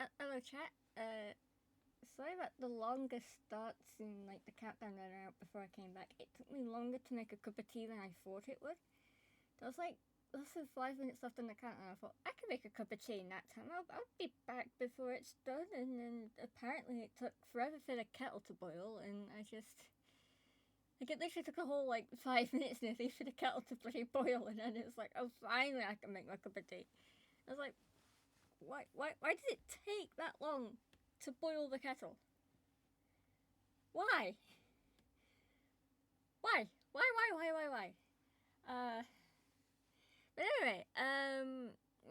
Hello, chat. Sorry about the longest starts in like the countdown runner out before I came back. It took me longer to make a cup of tea than I thought it would. There was like less than 5 minutes left on the countdown. I thought I can make a cup of tea in that time. I'll be back before it's done. And then apparently it took forever for the kettle to boil, and I just like it literally took a whole like 5 minutes nearly for the kettle to bloody boil, and then it's like, oh, finally I can make my cup of tea. I was like, why did it take that long to boil the kettle? Why? Why? Uh, but anyway,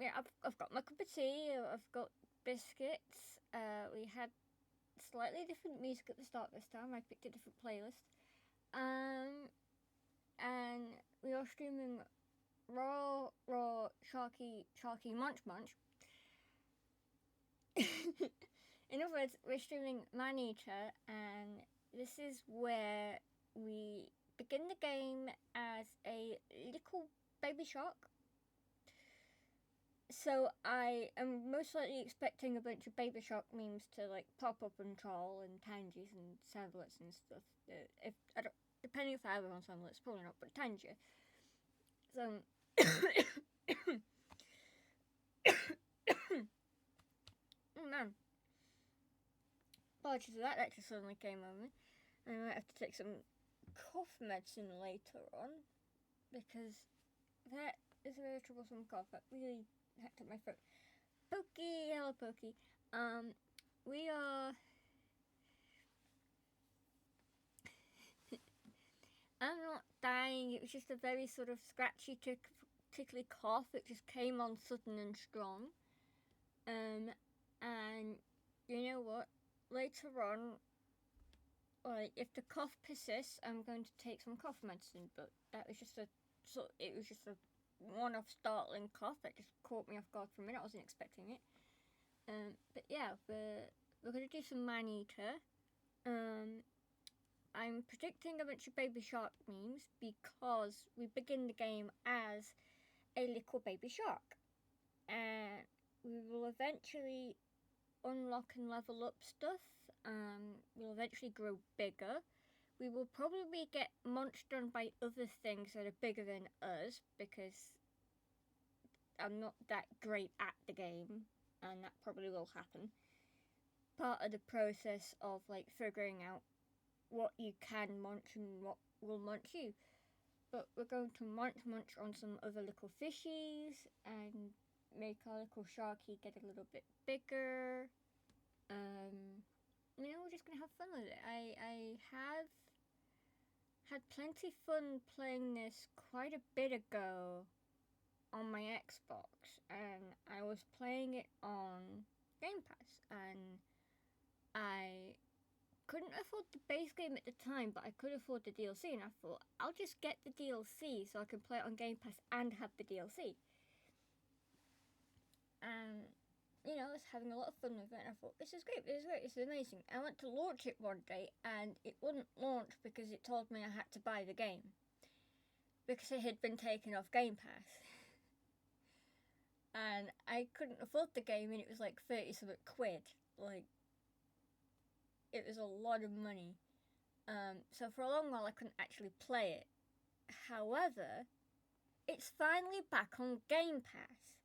yeah, I've got my cup of tea. I've got biscuits. We had slightly different music at the start this time. I picked a different playlist. And we are streaming Rawr Rawr Sharky Monch. In other words, we're streaming Maneater, and this is where we begin the game as a little baby shark. So I am most likely expecting a bunch of baby shark memes to like pop up and troll and tangies and soundlets and stuff. If I don't, depending if I have them on soundlets, probably not, but tangy. So. Oh man. Apologies for that, that just suddenly came on me. I might have to take some cough medicine later on, because that is a very troublesome cough that really hacked up my throat. Pokey, hello Pokey. We are... I'm not dying, it was just a very sort of scratchy, tickly cough. It just came on sudden and strong. And you know what? Later on, like if the cough persists, I'm going to take some cough medicine. But that was just a one-off startling cough that just caught me off guard for a minute. I wasn't expecting it. But yeah, we're gonna do some Maneater. I'm predicting a bunch of baby shark memes because we begin the game as a little baby shark, and we will eventually unlock and level up stuff. We'll eventually grow bigger. We will probably get munched on by other things that are bigger than us because I'm not that great at the game, and that probably will happen. Part of the process of like figuring out what you can munch and what will munch you. But we're going to munch on some other little fishies and make our little sharky get a little bit bigger. We're just gonna have fun with it. I have had plenty fun playing this quite a bit ago on my Xbox, and I was playing it on Game Pass, and I couldn't afford the base game at the time, but I could afford the DLC, and I thought I'll just get the DLC so I can play it on Game Pass and have the DLC. And I was having a lot of fun with it, and I thought, this is great, this is amazing. I went to launch it one day, and it wouldn't launch because it told me I had to buy the game. Because it had been taken off Game Pass. And I couldn't afford the game, and it was like 30-something quid. Like, it was a lot of money. So for a long while, I couldn't actually play it. However, it's finally back on Game Pass.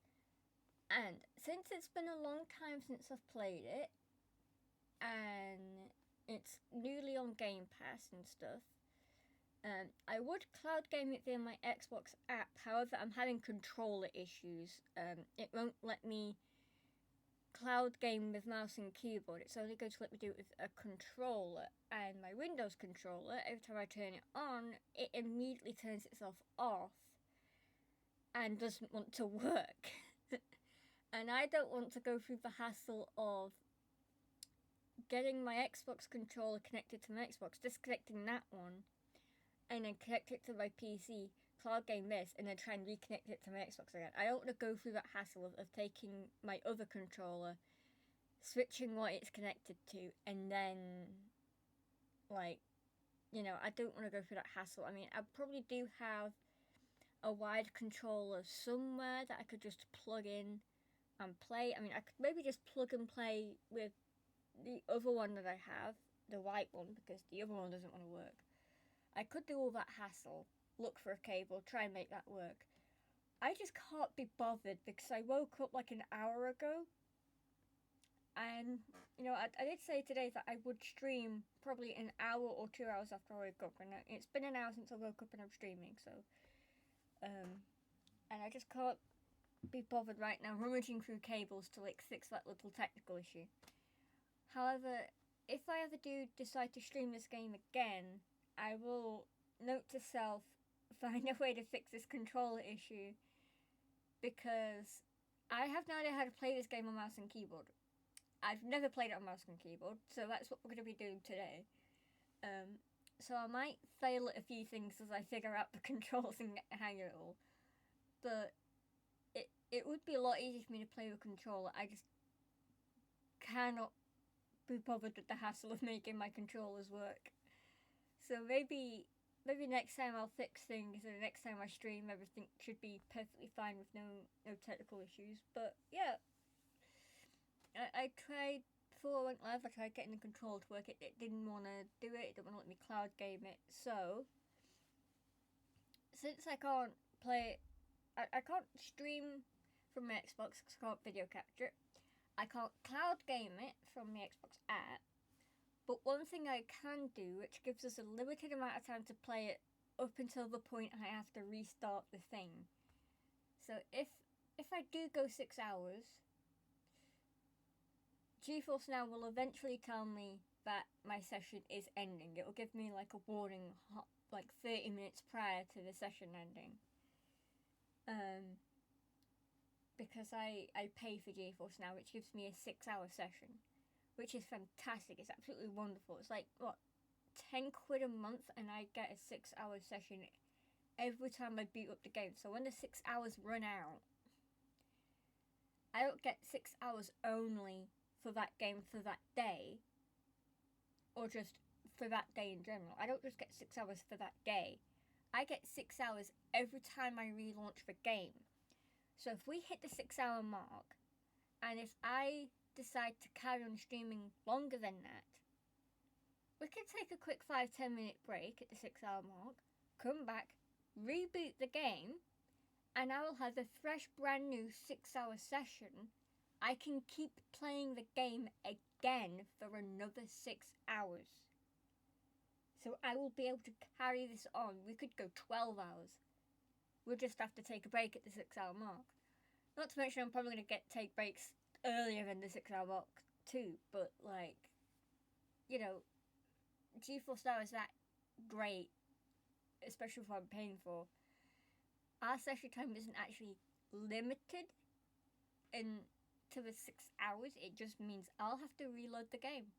And since it's been a long time since I've played it, and it's newly on Game Pass and stuff, I would cloud game it via my Xbox app. However, I'm having controller issues. It won't let me cloud game with mouse and keyboard. It's only going to let me do it with a controller. And my Windows controller, every time I turn it on, it immediately turns itself off and doesn't want to work. And I don't want to go through the hassle of getting my Xbox controller connected to my Xbox, disconnecting that one, and then connect it to my PC, cloud game this, and then try and reconnect it to my Xbox again. I don't want to go through that hassle of taking my other controller, switching what it's connected to, and then, I don't want to go through that hassle. I mean, I probably do have a wired controller somewhere that I could just plug in and play. I mean, I could maybe just plug and play with the other one that I have, the white one, because the other one doesn't want to work. I could do all that hassle, look for a cable, try and make that work. I just can't be bothered because I woke up like an hour ago. And, you know, I did say today that I would stream probably an hour or 2 hours after I woke up. And it's been an hour since I woke up and I'm streaming, so. And I just can't be bothered right now rummaging through cables to like fix that little technical issue. However, if I ever do decide to stream this game again, I will note to self, find a way to fix this controller issue, because I have no idea how to play this game on mouse and keyboard. I've never played it on mouse and keyboard, so that's what we're going to be doing today. So I might fail at a few things as I figure out the controls and get the hang of it all. But it would be a lot easier for me to play with a controller. I just cannot be bothered with the hassle of making my controllers work. So maybe next time I'll fix things, and next time I stream, everything should be perfectly fine with no technical issues. But yeah, I tried before I went live. I tried getting the controller to work. It didn't want to do it. It didn't want to let me cloud game it. So since I can't play, I can't stream from my Xbox because I can't video capture it. I can't cloud game it from the Xbox app. But one thing I can do, which gives us a limited amount of time to play it up until the point I have to restart the thing. So if I do go 6 hours, GeForce Now will eventually tell me that my session is ending. It will give me like a warning like 30 minutes prior to the session ending. Because I pay for GeForce Now, which gives me a 6-hour session, which is fantastic. It's absolutely wonderful. It's like, what, 10 quid a month, and I get a 6-hour session every time I boot up the game. So when the 6 hours run out, I don't get 6 hours only for that game for that day, or just for that day in general. I don't just get 6 hours for that day. I get 6 hours every time I relaunch the game. So if we hit the 6-hour mark, and if I decide to carry on streaming longer than that, we can take a quick 5-10 minute break at the 6-hour mark, come back, reboot the game, and I will have a fresh brand new 6-hour session. I can keep playing the game again for another 6 hours. So I will be able to carry this on. We could go 12 hours. We'll just have to take a break at the 6-hour mark. Not to mention I'm probably going to take breaks earlier than the 6-hour mark too. But like, you know, GeForce Now is that great, especially if I'm paying for. Our session time isn't actually limited to the 6 hours. It just means I'll have to reload the game.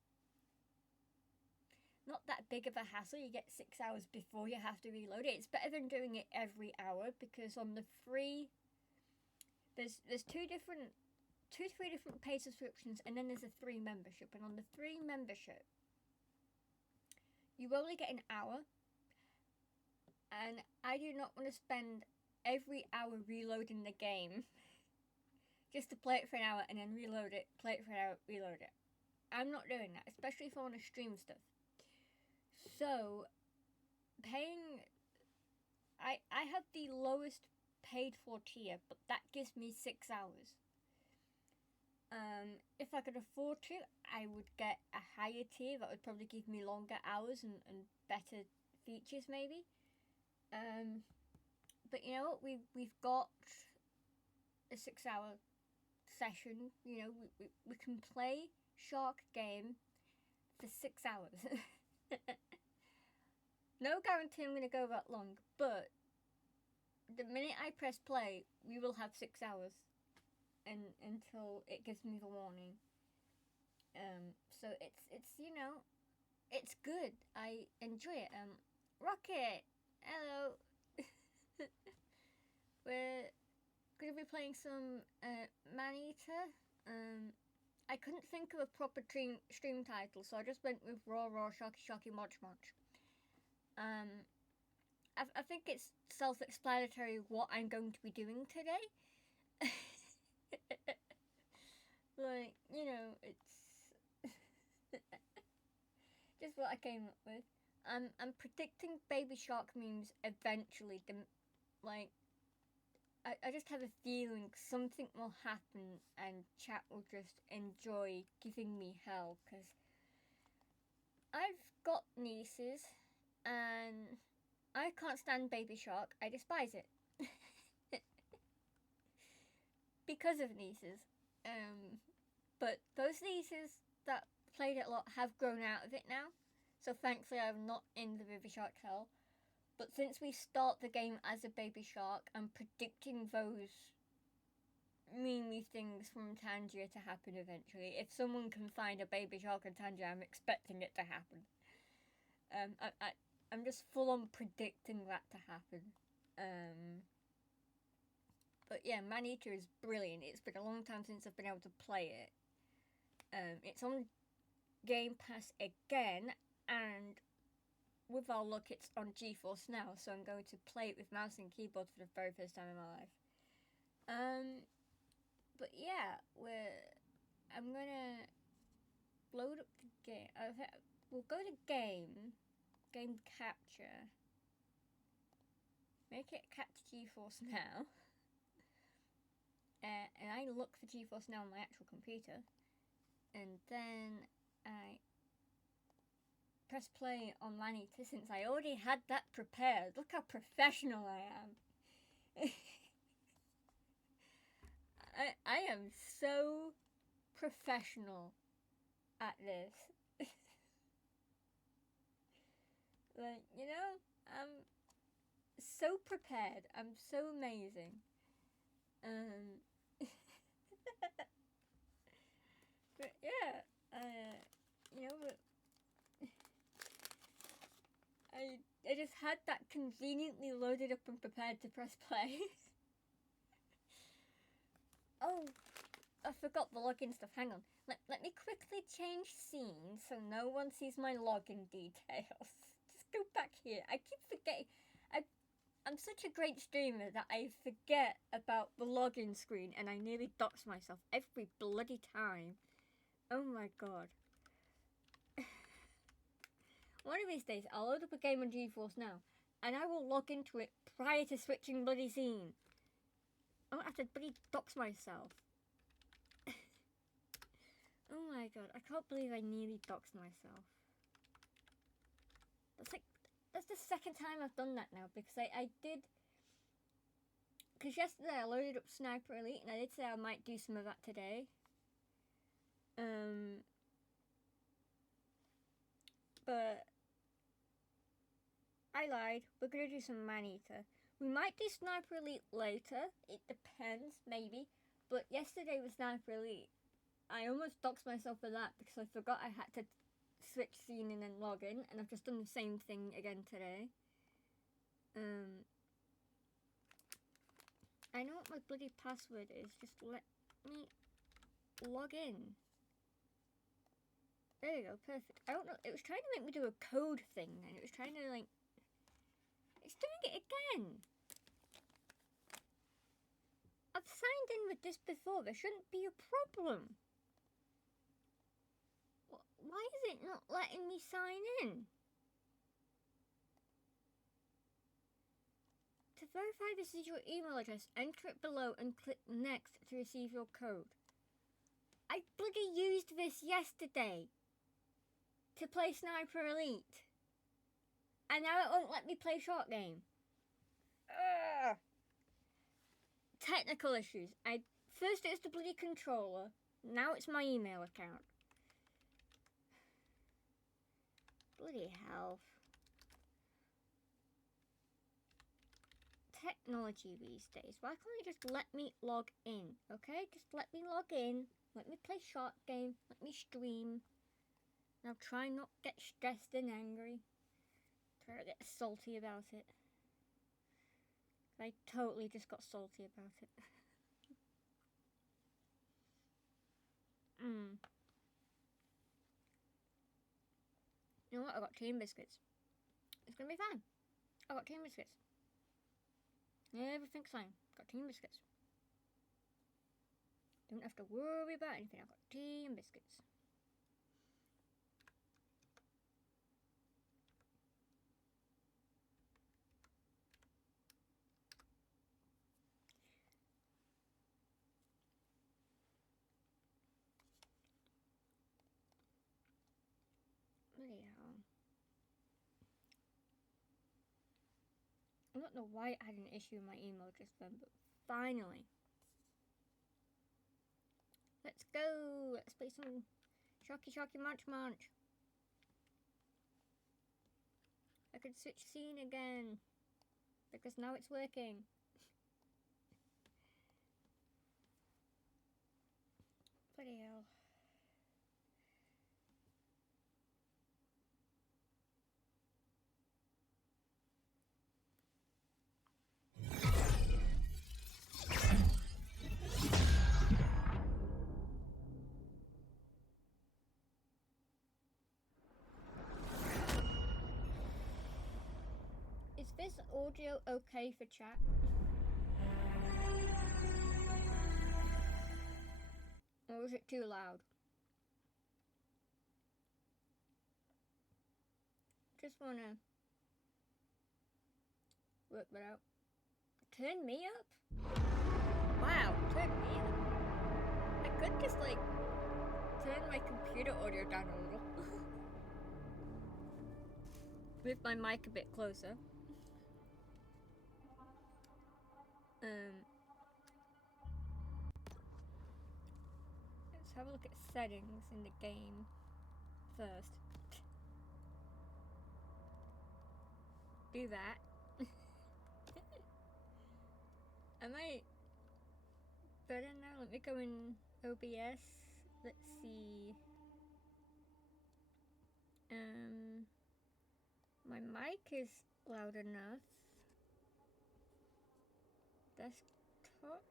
Not that big of a hassle. You get 6 hours before you have to reload it. It's better than doing it every hour, because on the free, there's 2 to 3 different paid subscriptions, and then there's a 3 membership. And on the 3 membership, you only get an hour, and I do not want to spend every hour reloading the game just to play it for an hour and then reload it, play it for an hour, reload it. I'm not doing that, especially if I want to stream stuff. So, paying, I have the lowest paid for tier, but that gives me 6 hours. If I could afford to, I would get a higher tier that would probably give me longer hours and better features maybe. But you know what, we've got a 6-hour session. You know, we can play Shark game for 6 hours. No guarantee I'm going to go that long, but the minute I press play, we will have 6 hours, and until it gives me the warning. So it's you know, it's good. I enjoy it. Rocket, hello. We're going to be playing some Maneater. I couldn't think of a proper stream title, so I just went with Rawr Rawr, sharky, monch. I think it's self-explanatory what I'm going to be doing today. Like, it's just what I came up with. I'm predicting Baby Shark memes eventually. Like, I just have a feeling something will happen and chat will just enjoy giving me hell because I've got nieces and I can't stand Baby Shark. I despise it because of nieces. But those nieces that played it a lot have grown out of it now. So thankfully, I'm not in the Baby Shark hell. But since we start the game as a Baby Shark, I'm predicting those memey things from Tangier to happen eventually. If someone can find a Baby Shark in Tangier, I'm expecting it to happen. I'm just full on predicting that to happen. But yeah, Maneater is brilliant. It's been a long time since I've been able to play it. It's on Game Pass again, and with our luck, it's on GeForce now, so I'm going to play it with mouse and keyboard for the very first time in my life. But yeah, I'm gonna load up the game. We'll go to game capture, make it capture GeForce now, and I look for GeForce now on my actual computer, and then I press play on Maneater since I already had that prepared. Look how professional I am. I am so professional at this. Like, I'm so prepared. I'm so amazing. But yeah, but I just had that conveniently loaded up and prepared to press play. Oh, I forgot the login stuff. Hang on. Let me quickly change scenes so no one sees my login details. Just go back here. I keep forgetting. I'm such a great streamer that I forget about the login screen and I nearly dox myself every bloody time. Oh my god. One of these days, I'll load up a game on GeForce now and I will log into it prior to switching bloody scene. I won't have to bloody dox myself. Oh my god, I can't believe I nearly doxed myself. That's the second time I've done that now, because I did... Because yesterday I loaded up Sniper Elite, and I did say I might do some of that today. But I lied. We're going to do some Maneater. We might do Sniper Elite later. It depends, maybe. But yesterday with Sniper Elite, I almost doxed myself for that because I forgot I had to switch scene and then log in, and I've just done the same thing again today. I know what my bloody password is. Just let me log in. There you go, perfect. I don't know, it was trying to make me do a code thing, and it was trying to, like... It's doing it again! I've signed in with this before, there shouldn't be a problem. Why is it not letting me sign in? To verify this is your email address, enter it below and click next to receive your code. I bloody used this yesterday to play Sniper Elite. And now it won't let me play short game. Ugh. Technical issues. First it was the bloody controller, now it's my email account. Bloody hell. Technology these days. Why can't you just let me log in? Okay? Just let me log in. Let me play short game. Let me stream. Now try not to get stressed and angry. Try to get salty about it. I totally just got salty about it. You know what? I got team biscuits. It's gonna be fine. I got team biscuits. Everything's fine. Got team biscuits. Don't have to worry about anything. I've got tea and biscuits. Bloody hell. I don't know why I had an issue with my email just then, but finally. Let's go! Let's play some sharky monch. I could switch scene again. Because now it's working. Bloody hell. Is this audio okay for chat? Or is it too loud? Just wanna work that out. Turn me up? Wow, turn me up. I could just like turn my computer audio down a little. Move my mic a bit closer. Let's have a look at settings in the game first. Do that. Am I better now? Let me go in OBS. Let's see. My mic is loud enough. Desktop.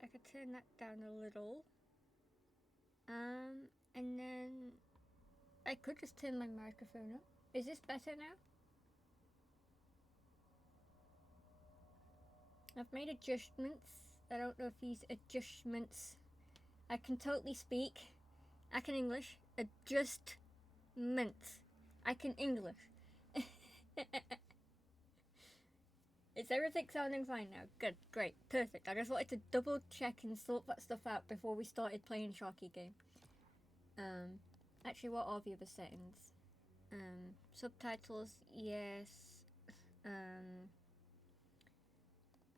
I could turn that down a little. And then I could just turn my microphone up. Is this better now? I've made adjustments. I don't know if these adjustments... I can totally speak. I can English. Adjustments. I can English. Is everything sounding fine now? Good, great, perfect. I just wanted to double check and sort that stuff out before we started playing Sharky game. Actually, what are the other settings? Subtitles, yes.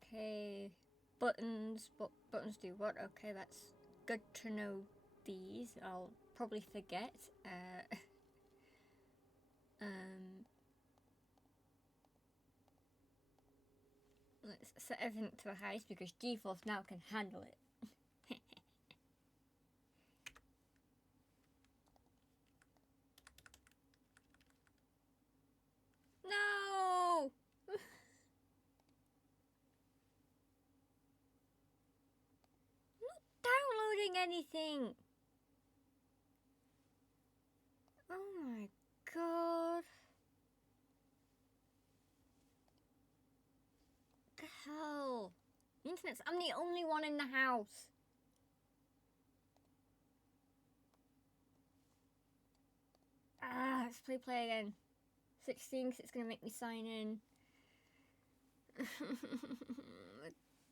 Okay. Buttons, what buttons do what? Okay, that's good to know these. I'll probably forget. Let's set everything to the highest because GeForce now can handle it. No! Not downloading anything! Oh my god. The hell? The internet's... I'm the only one in the house. Let's play again. Switch thinks it's gonna make me sign in.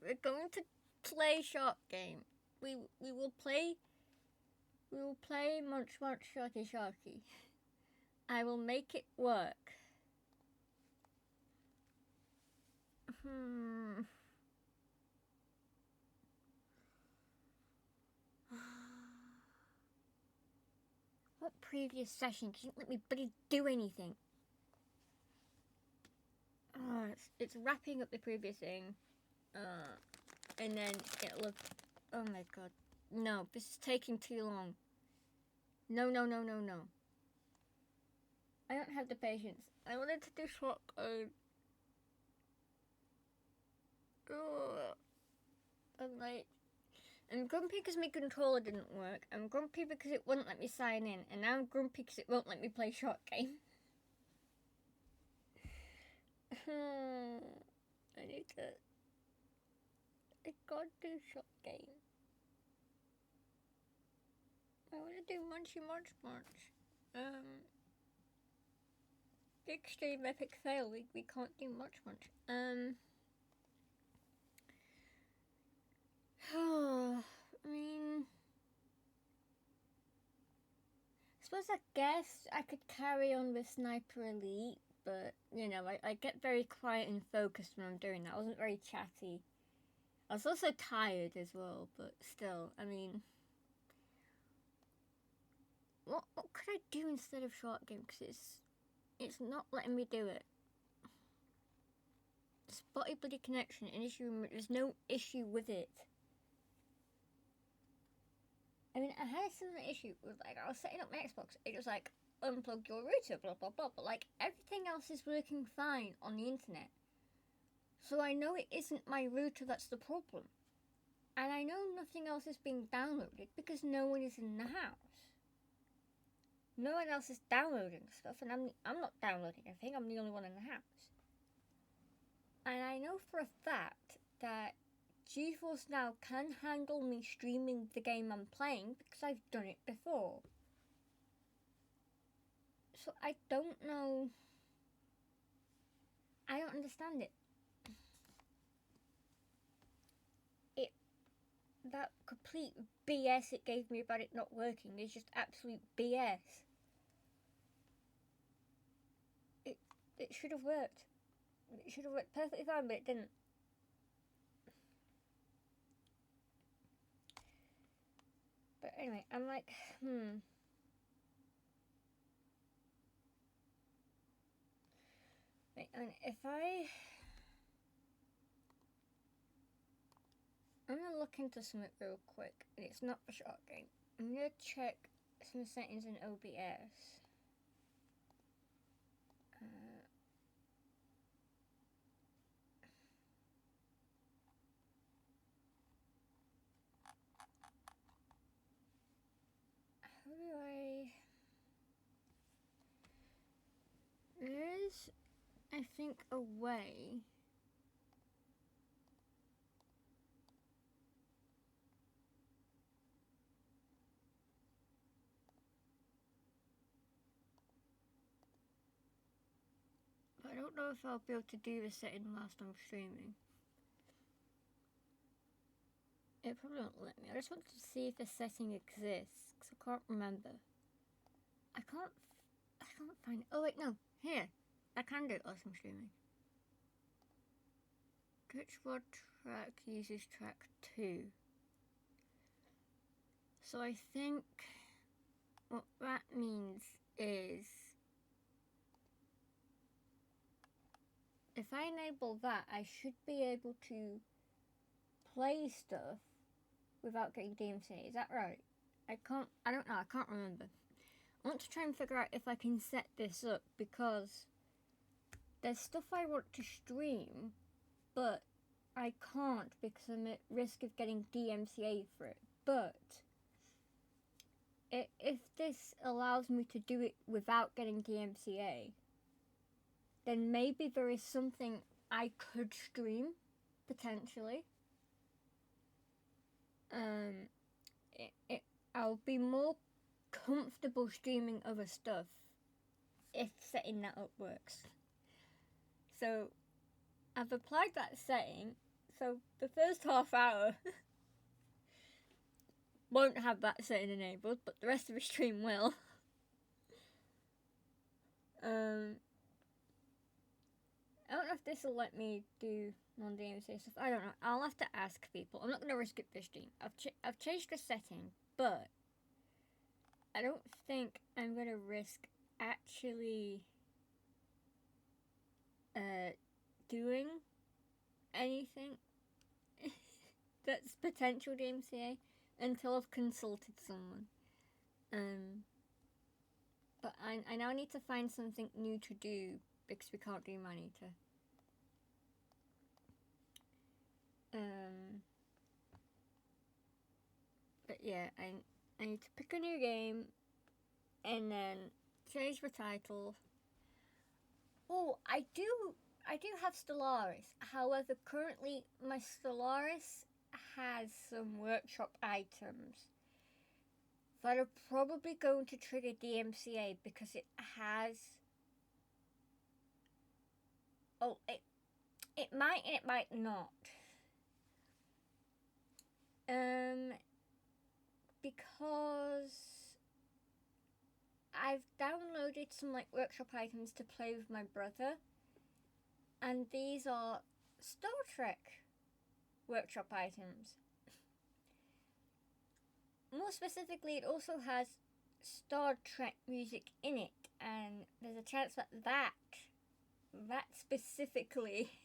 We're going to play Shark game. We will play Monch Sharky. I will make it work. What previous session? You didn't let me bloody do anything. It's wrapping up the previous thing. And then it'll have... Oh my god. No, this is taking too long. No. I don't have the patience. I wanted to do shotgun. I'm grumpy because my controller didn't work. I'm grumpy because it wouldn't let me sign in. And now I'm grumpy because it won't let me play short game. I can't do short game. I want to do munchy munch. Extreme epic fail. We can't do munch. I mean, I guess I could carry on with Sniper Elite, but you know, I get very quiet and focused when I'm doing that. I wasn't very chatty. I was also tired as well, but still, I mean, what could I do instead of short game? Because it's not letting me do it. Spotty bloody connection, an issue. There's no issue with it. I mean, I had a similar issue with, like, I was setting up my Xbox. It was like, unplug your router, blah blah blah. But like, everything else is working fine on the internet. So I know it isn't my router that's the problem. And I know nothing else is being downloaded because no one is in the house. No one else is downloading stuff, and I'm not downloading anything. I'm the only one in the house. And I know for a fact that GeForce Now can handle me streaming the game I'm playing because I've done it before. So I don't know. I don't understand it. That complete BS it gave me about it not working is just absolute BS. It should have worked. It should have worked perfectly fine, but it didn't. But anyway, I'm like, Wait, and if I'm gonna look into something real quick, and it's not a short game. I'm gonna check some settings in OBS. How do I... There is, I think, a way... But I don't know if I'll be able to do the setting whilst I'm streaming. It probably won't let me. I just want to see if a setting exists, because I can't remember. I can't find it. Oh wait, no. Here. I can do it whilst I'm streaming. Glitchboard track uses track 2. So I think what that means is if I enable that, I should be able to play stuff without getting DMCA. Is that right? I don't know, I can't remember. I want to try and figure out if I can set this up because there's stuff I want to stream, but I can't because I'm at risk of getting DMCA for it. But if this allows me to do it without getting DMCA, then maybe there is something I could stream, potentially. I'll be more comfortable streaming other stuff if setting that up works. So I've applied that setting, so the first half hour won't have that setting enabled, but the rest of the stream will. I don't know if this will let me do non-DMCA stuff. I don't know. I'll have to ask people. I'm not going to risk it this stream. I've changed the setting, but I don't think I'm going to risk actually doing anything that's potential DMCA until I've consulted someone. But I now need to find something new to do because we can't do Manita. But yeah, I need to pick a new game and then change the title. Oh, I do have Stellaris. However, currently my Stellaris has some workshop items that are probably going to trigger DMCA because it has. Oh, it might and it might not. Because I've downloaded some like workshop items to play with my brother, and these are Star Trek workshop items. More specifically, it also has Star Trek music in it, and there's a chance that specifically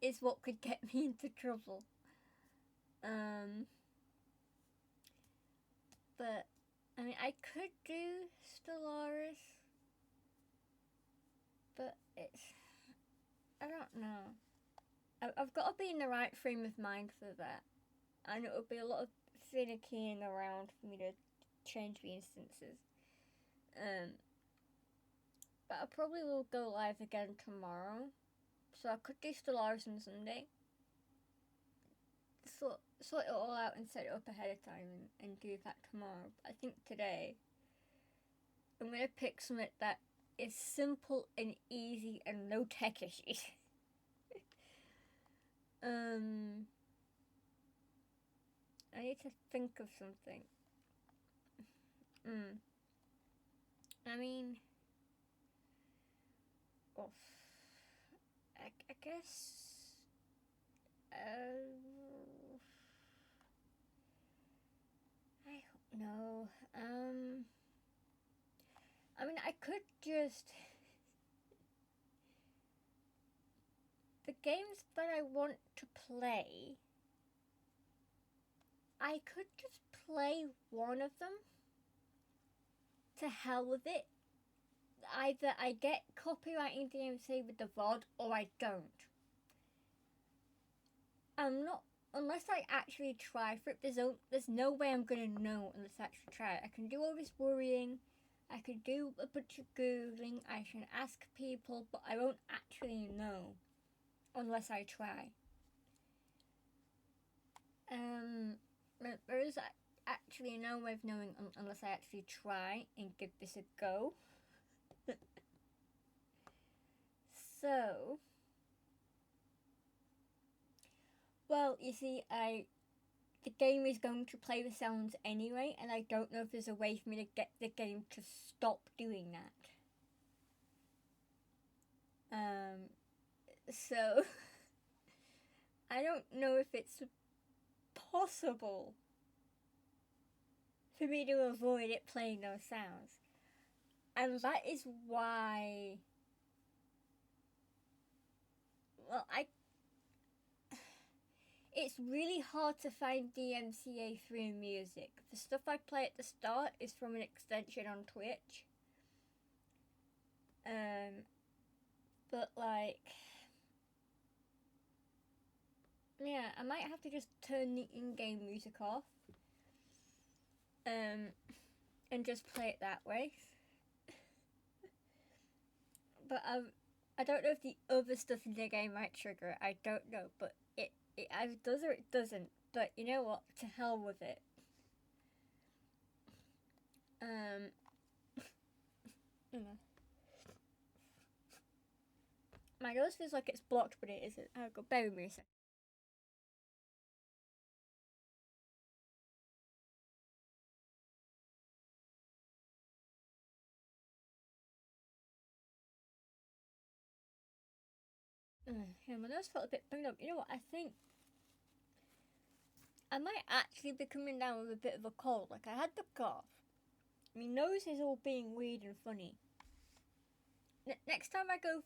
is what could get me into trouble. But I mean, I could do Stellaris, but I don't know. I've got to be in the right frame of mind for that, and it would be a lot of finicking around for me to change the instances. But I probably will go live again tomorrow, so I could do Stellaris on Sunday. Sort it all out and set it up ahead of time and do that tomorrow. But I think today I'm going to pick something that is simple and easy and no tech issues. I need to think of something. I mean, I guess. I don't know. I mean, I could just. The games that I want to play, I could just play one of them. To hell with it. Either I get copywriting DMC with the VOD or I don't. I'm not, unless I actually try for it, there's no way I'm gonna know unless I actually try it. I can do all this worrying, I could do a bunch of Googling, I can ask people, but I won't actually know unless I try. There is actually no way of knowing unless I actually try and give this a go. So, well, you see, the game is going to play the sounds anyway, and I don't know if there's a way for me to get the game to stop doing that. So, I don't know if it's possible for me to avoid it playing those sounds. And that is why, well, it's really hard to find DMCA through music. The stuff I play at the start is from an extension on Twitch. But like, yeah, I might have to just turn the in-game music off. And just play it that way. But I don't know if the other stuff in the game might trigger it. I don't know, but it either does or it doesn't. But you know what? To hell with it. My nose feels like it's blocked, but it isn't. Oh god, bear with me a second. Yeah, my nose felt a bit bunged up. You know what? I think I might actually be coming down with a bit of a cold. Like, I had the cough. My nose is all being weird and funny. Next time I go,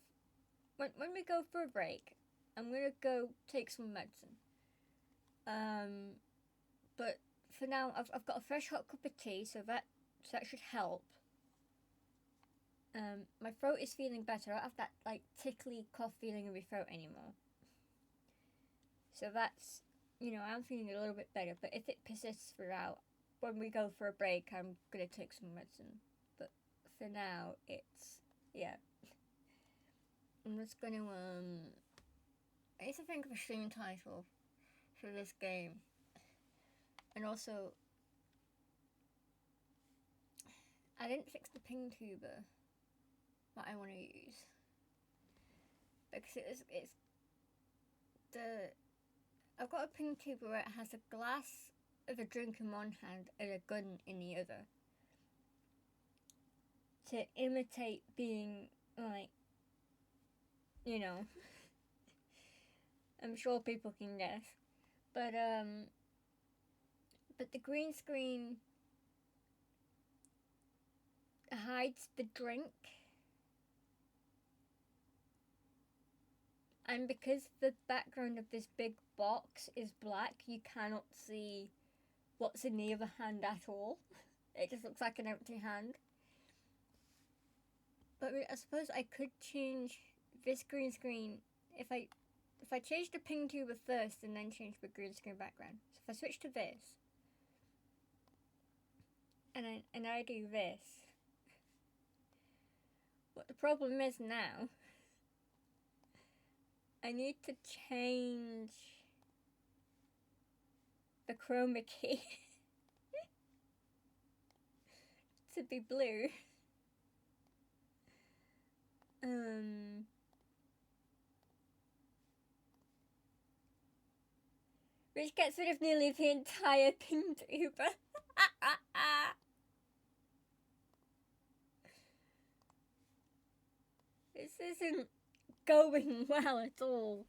when we go for a break, I'm gonna go take some medicine. But for now, I've got a fresh hot cup of tea, so that should help. My throat is feeling better. I don't have that like tickly cough feeling in my throat anymore. So that's, I'm feeling a little bit better. But if it persists throughout, when we go for a break, I'm gonna take some medicine. But for now, yeah. I'm just gonna I need to think of a stream title. for this game. And also, I didn't fix the ping tuber that I want to use. Because I've got a ping tuber where it has a glass of a drink in one hand and a gun in the other. To imitate being, like, you know, I'm sure people can guess. But the green screen hides the drink. And because the background of this big box is black, you cannot see what's in the other hand at all. It just looks like an empty hand. But I suppose I could change this green screen if I change the ping tuber first and then change the green screen background. So if I switch to this and I do this, what the problem is now, I need to change the chroma key to be blue. Which gets rid of nearly the entire ping tuber. This isn't going well at all.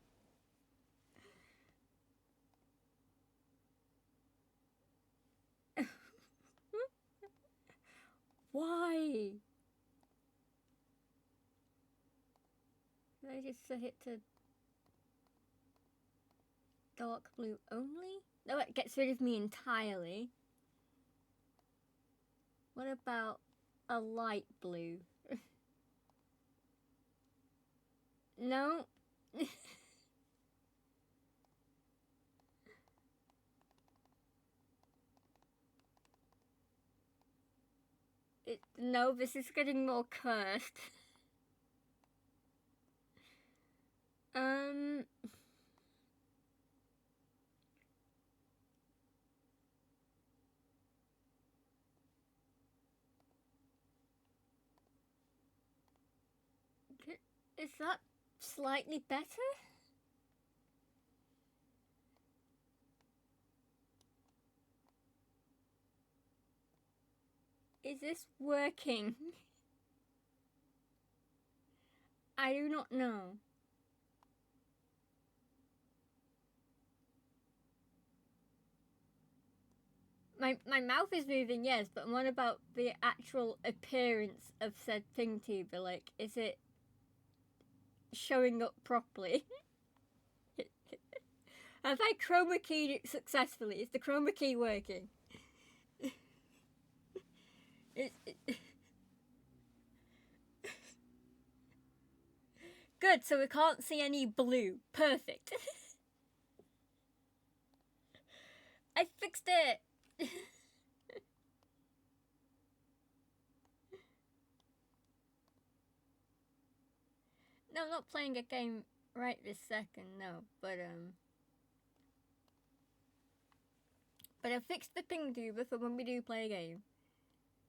Why? Did I just set it to dark blue only? No, it gets rid of me entirely. What about a light blue? No. No, this is getting more cursed. Is that slightly better? Is this working? I do not know. My mouth is moving, yes, but what about the actual appearance of said ping tuber? Like, is it showing up properly? Have I chroma keyed it successfully? Is the chroma key working? Good, so we can't see any blue. Perfect. I fixed it! No, I'm not playing a game right this second, no, but I fixed the ping tuber for when we do play a game.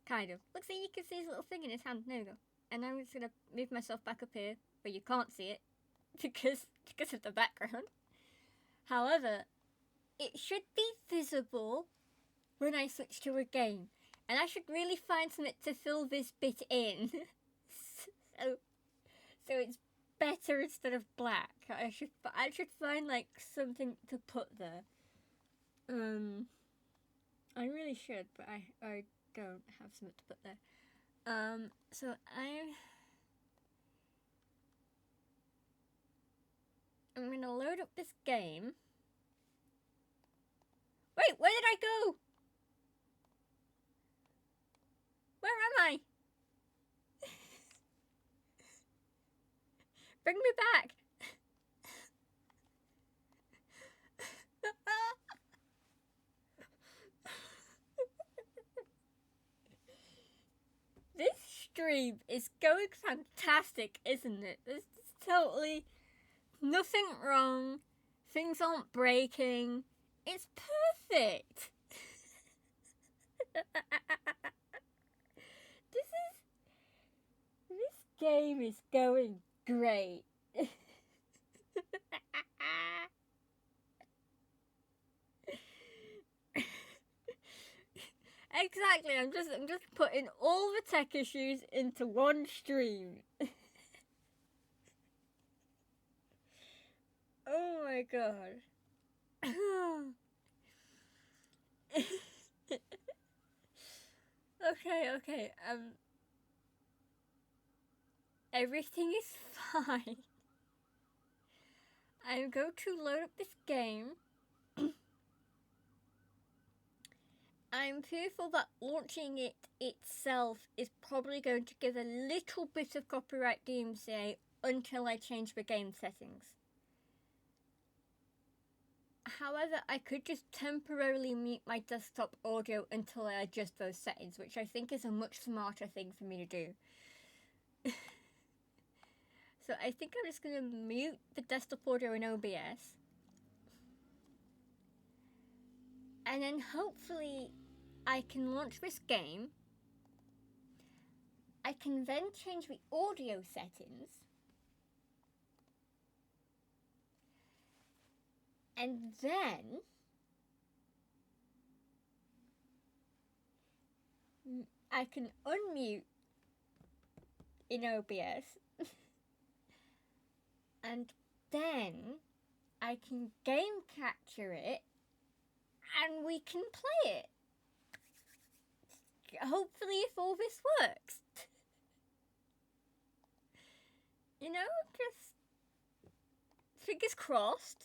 Kind of. Look, see, you can see his little thing in his hand. There we go. And I'm just gonna move myself back up here, where you can't see it, because of the background. However, it should be visible when I switch to a game. And I should really find something to fill this bit in. so it's better instead of black. I should find like something to put there. I really should, but I don't have something to put there. So I'm gonna load up this game. Wait, where did I go? Where am I? Bring me back. This stream is going fantastic, isn't it? There's totally nothing wrong. Things aren't breaking. It's perfect. This game is going great. Exactly. I'm just putting all the tech issues into one stream. Oh my god. Okay. Everything is fine. I'm going to load up this game. I'm fearful that launching it itself is probably going to give a little bit of copyright DMCA until I change the game settings. However, I could just temporarily mute my desktop audio until I adjust those settings, which I think is a much smarter thing for me to do. So I think I'm just going to mute the desktop audio in OBS. And then hopefully I can launch this game. I can then change the audio settings. And then I can unmute in OBS. And then I can game capture it and we can play it. Hopefully, if all this works. You know, just fingers crossed.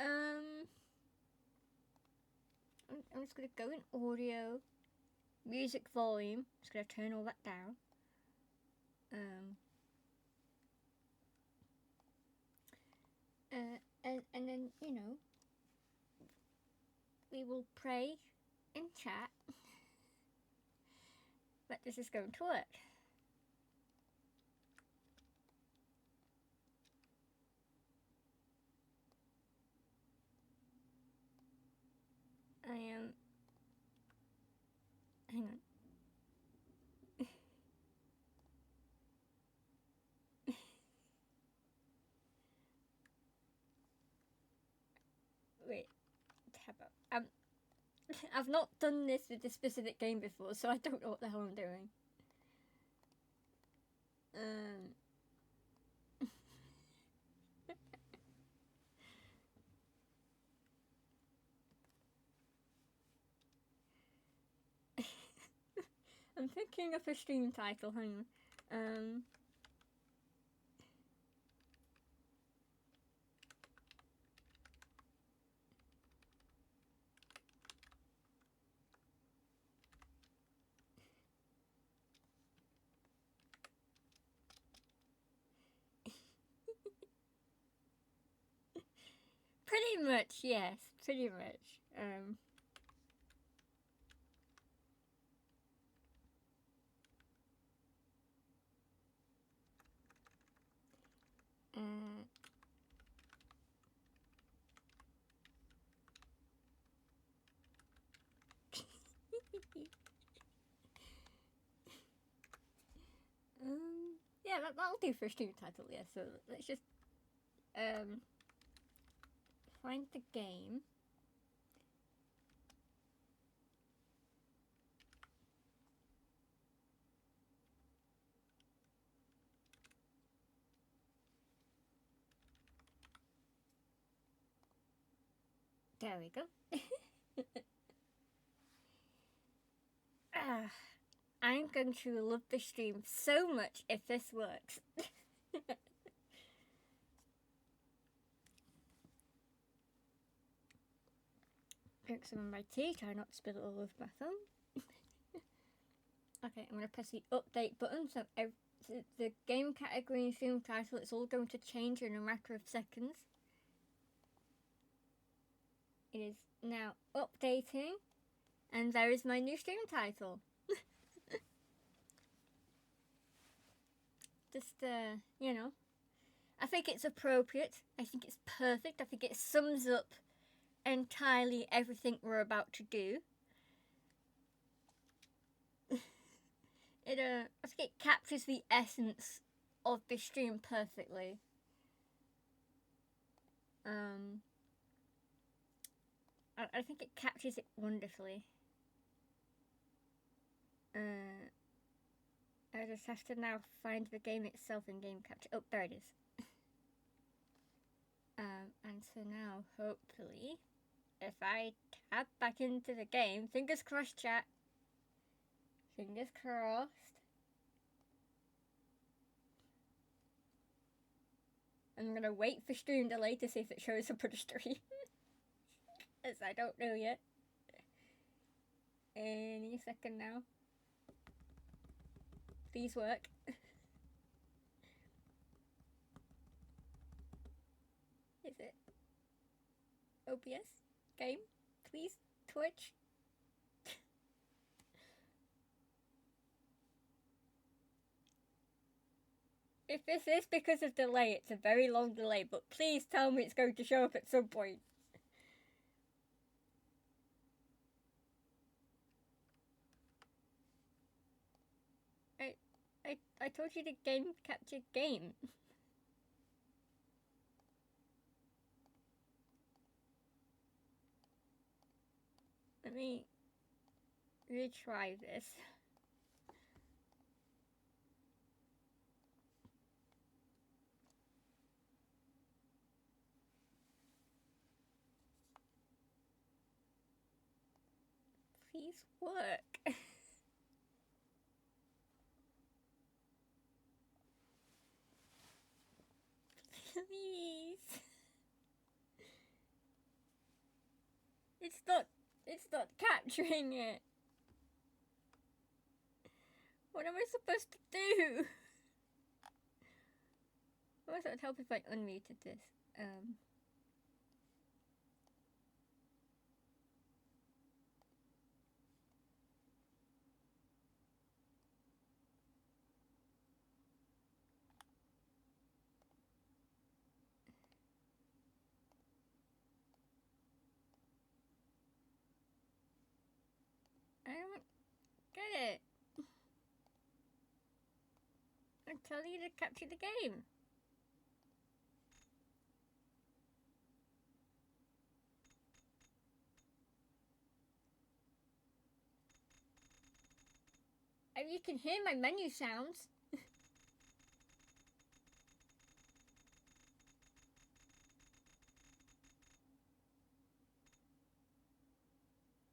I'm just gonna go in audio, music volume. Just gonna turn all that down. And then, you know, we will pray in chat that this is going to work. Hang on. Wait, tab up. I've not done this with this specific game before, so I don't know what the hell I'm doing. I'm thinking of a stream title, hang on. Pretty much, yes, pretty much. Yeah, that'll do for a stream title, yeah, so let's just, find the game. There we go. I'm going to love the stream so much if this works. Drink some of my tea, try not to spill it all over my phone. Okay, I'm going to press the update button, so the game category and stream title, it's all going to change in a matter of seconds. It is now updating, and there is my new stream title. Just, you know, I think it's appropriate. I think it's perfect. I think it sums up entirely everything we're about to do. I think it captures the essence of this stream perfectly. I think it captures it wonderfully. I just have to now find the game itself in game capture. Oh, there it is. And so now, hopefully, if I tab back into the game, fingers crossed, chat. Fingers crossed. I'm gonna wait for stream delay to see if it shows up on the stream. As I don't know yet. Any second now. Please work. Is it? OBS? Game? Please? Twitch? If this is because of delay, it's a very long delay, but please tell me it's going to show up at some point. I told you to game capture game. Let me retry this. Please work. Please. It's not capturing it. What am I supposed to do? Also, it would help if I unmuted this. I don't get it. I tell you to capture the game. And you can hear my menu sounds.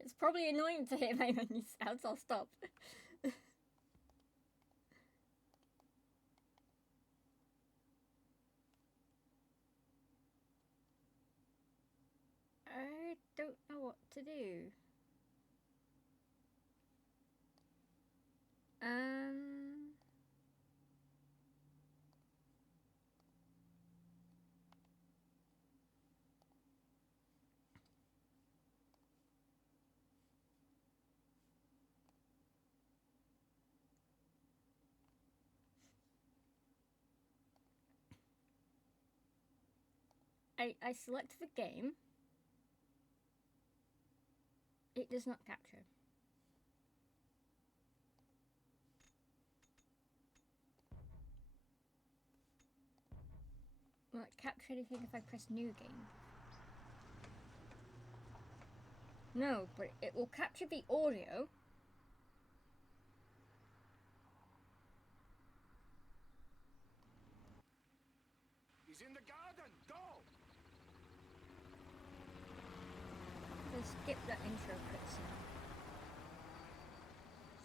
It's probably annoying to hear my menu sounds. I'll stop. I don't know what to do. I select the game. It does not capture. Will it capture anything if I press new game? No, but it will capture the audio. He's in the garden. Go. Let's skip that intro cutscene.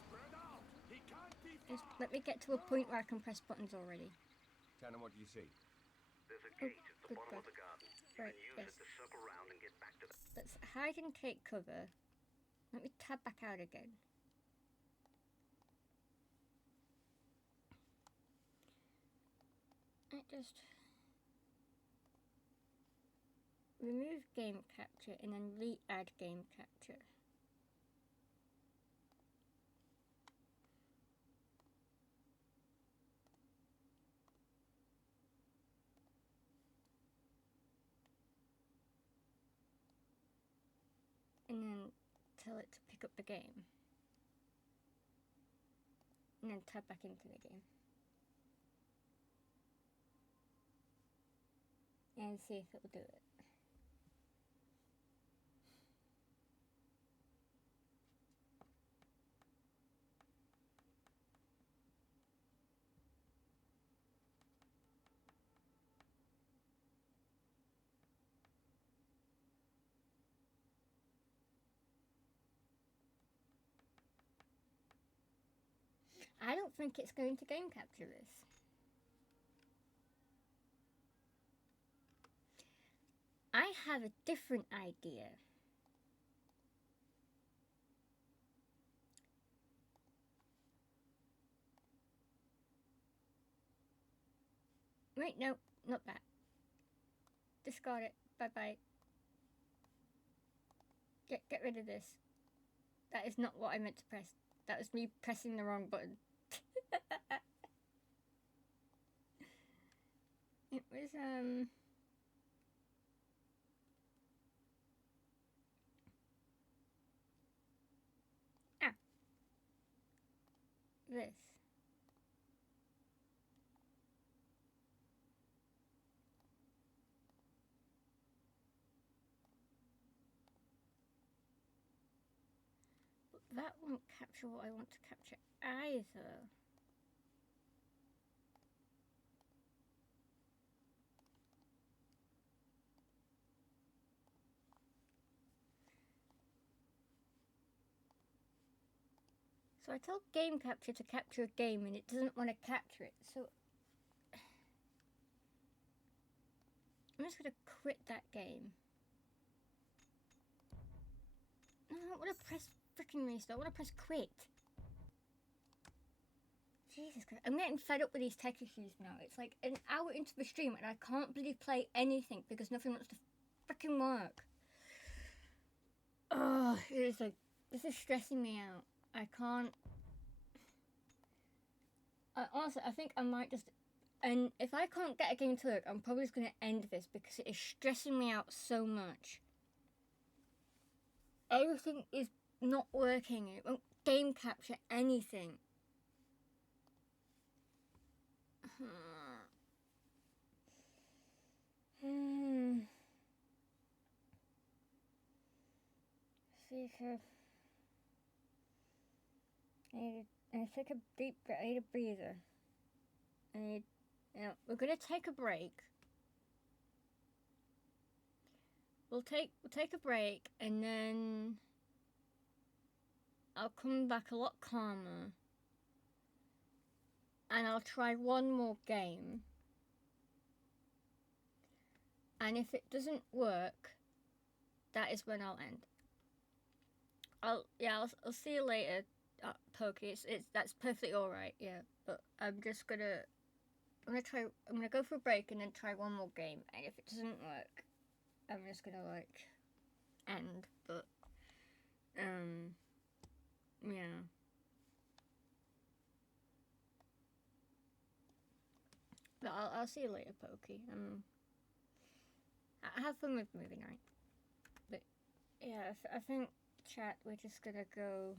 Spread out. He can't be far. Just let me get to a point where I can press buttons already. Tell him what you see. There's a gate at the bottom of the garden. You Right, can use yes. it to circle around and get back to the... Let's hide and take cover. Let me tab back out again. I just remove game capture and then re-add game capture. and then tell it to pick up the game. And then tab back into the game. And see if it will do it. I don't think it's going to game capture this. I have a different idea. Wait, no, not that. Discard it. Bye-bye. Get rid of this. That is not what I meant to press. That was me pressing the wrong button. It was, this. But that won't capture what I want to capture either. So I told game capture to capture a game and it doesn't want to capture it, so I'm just going to quit that game. No, I don't want to press freaking restart, I want to press quit. Jesus Christ, I'm getting fed up with these tech issues now. It's like an hour into the stream and I can't bloody play anything because nothing wants to freaking work. Oh, it is like, this is stressing me out. I can't. Honestly, I think I might just. And if I can't get a game to work, I'm probably just going to end this because it is stressing me out so much. Everything is not working. It won't game capture anything. See if I need to take a deep breath. I need a breather. We're gonna take a break. We'll take a break and then I'll come back a lot calmer. And I'll try one more game. And if it doesn't work, that is when I'll end. I'll see you later, Pokey. That's perfectly alright, yeah. But I'm gonna go for a break and then try one more game. And if it doesn't work, I'm just gonna end. But yeah. But I'll see you later, Pokey. Have fun with movie night. But yeah, I think chat, we're just gonna go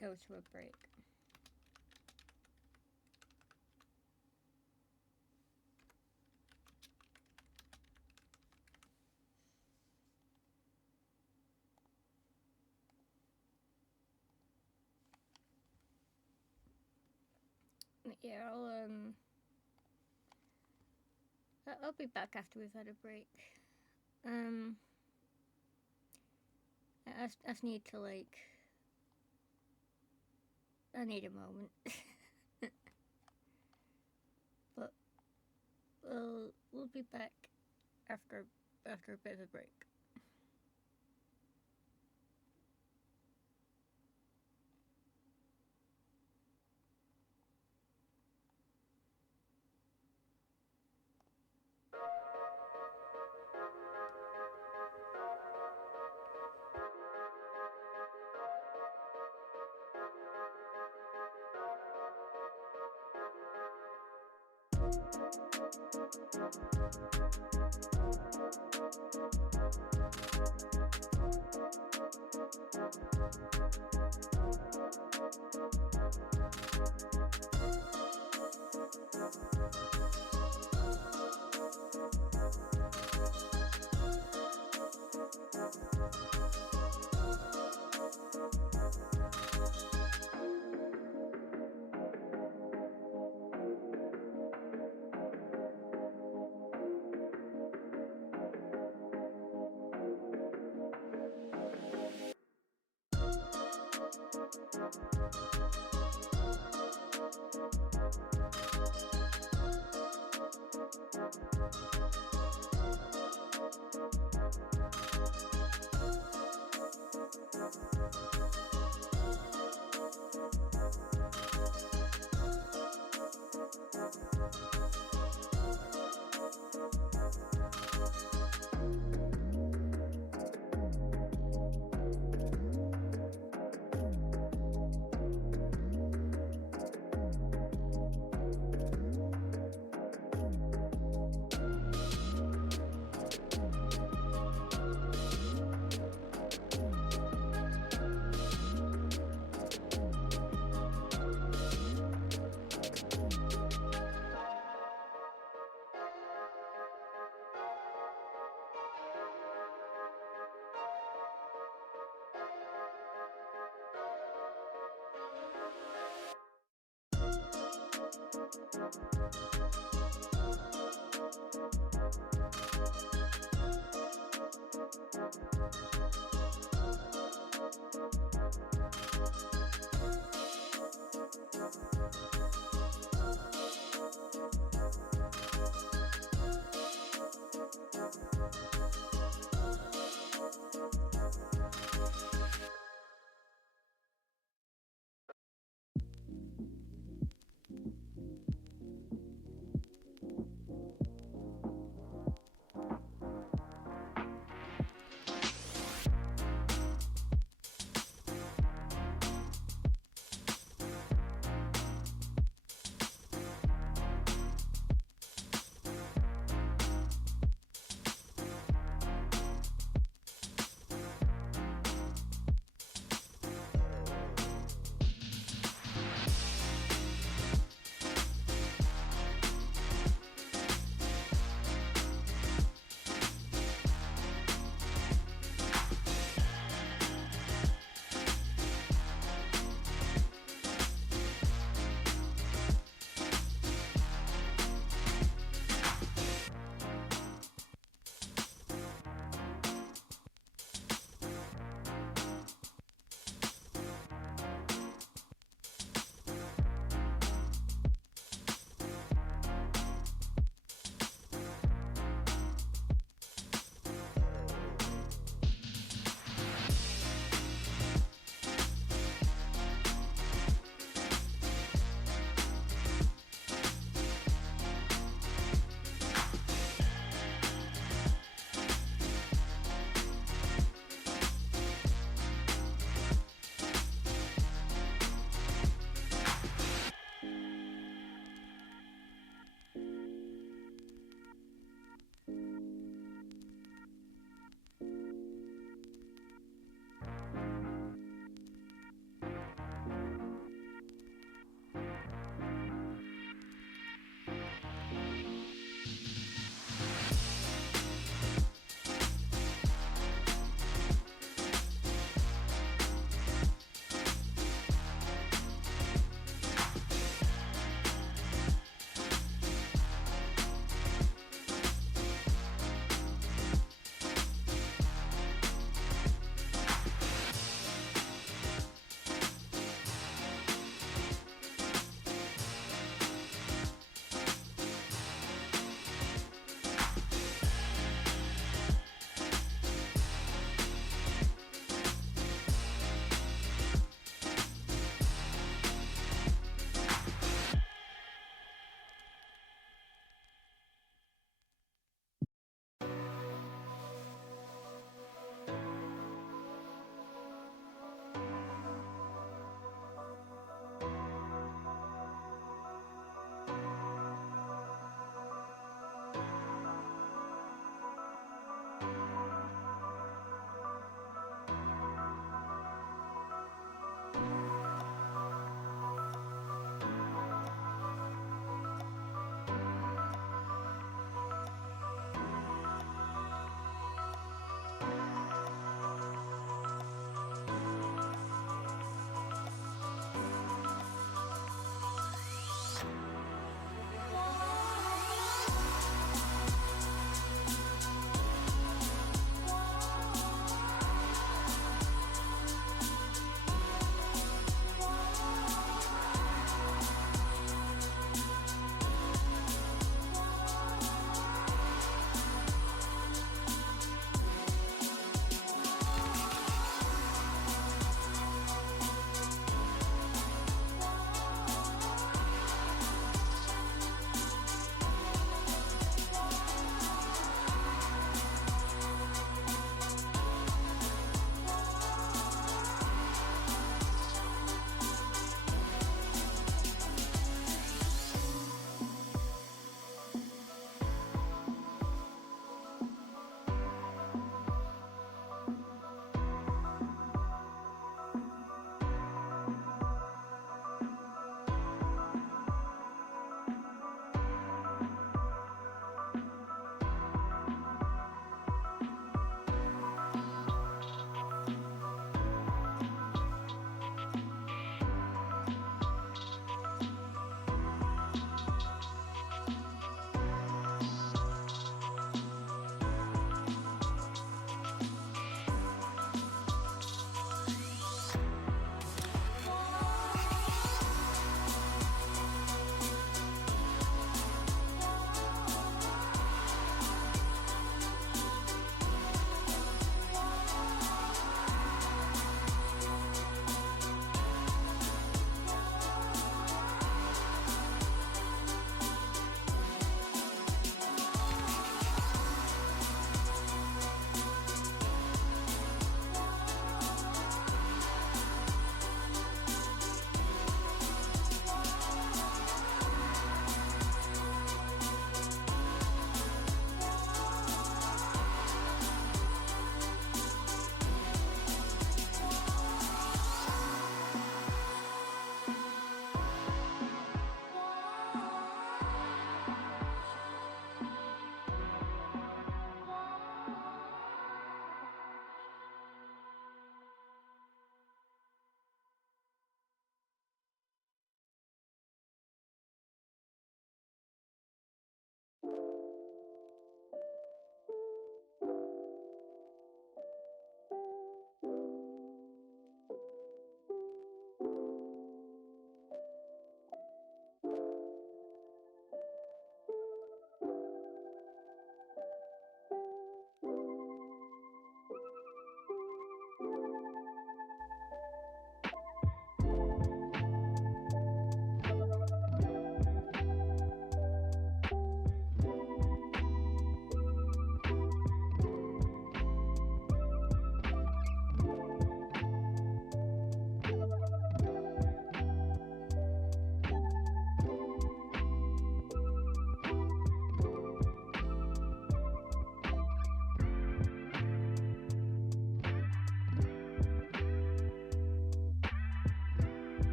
to a break. Yeah, I'll be back after we've had a break. I just need to I need a moment. But we'll be back after a bit of a break.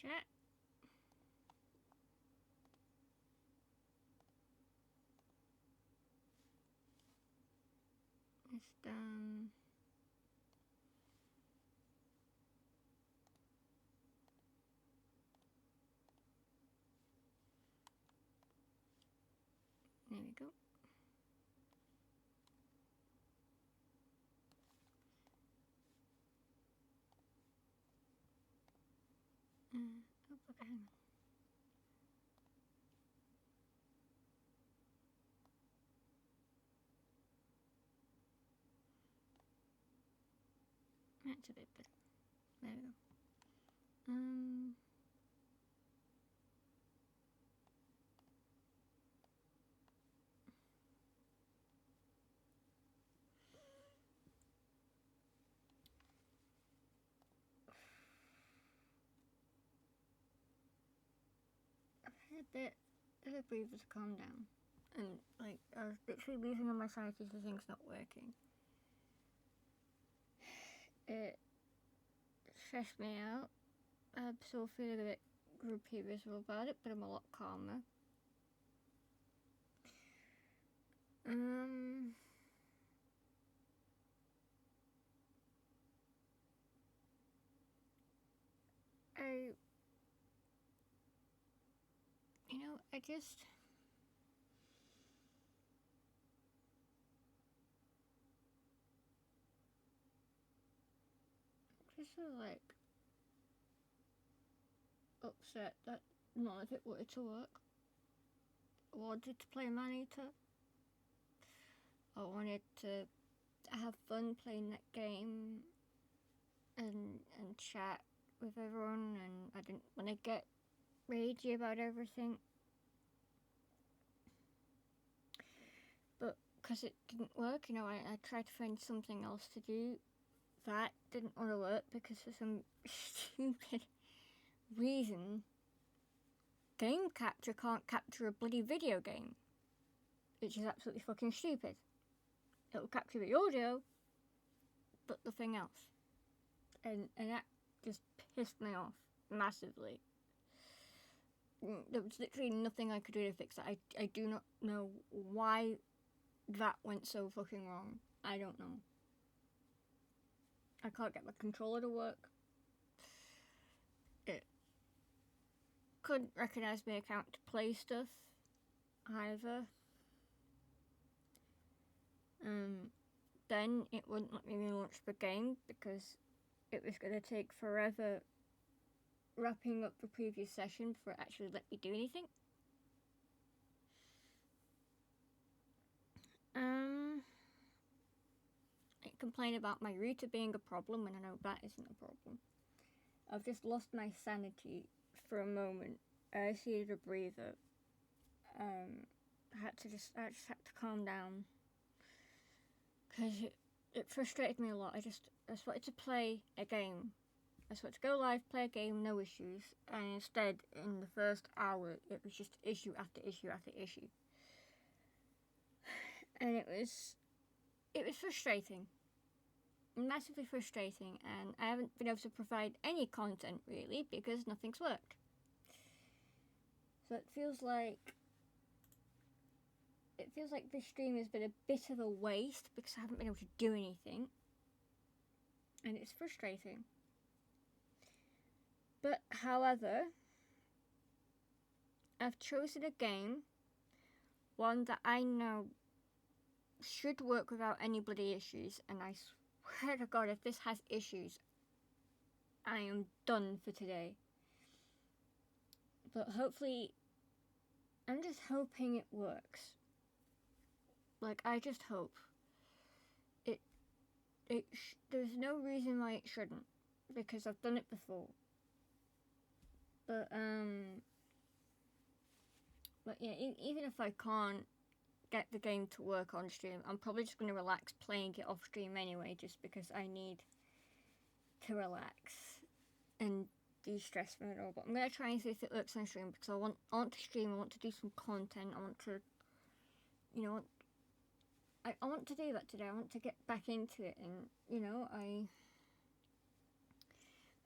Chat. It's done. There we go. Oh, okay, hang on. That's a bit better. There we go. I've had a bit of a breather to calm down. And, like, I was literally losing on my sanity for things not working. It stressed me out. I'm still feeling a bit groupie miserable about it, but I'm a lot calmer. I just feel like upset that none of it wanted to work. I wanted to play Man-Eater. I wanted to have fun playing that game and chat with everyone, and I didn't want to get ragey about everything. But because it didn't work, I tried to find something else to do. That didn't want to work because for some stupid reason, game capture can't capture a bloody video game, which is absolutely fucking stupid. It'll capture the audio, but nothing else. And that just pissed me off massively. There was literally nothing I could do to fix that. I do not know why that went so fucking wrong. I don't know. I can't get my controller to work. It couldn't recognize my account to play stuff either. Then it wouldn't let me relaunch the game because it was going to take forever wrapping up the previous session before it actually let me do anything. It complained about my router being a problem when I know that isn't a problem. I've just lost my sanity for a moment. I just needed a breather. I just had to calm down because it frustrated me a lot. I just wanted to play a game. I just wanted to go live, play a game, no issues, and instead, in the first hour, it was just issue after issue after issue, and it was frustrating, massively frustrating, and I haven't been able to provide any content really because nothing's worked. So it feels like this stream has been a bit of a waste because I haven't been able to do anything, and it's frustrating. But however, I've chosen a game, one that I know should work without any bloody issues, and I swear to God, if this has issues, I am done for today. But hopefully, I'm just hoping it works. Like, I just hope. There's no reason why it shouldn't, because I've done it before. But yeah, even if I can't get the game to work on stream, I'm probably just going to relax playing it off stream anyway, just because I need to relax and de-stress from it all. But I'm going to try and see if it works on stream, because I want to stream, I want to do some content, I want to, I want to do that today. I want to get back into it, and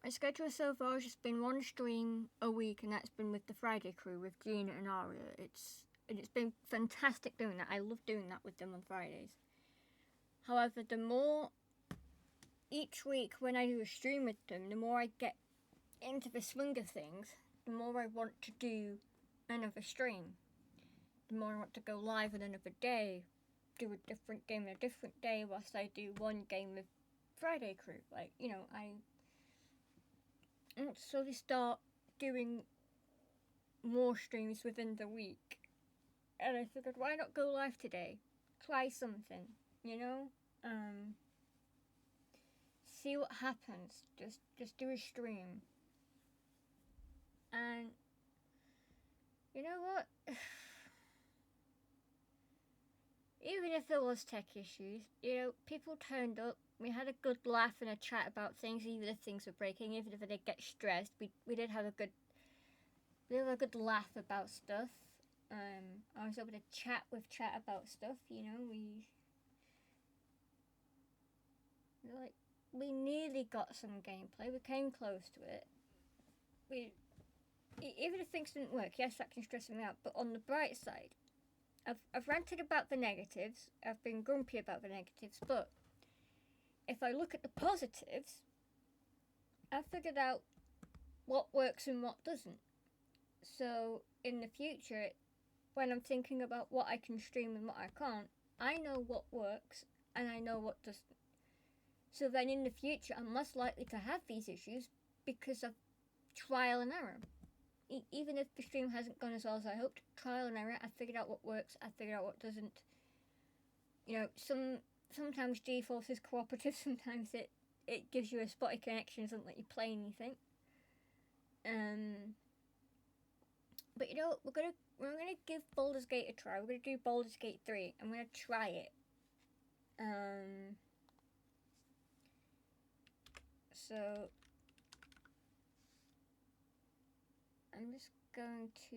My schedule so far has just been one stream a week, and that's been with the Friday crew with Gina and Aria. It's been fantastic doing that. I love doing that with them on Fridays. However, the more each week when I do a stream with them, the more I get into the swing of things, the more I want to do another stream. The more I want to go live on another day, do a different game on a different day, whilst I do one game with Friday crew. Like, you know, I want to slowly start doing more streams within the week. And I figured, why not go live today? Try something, you know? See what happens. Just do a stream. And you know what? Even if there was tech issues, you know, people turned up. We had a good laugh and a chat about things, even if things were breaking, even if I did get stressed. We did have a good laugh about stuff. I was able to chat about stuff, you know. We nearly got some gameplay. We came close to it. Even if things didn't work, yes, that can stress me out. But on the bright side, I've ranted about the negatives. I've been grumpy about the negatives. But if I look at the positives, I've figured out what works and what doesn't. So in the future, when I'm thinking about what I can stream and what I can't, I know what works and I know what doesn't. So then in the future, I'm less likely to have these issues because of trial and error. Even if the stream hasn't gone as well as I hoped, trial and error, I figured out what works, I figured out what doesn't. You know, sometimes GeForce is cooperative, sometimes it gives you a spotty connection, doesn't let you play anything. But you know, we're gonna give Baldur's Gate a try. We're gonna do Baldur's Gate 3. I'm gonna try it. So I'm just going to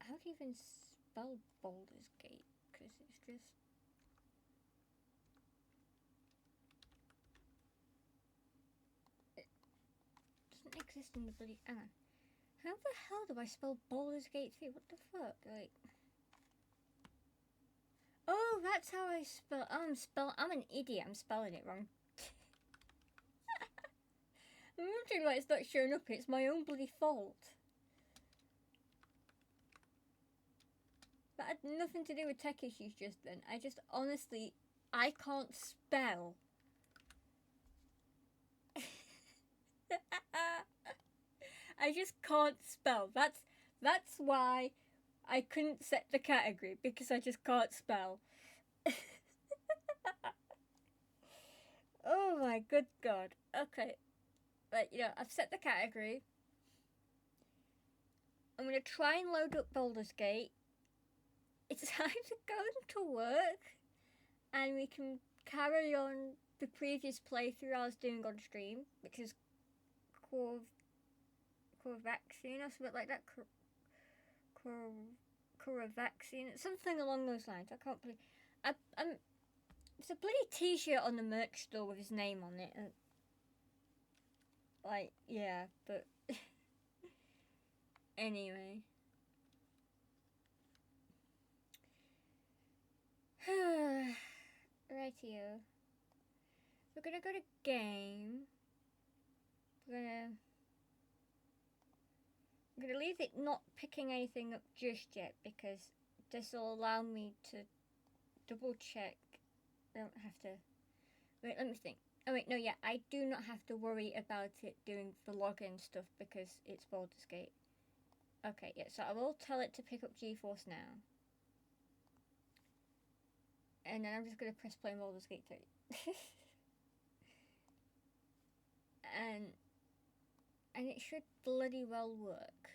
how do you even spell Baldur's Gate? Because it's just doesn't exist in the bloody how the hell do I spell Baldur's Gate 3? What the fuck? Like, oh, that's how I spell. I'm an idiot. I'm spelling it wrong. I'm wondering why it's not showing up. It's my own bloody fault. That had nothing to do with tech issues just then. I just honestly, I can't spell. I just can't spell. That's why I couldn't set the category, because I just can't spell. Oh my good god. Okay. But, you know, I've set the category. I'm going to try and load up Baldur's Gate. It's time to go to work. And we can carry on the previous playthrough I was doing on stream, which is Corvaxine or something like that. Corvaxine. Something along those lines. I can't believe... It's a bloody t-shirt on the merch store with his name on it. And, like, yeah, but... Anyway. Rightio. We're gonna go to game. I'm gonna leave it not picking anything up just yet, because this will allow me to double check. I don't have to... Wait, let me think. Oh wait, no, yeah, I do not have to worry about it doing the login stuff because it's Baldur's Gate. Okay, yeah, so I will tell it to pick up GeForce now. And then I'm just going to press play Baldur's Gate 3. And it should bloody well work.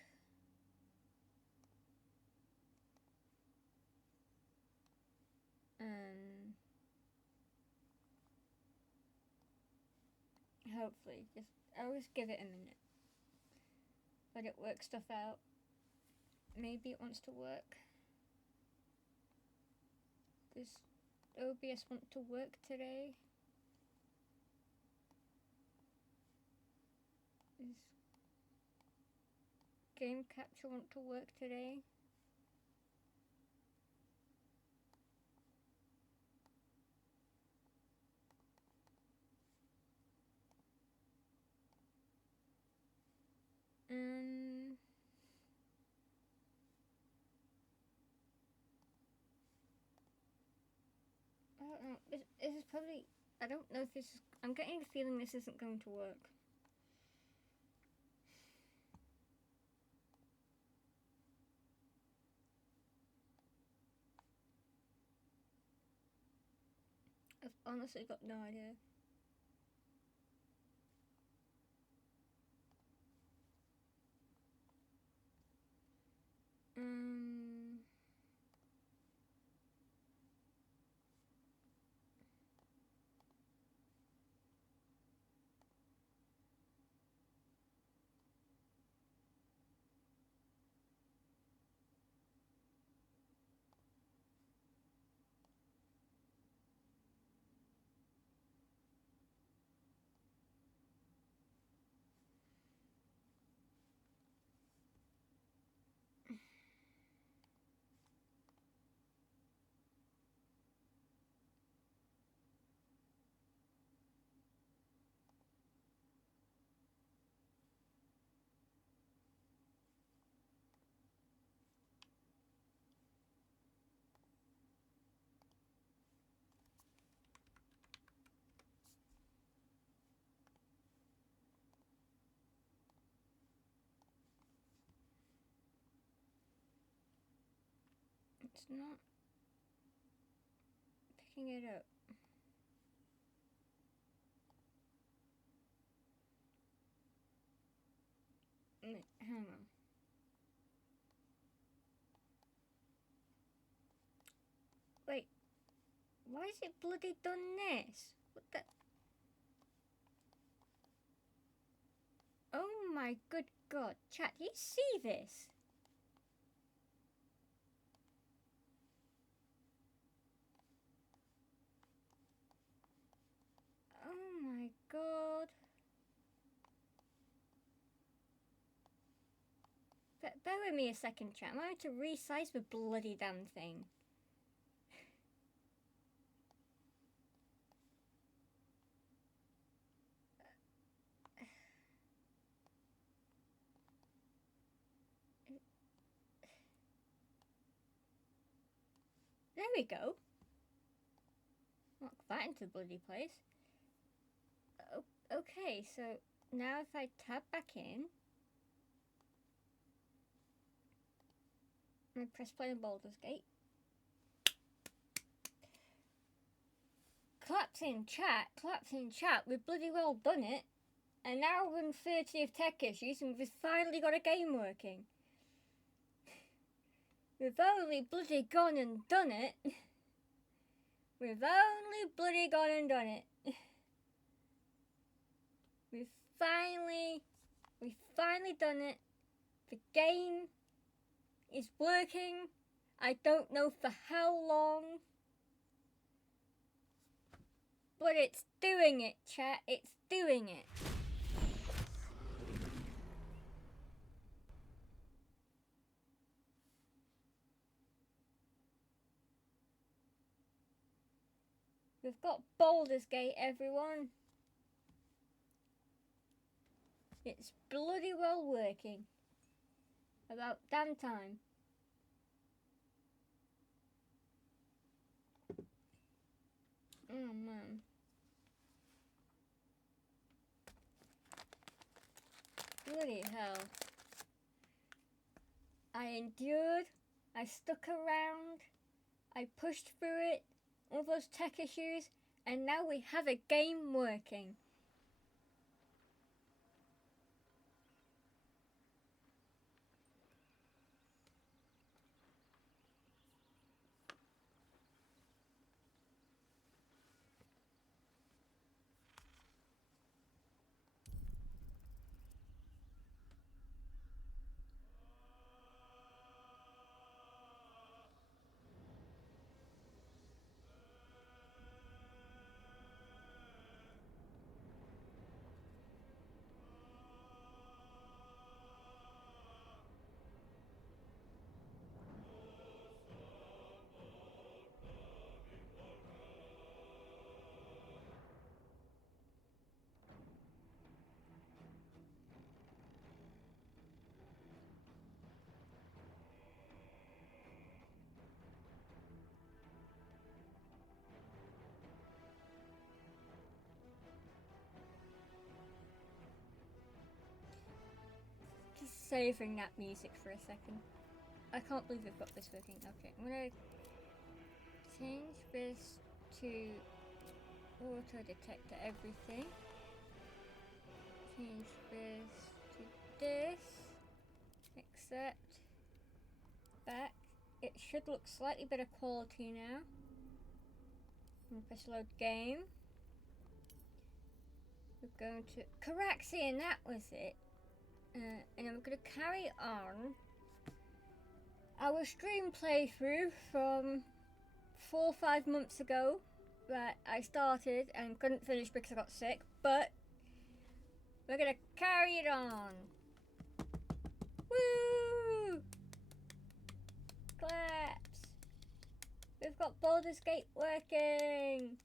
Hopefully, I'll just give it a minute. Let it work stuff out. Maybe it wants to work. OBS want to work today? Does Game Capture want to work today? I don't know. This is probably. I don't know if this is. I'm getting the feeling this isn't going to work. I've honestly got no idea. It's not picking it up. Wait, hang on. Wait, why is it bloody done this? What the? Oh my good god, chat, do you see this? Oh my god. Bear with me a second, chat. I'm going to resize the bloody damn thing. There we go. Lock that into the bloody place. Okay, so now if I tab back in and press play on Baldur's Gate. Claps in chat, we've bloody well done it. And now we're in 30th tech issues and we've finally got a game working. We've only bloody gone and done it. We've only bloody gone and done it. We've finally done it. The game is working. I don't know for how long. But it's doing it, chat. It's doing it. We've got Baldur's Gate, everyone. It's bloody well working. About damn time. Oh man. Bloody hell. I endured. I stuck around. I pushed through it. All those tech issues. And now we have a game working. savouring that music for a second. I can't believe we've got this working. Okay, I'm gonna change this to auto detector everything. Change this to this. Accept. Back. It should look slightly better quality now. I'm gonna press load game. We're going to Caraxian, that was it. And I'm going to carry on our stream playthrough from 4 or 5 months ago that I started and couldn't finish because I got sick, but we're going to carry it on. Woo! Claps! We've got Baldur's Gate working!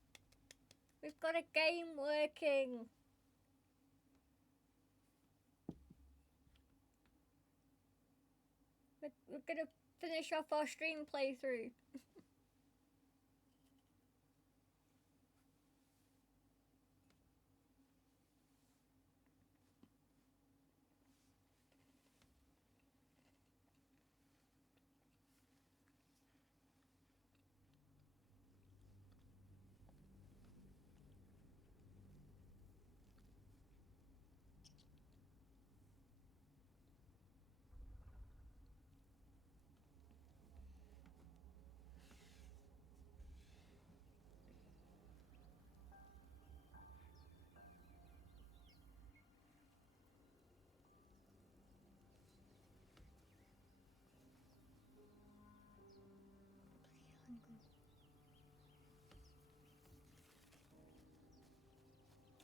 We've got a game working! We're gonna finish off our stream playthrough.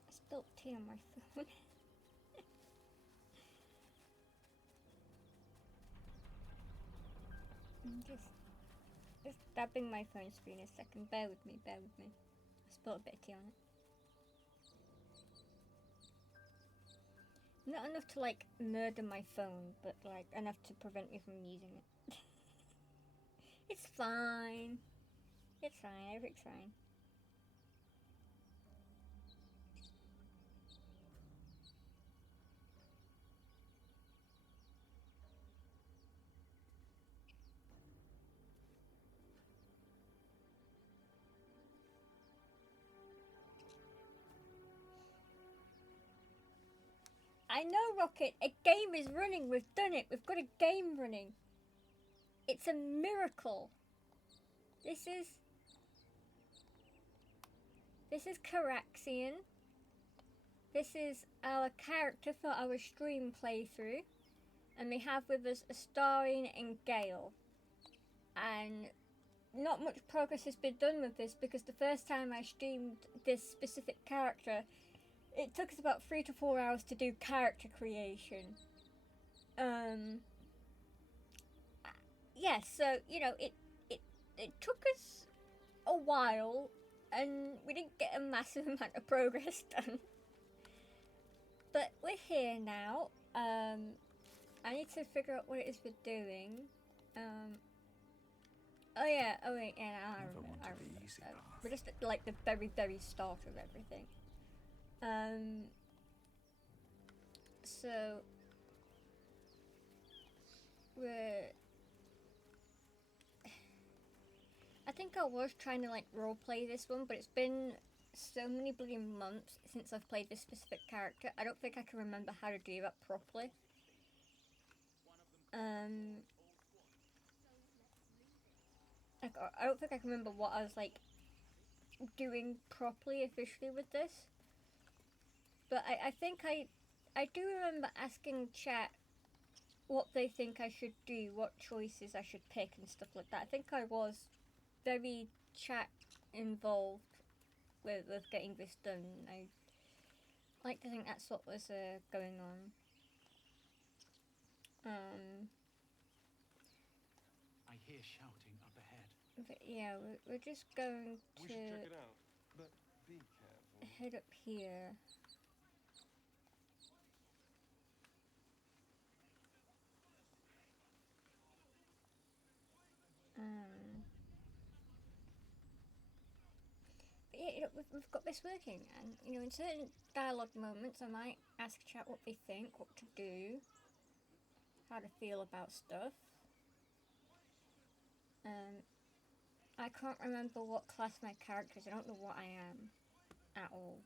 I spilled tea on my phone. I'm just dabbing my phone screen a second. Bear with me, bear with me. I spilled a bit of tea on it. Not enough to like murder my phone, but like enough to prevent me from using it. It's fine. It's fine, everything's fine. I know, Rocket, a game is running. We've done it. We've got a game running. It's a miracle. This is Caraxian. This is our character for our stream playthrough. And we have with us Astarian and Gale. And not much progress has been done with this because the first time I streamed this specific character, it took us about 3 to 4 hours to do character creation. Yeah, so, you know, it took us a while and we didn't get a massive amount of progress done. But we're here now. I need to figure out what it is we're doing. Oh yeah, I remember. We're just at, like, the very, very start of everything. So I think I was trying to like roleplay this one, but it's been so many bloody months since I've played this specific character. I don't think I can remember how to do that properly. I don't think I can remember what I was like doing properly officially with this. But I think I do remember asking chat what they think I should do, what choices I should pick and stuff like that. I think I was very chat involved with getting this done. I like to think that's what was going on. I hear shouting up ahead. But yeah, we're just going to We should check it out, but be careful. head up here. But yeah, you know, we've got this working, and you know, in certain dialogue moments, I might ask chat what they think, what to do. how to feel about stuff. I can't remember what class my character is. I don't know what I am at all.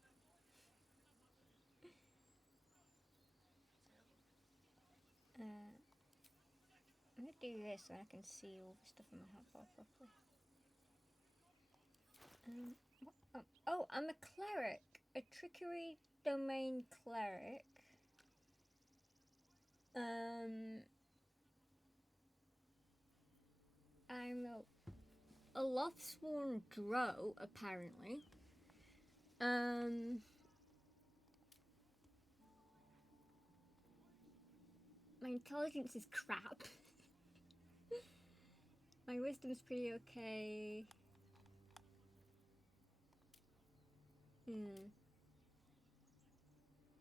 I'm gonna do this so I can see all the stuff in my hotbar properly. Oh, I'm a cleric. A trickery domain cleric. I'm a Lothsworn Drow, apparently. My intelligence is crap. My wisdom's pretty okay. I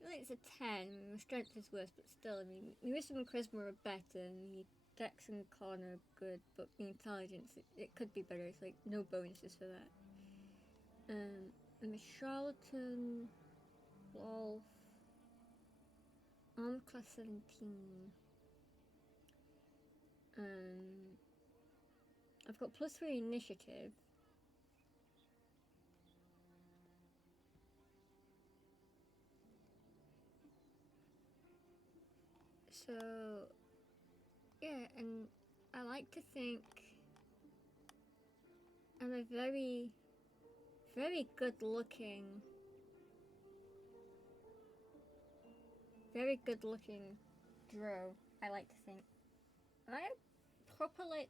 feel like it's a 10. My strength is worse, but still, I mean, my wisdom and charisma are better, and my dex and con are good, but the intelligence, it could be better. It's like no bonuses for that. I'm a charlatan, wolf, armor class 17. I've got +3 initiative. So, yeah, and I like to think I'm a very, very good looking drow, I like to think. Am I a proper, like,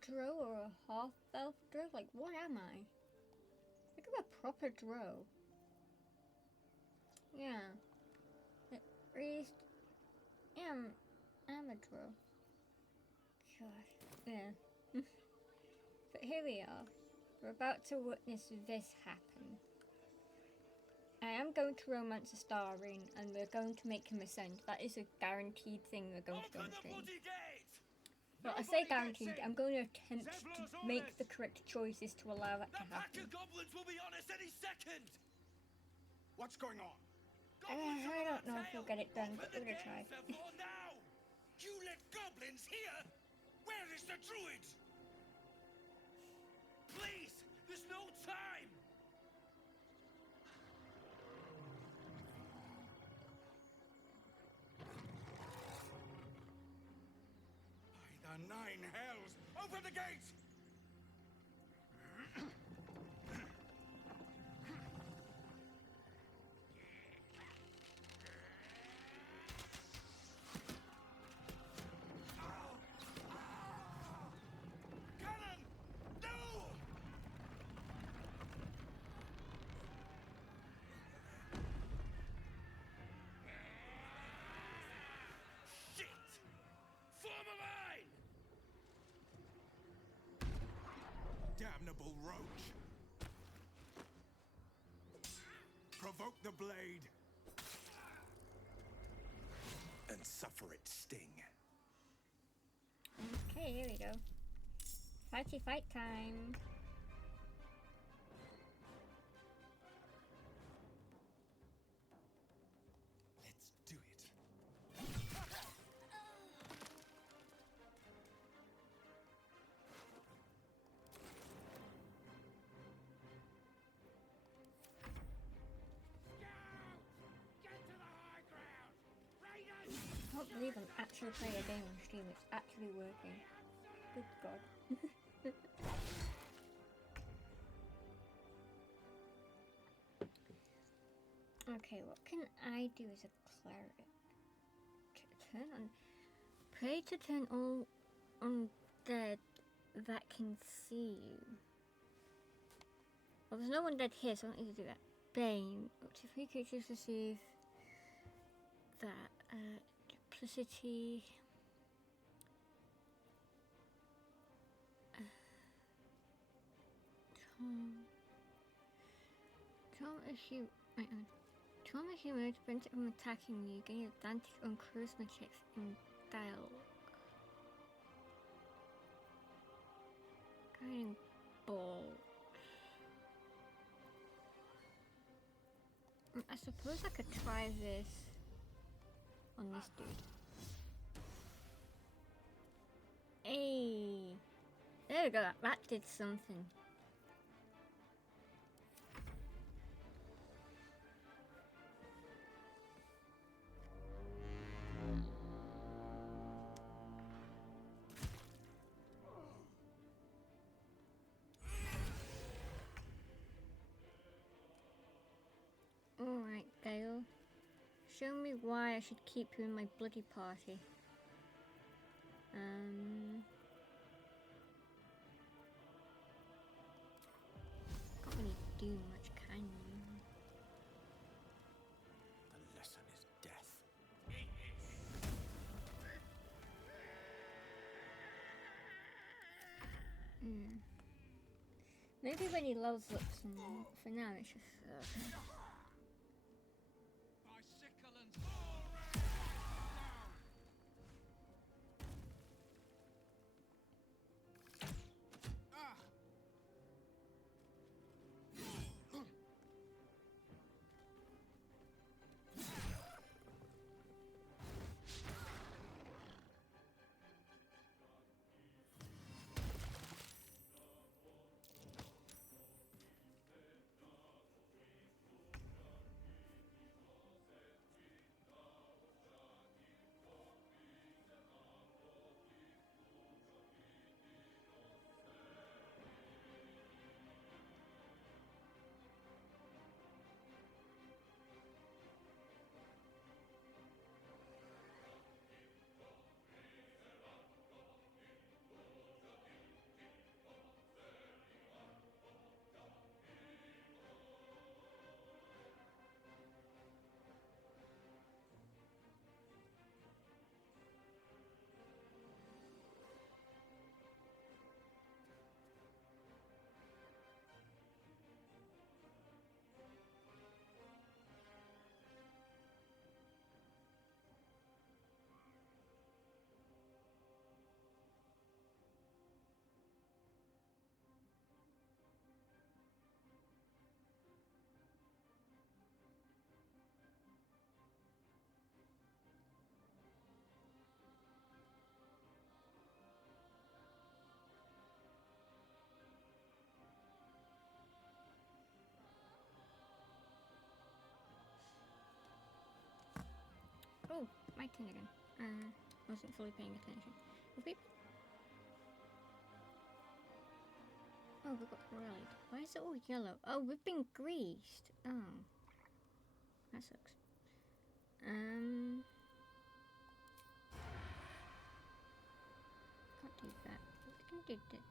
drow or a half-elf drow? Like, what am I? I think I'm a proper drow. Yeah. At least, yeah, I'm a drow. Gosh, yeah. But here we are. We're about to witness this happen. I am going to romance a star ring, and we're going to make him ascend. That is a guaranteed thing we're going to do on stream. Well, I say guaranteed. I'm going to attempt to make the correct choices to allow that to happen. Goblins will be on us any second. What's going on? I don't know if we'll get it done, but we're gonna try. Now! You let goblins here? Where is the druid? Please, there's no time. By the 9 hells, open the gates! Cannon! No! Shit! Form a line! Damnable roach! Provoke the blade! And suffer its sting. Okay, here we go. Fighty fight time. Let's do it. I can't believe I'm actually playing a game on stream. It's actually working. Good God. Okay, what can I do as a cleric? Turn on. Pray to turn all undead that can see you. Well, there's no one dead here, so I don't need to do that. Bane. Up to 3 creatures receive that. Duplicity. Charm issue. Charm issue mode prevents it from attacking you. Gain advantage on charisma checks in dialogue. Guiding ball. I suppose I could try this on this dude. Hey, there we go. That did something. Alright, Gale. Show me why I should keep you in my bloody party. Can't really do much, can you? The lesson is death. Maybe when he levels up some. For now, it's just. My sickle and all down. Oh, my turn again. Wasn't fully paying attention. Have we... Oh, we got rallied. Why is it all yellow? Oh, we've been greased. Oh. That sucks. Can't do that. We can do this.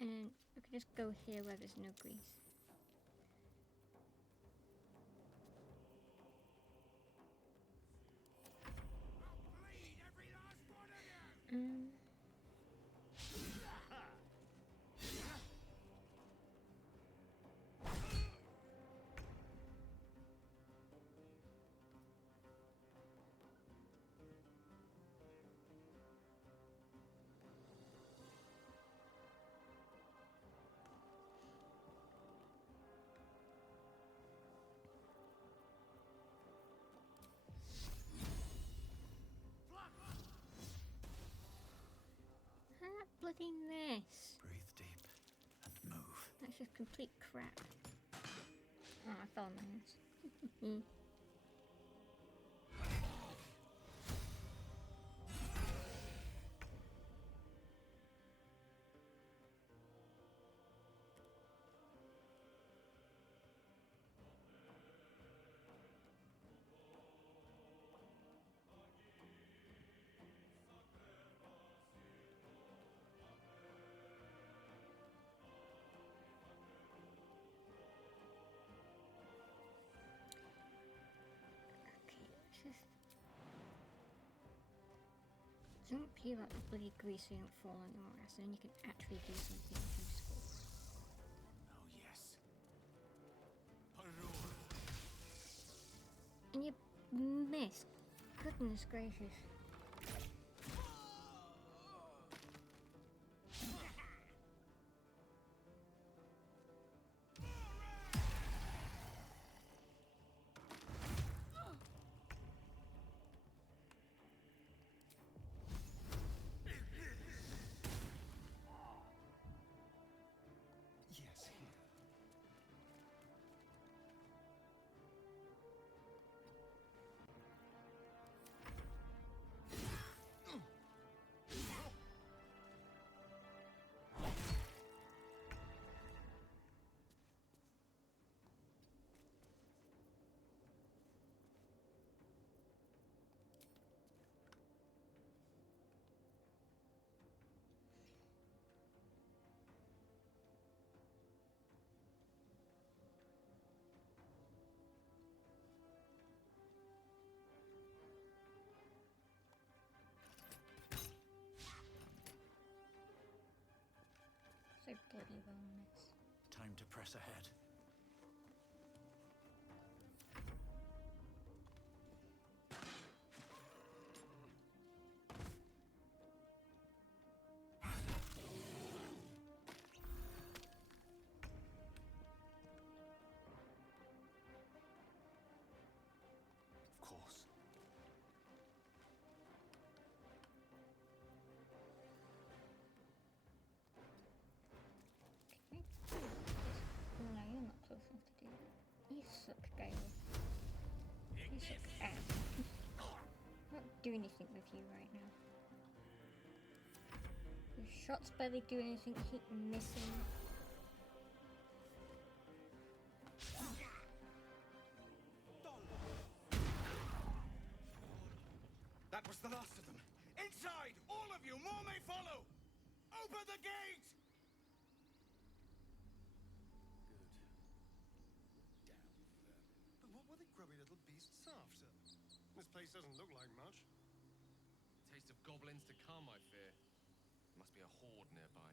And we can just go here where there's no grease. Bleed every last one of you. Ah, bloody mess. Breathe deep and move. That's just complete crap. Oh, I fell on my hands. Don't peel out the bloody grease so you don't fall on your ass, and then you can actually do something useful. Oh yes. And you missed. Goodness gracious. so bloody well miss. Time to press ahead. Of course. No, you're not close enough to do that. You suck, Gale. You suck ass. I can't do anything with you right now. Your shots barely do anything, keep missing. That was the last of them. Inside! All of you! More may follow! Open the gate! But what were the grubby little beasts after? This place doesn't look like much. Taste of goblins to come, I fear. Must be a horde nearby.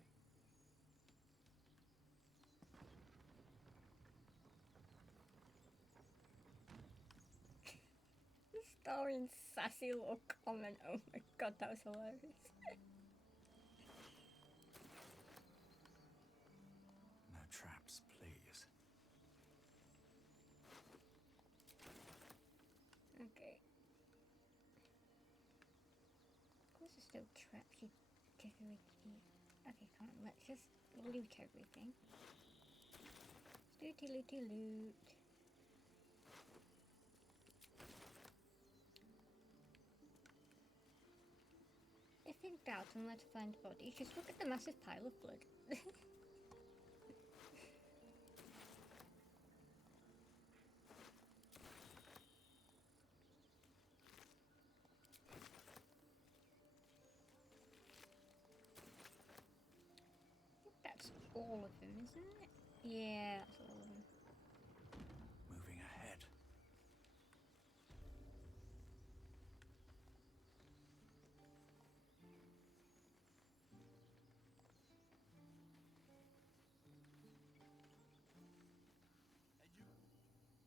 Starring sassy little comment. Oh my god, that was hilarious. No traps, please. Okay. Of course there's still traps, you dickery. Okay, come on, let's just loot everything. Looty looty loot. If in doubt on where to find bodies, just look at the massive pile of blood. That's all of them, isn't it? Yeah, that's all of them. Moving ahead.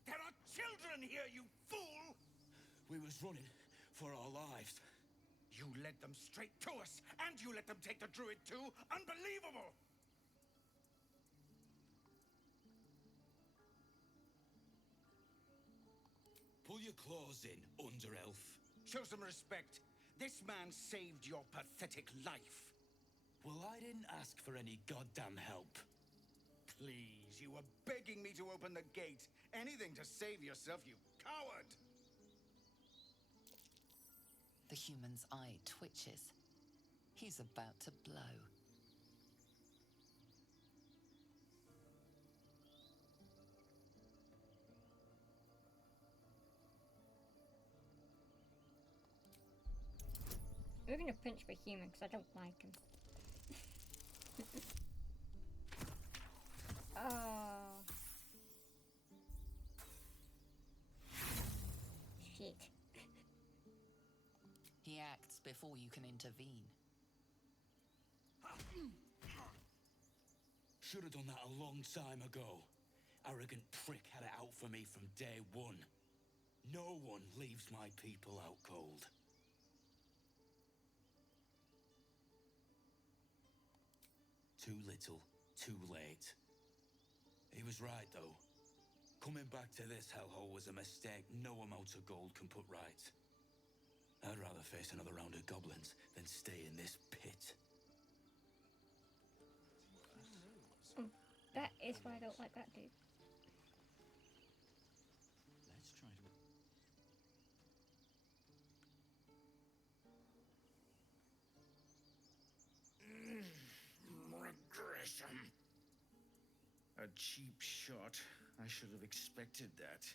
There are children here, you fool! We was running for our lives. You led them straight to us, and you let them take the druid too? Unbelievable! Pull your claws in, under-elf. Show some respect. This man saved your pathetic life. Well, I didn't ask for any goddamn help. Please, you were begging me to open the gate. Anything to save yourself, you coward! The human's eye twitches. He's about to blow. We're gonna pinch for human because I don't like him. Oh. Shit. He acts before you can intervene. Should have done that a long time ago. Arrogant prick had it out for me from day one. No one leaves my people out cold. Too little, too late. He was right, though. Coming back to this hellhole was a mistake no amount of gold can put right. I'd rather face another round of goblins than stay in this pit. That is why I don't like that dude. Let's try to... Regression. A cheap shot. I should have expected that.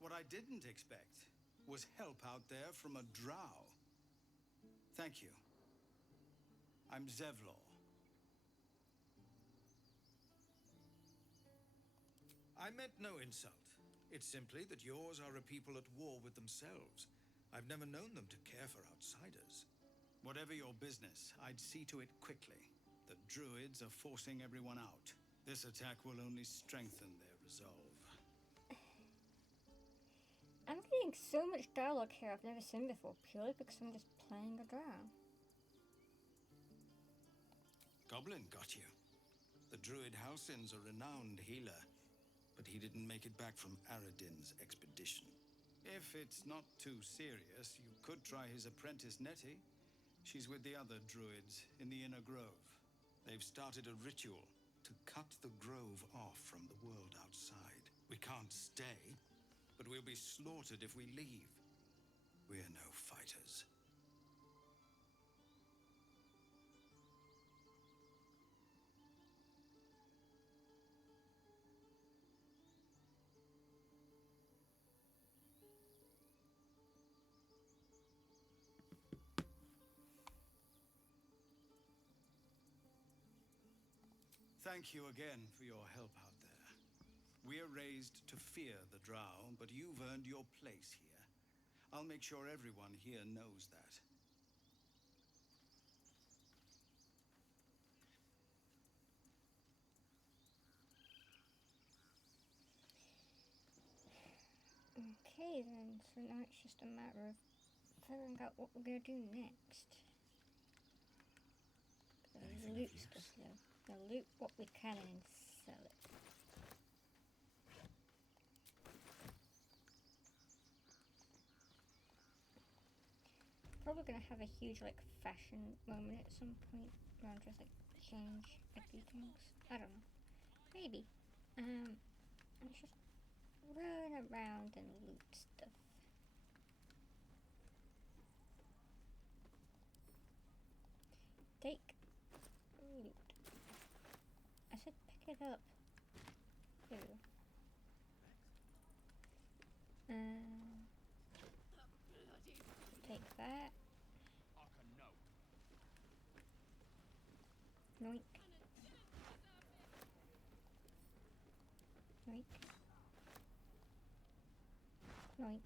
What I didn't expect was help out there from a drow. Thank you. I'm Zevlor. I meant no insult. It's simply that yours are a people at war with themselves. I've never known them to care for outsiders. Whatever your business, I'd see to it quickly. The druids are forcing everyone out. This attack will only strengthen their resolve. I'm getting so much dialogue here I've never seen before, purely because I'm just playing a drow. Goblin got you. The druid Halsin's a renowned healer, but he didn't make it back from Aradin's expedition. If it's not too serious, you could try his apprentice Nettie. She's with the other druids in the Inner Grove. They've started a ritual to cut the grove off from the world outside. We can't stay, but we'll be slaughtered if we leave. We're no fighters. Thank you again for your help out there. We're raised to fear the drow, but you've earned your place here. I'll make sure everyone here knows that. Okay then, so now it's just a matter of figuring out what we're gonna do next. Anything of Loot use? stuff though. We'll loot what we can and then sell it. Probably gonna have a huge like fashion moment at some point where I'm just like change everything. I don't know. Maybe. Let's just run around and loot stuff. Take loot. I said pick it up. Here we go. Take that. Noink. Noink. Noink.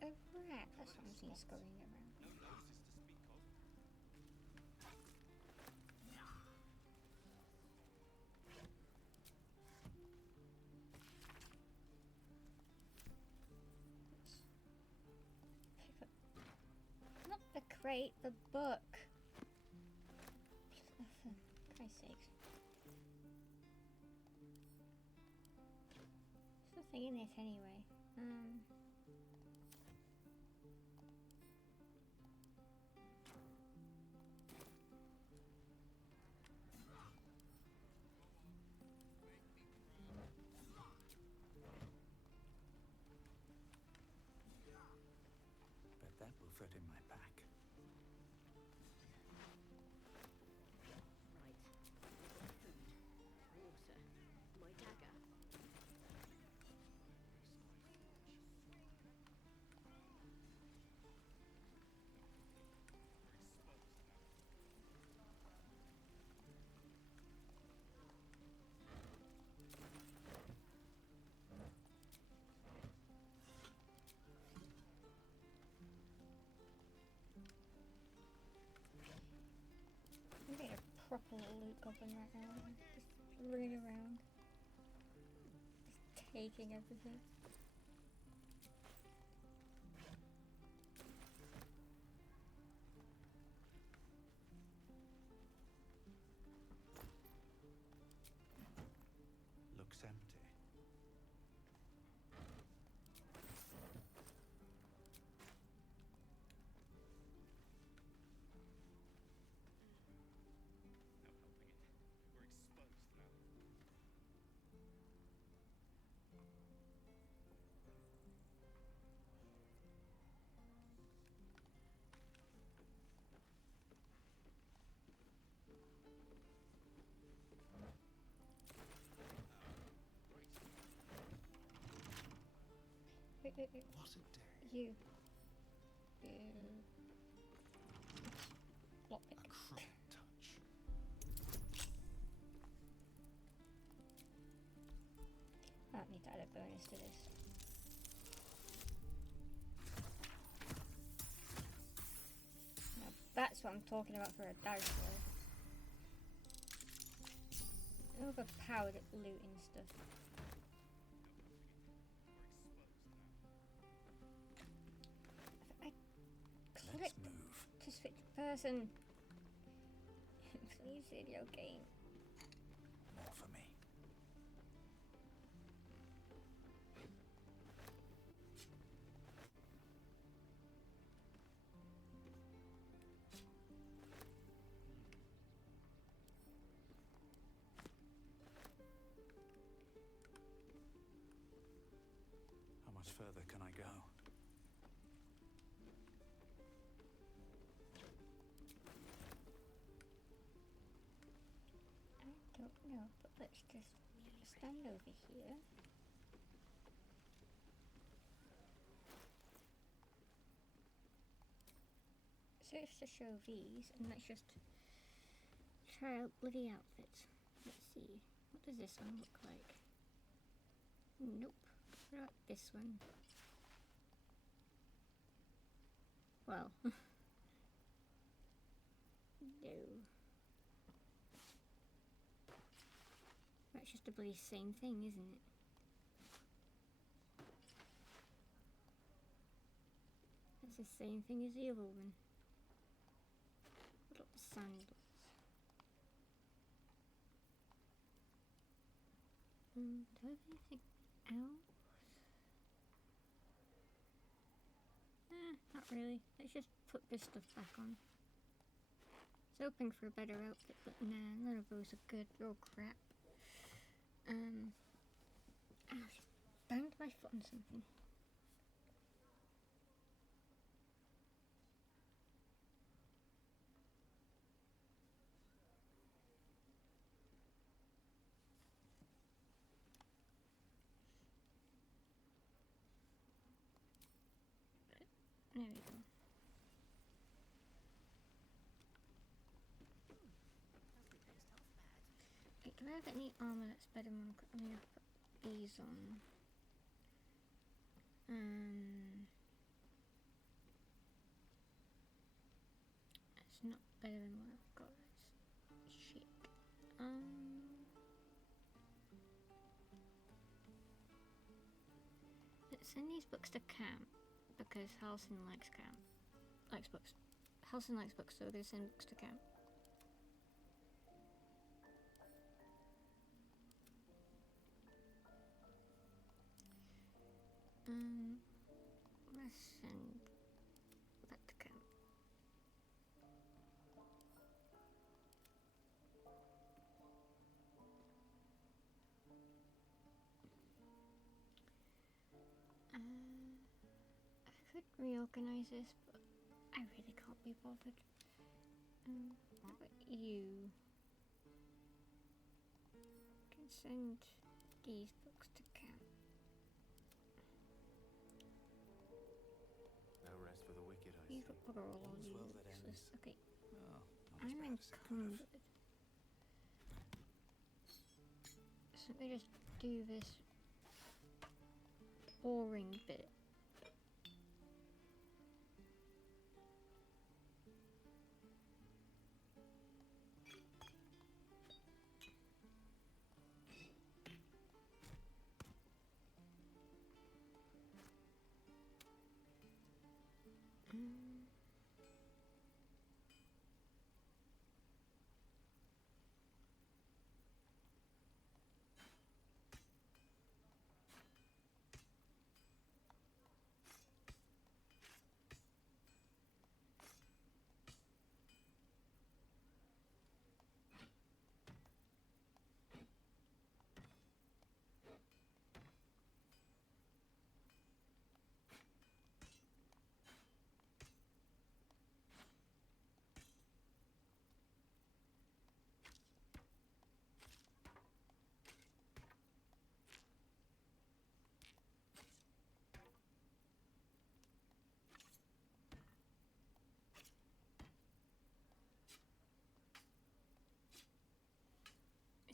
A rat or something is going around. Pick up. Not the crate, the book. For Christ's sakes. There's nothing in it anyway. Bet that will fit in my pack. My dagger. I'm getting a proper little loot goblin right now. Just running around. Just taking everything. Looks empty. What a day. You. Flop it. A crooked touch. I don't need to add a bonus to this. Now that's what I'm talking about for a dice roll. Overpowered at looting stuff. I clicked Let's move. to switch person. Please, video game. More for me. How much further can I go? I don't know, but let's just stand over here. Search to show these, and let's just try out bloody outfits. Let's see. What does this one look like? Nope. What about this one? Well. No. That's just a bloody same thing, isn't it? That's the same thing as the other one. What about the sandals? Do I have anything else? Not really. Let's just put this stuff back on. I was hoping for a better outfit, but nah, none of those are good. They're all crap. I just banged my foot on something. There we go. Wait, do I have any armor that's better than I mean, I'll put these on. It's not better than what I've got. That's shit. Let's send these books to camp because Halcyon likes camp. Likes books. Halcyon likes books, so they send books to camp. Let's send that to camp. I could reorganize this, but I really can't be bothered. How about you? Can send these books to camp. No rest for the wicked, I You see. got all on All's you. well that ends. Okay, Oh, not as I'm bad as it could have. encumbered. So let me just do this boring bit.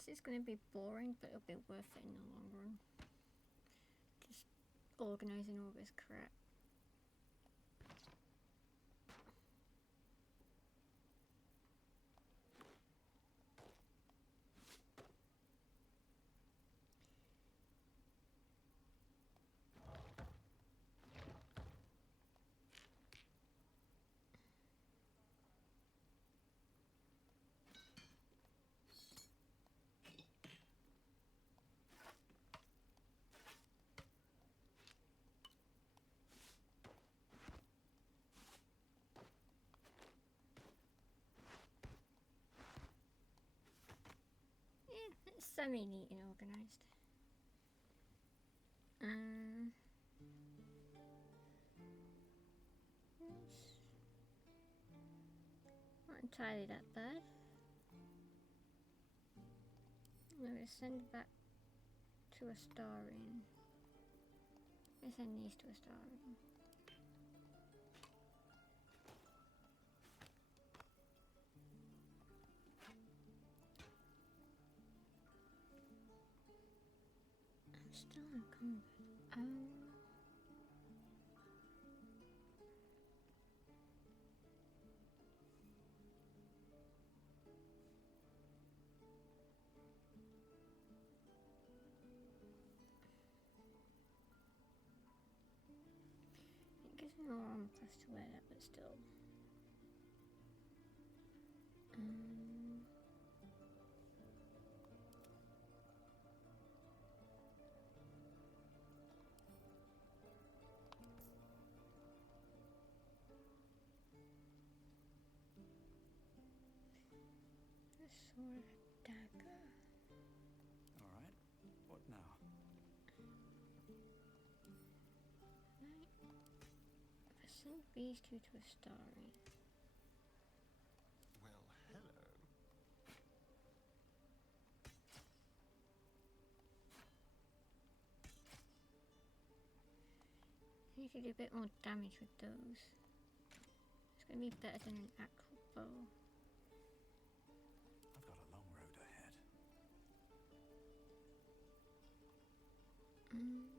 This is going to be boring, but it'll be worth it in the long run. Just organising all this crap. It's semi-neat and organised. Not entirely that bad. I'm going to send back to a starring. I'm going to send these to a starring. Still unencumbered. It gives me more armor plus to wear that, but still. Sword, dagger. All right. What now? I send these two to a starry. Well, hello. I need to do a bit more damage with those. It's going to be better than an actual bow. I've got a long road ahead. Gale.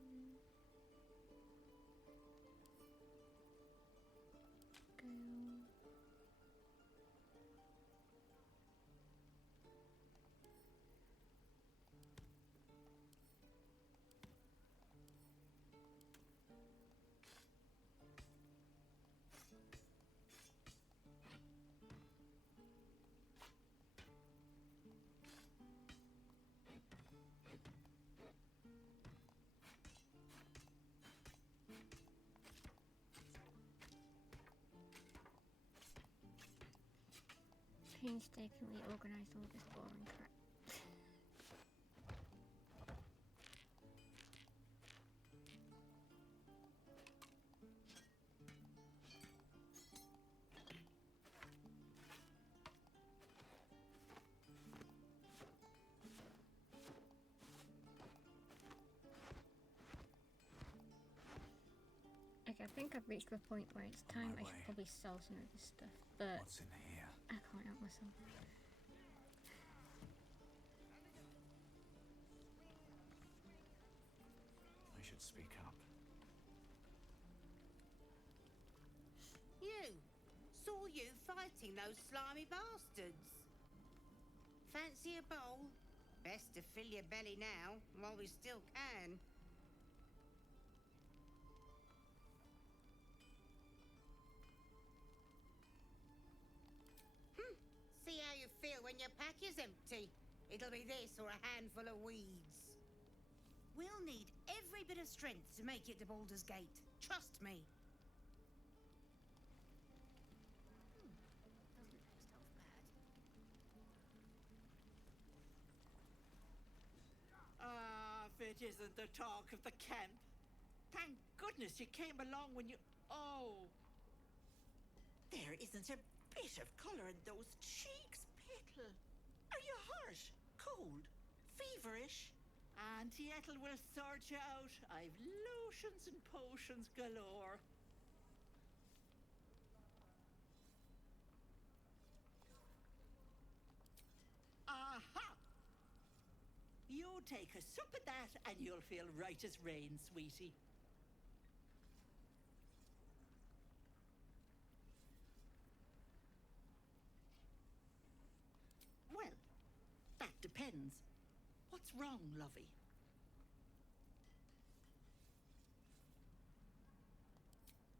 Painstakingly organised all this boring crap. Okay, I think I've reached a point where it's time I should probably sell some of this stuff, but What's in here? I can't help myself. I should speak up. You! Saw you fighting those slimy bastards. Fancy a bowl? Best to fill your belly now, while we still can. See how you feel when your pack is empty. It'll be this or a handful of weeds. We'll need every bit of strength to make it to Baldur's Gate. Trust me. If it isn't the talk of the camp. Thank goodness you came along when you... Oh. There isn't a bit of colour in those cheeks, Petal. Are you hurt? Cold? Feverish? Auntie Ethel will sort you out. I've lotions and potions galore. Aha! take a sup of that and you'll feel right as rain, sweetie. Well, that depends. What's wrong, lovey?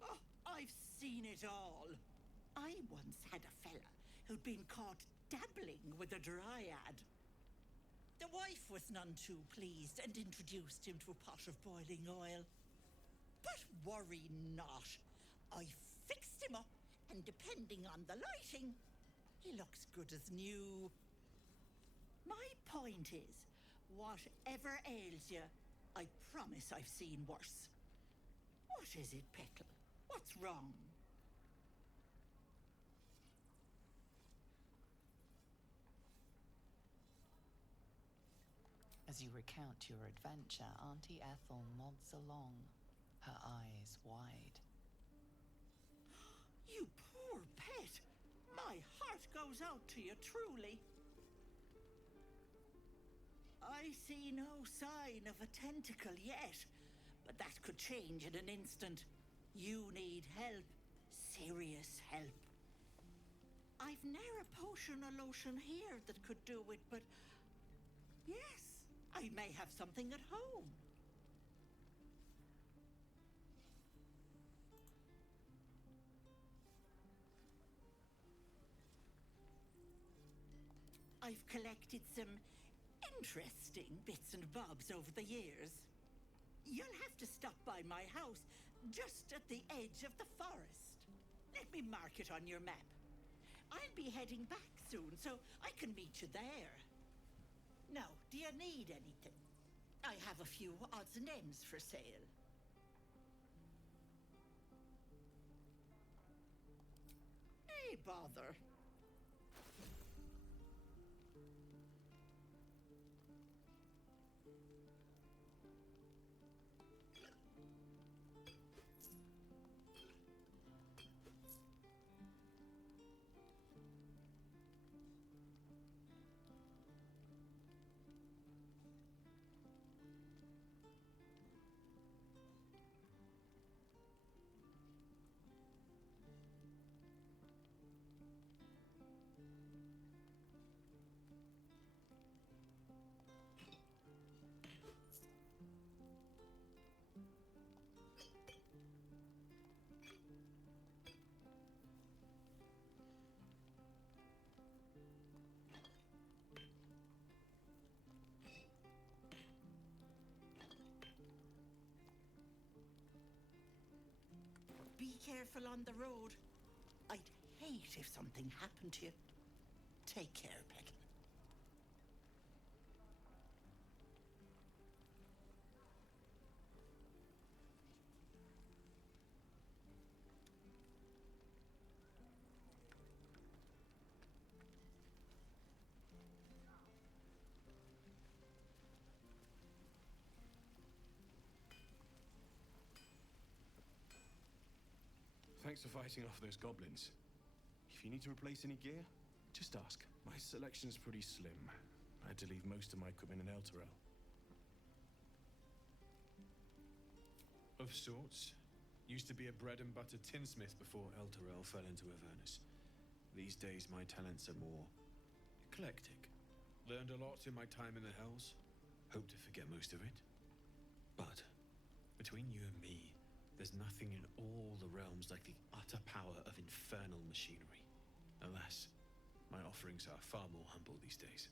Oh, I've seen it all. I once had a fella who'd been caught dabbling with a dryad. The wife was none too pleased and introduced him to a pot of boiling oil. But worry not. I fixed him up, and depending on the lighting, he looks good as new. My point is, whatever ails you, I promise I've seen worse. What is it, Petal? What's wrong? As you recount your adventure, Auntie Ethel nods along, her eyes wide. You poor pet! My heart goes out to you, truly. I see no sign of a tentacle yet, but that could change in an instant. You need help. Serious help. I've ne'er a potion or lotion here that could do it, but yes, I may have something at home. I've collected some interesting bits and bobs over the years. You'll have to stop by my house, just at the edge of the forest. Let me mark it on your map. I'll be heading back soon, so I can meet you there. Now, do you need anything? I have a few odds and ends for sale. Hey, bother. Be careful on the road. I'd hate if something happened to you. Take care, Petal. Thanks for fighting off those goblins. If you need to replace any gear, just ask. My selection's pretty slim. I had to leave most of my equipment in Elturel. Of sorts. Used to be a bread and butter tinsmith before Elturel fell into Avernus. These days, my talents are more eclectic. Learned a lot in my time in the Hells. Hope to forget most of it. But between you and me, there's nothing in all the realms like the utter power of infernal machinery. Alas, my offerings are far more humble these days.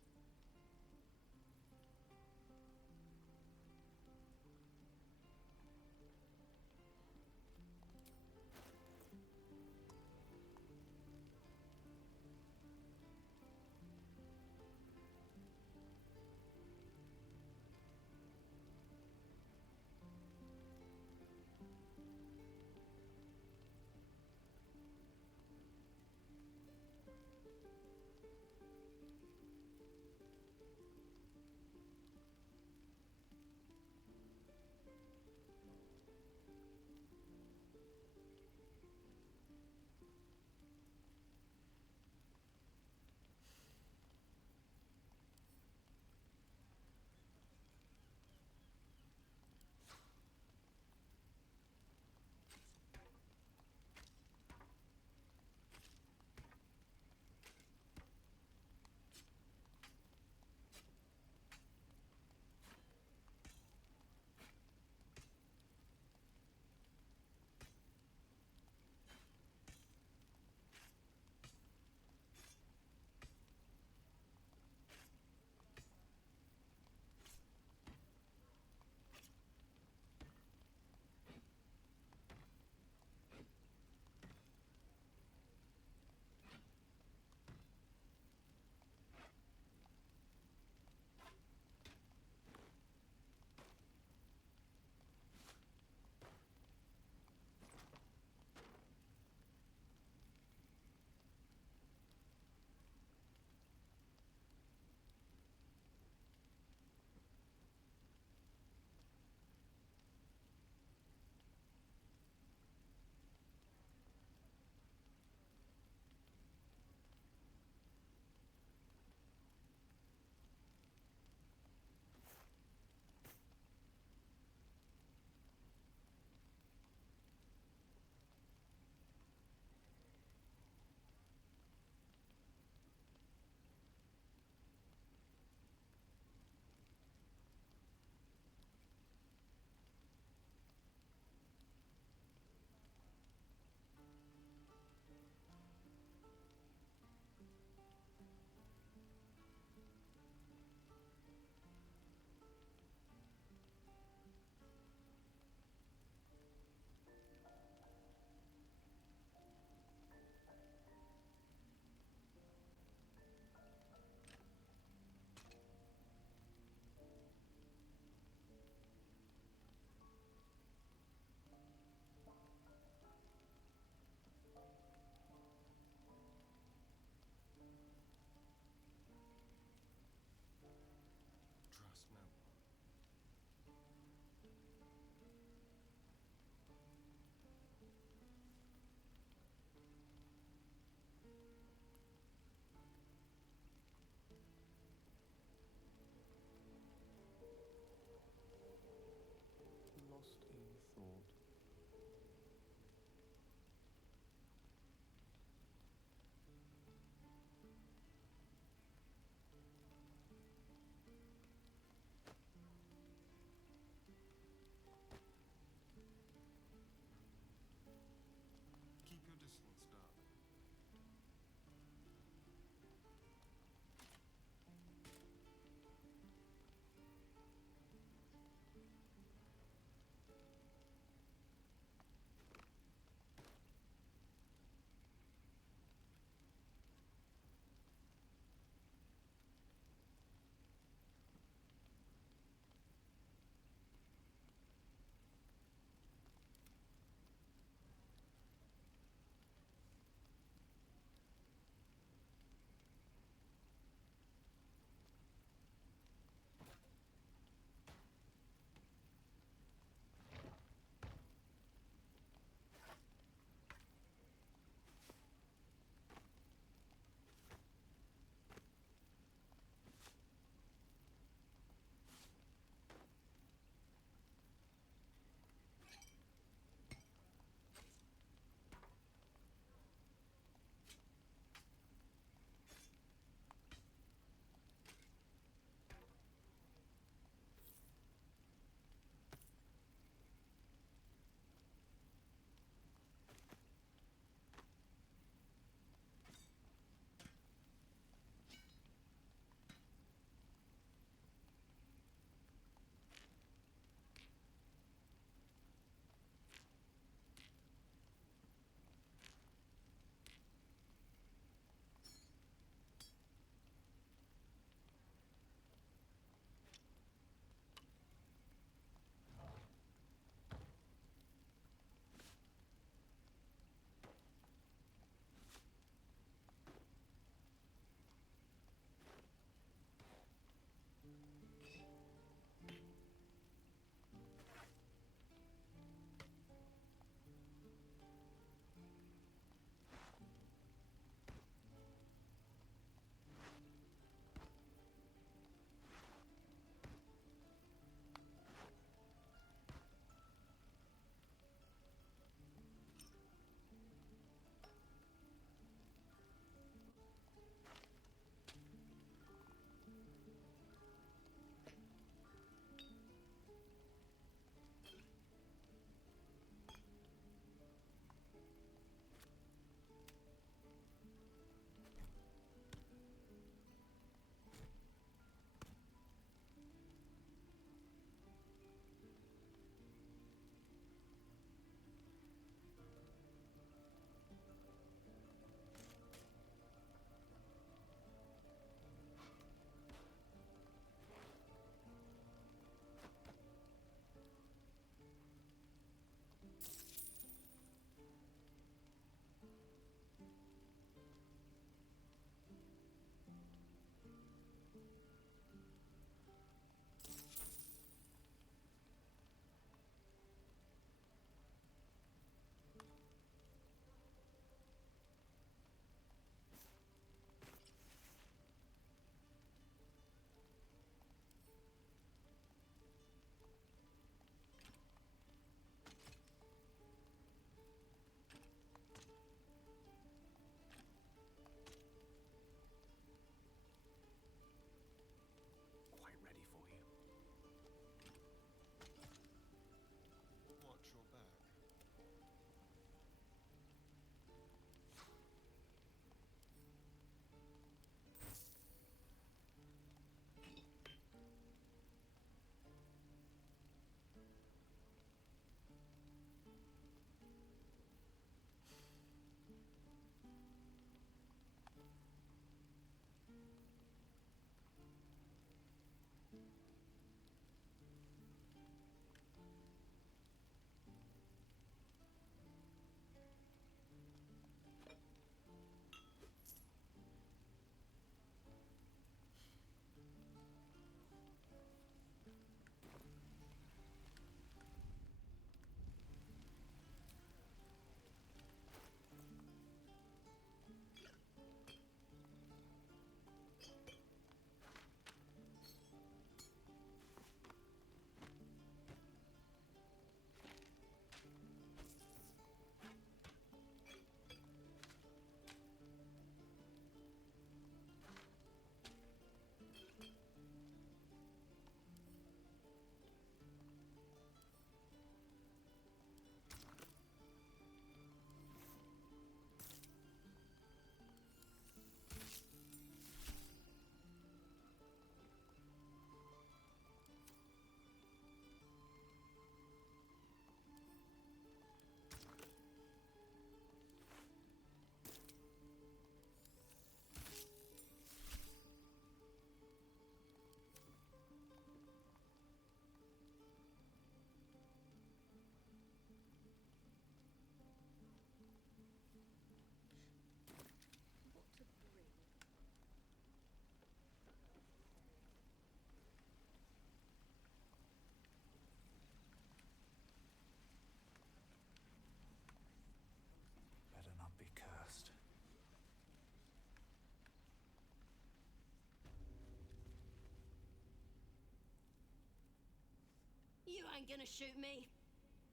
ain't gonna shoot me.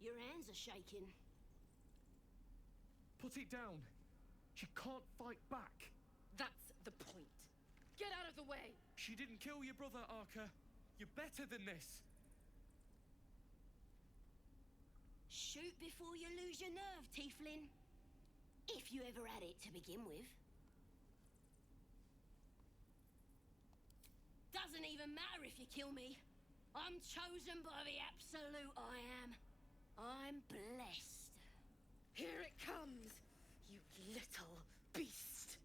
Your hands are shaking. Put it down. She can't fight back. That's the point. Get out of the way! She didn't kill your brother, Arca. You're better than this. Shoot before you lose your nerve, Tieflin. If you ever had it to begin with. Doesn't even matter if you kill me. I'm chosen by the absolute I am. I'm blessed. Here it comes, you little beast.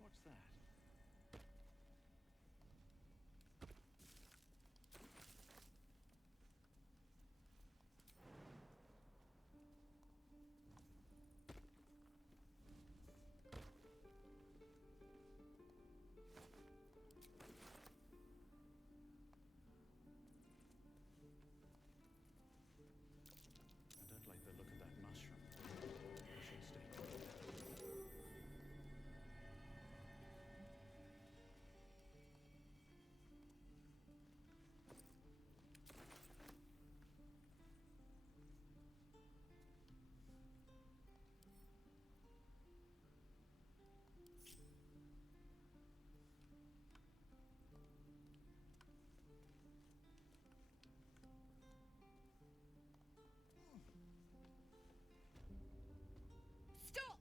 What's that? I don't like the look of that mushroom. I should stay clear. Stop!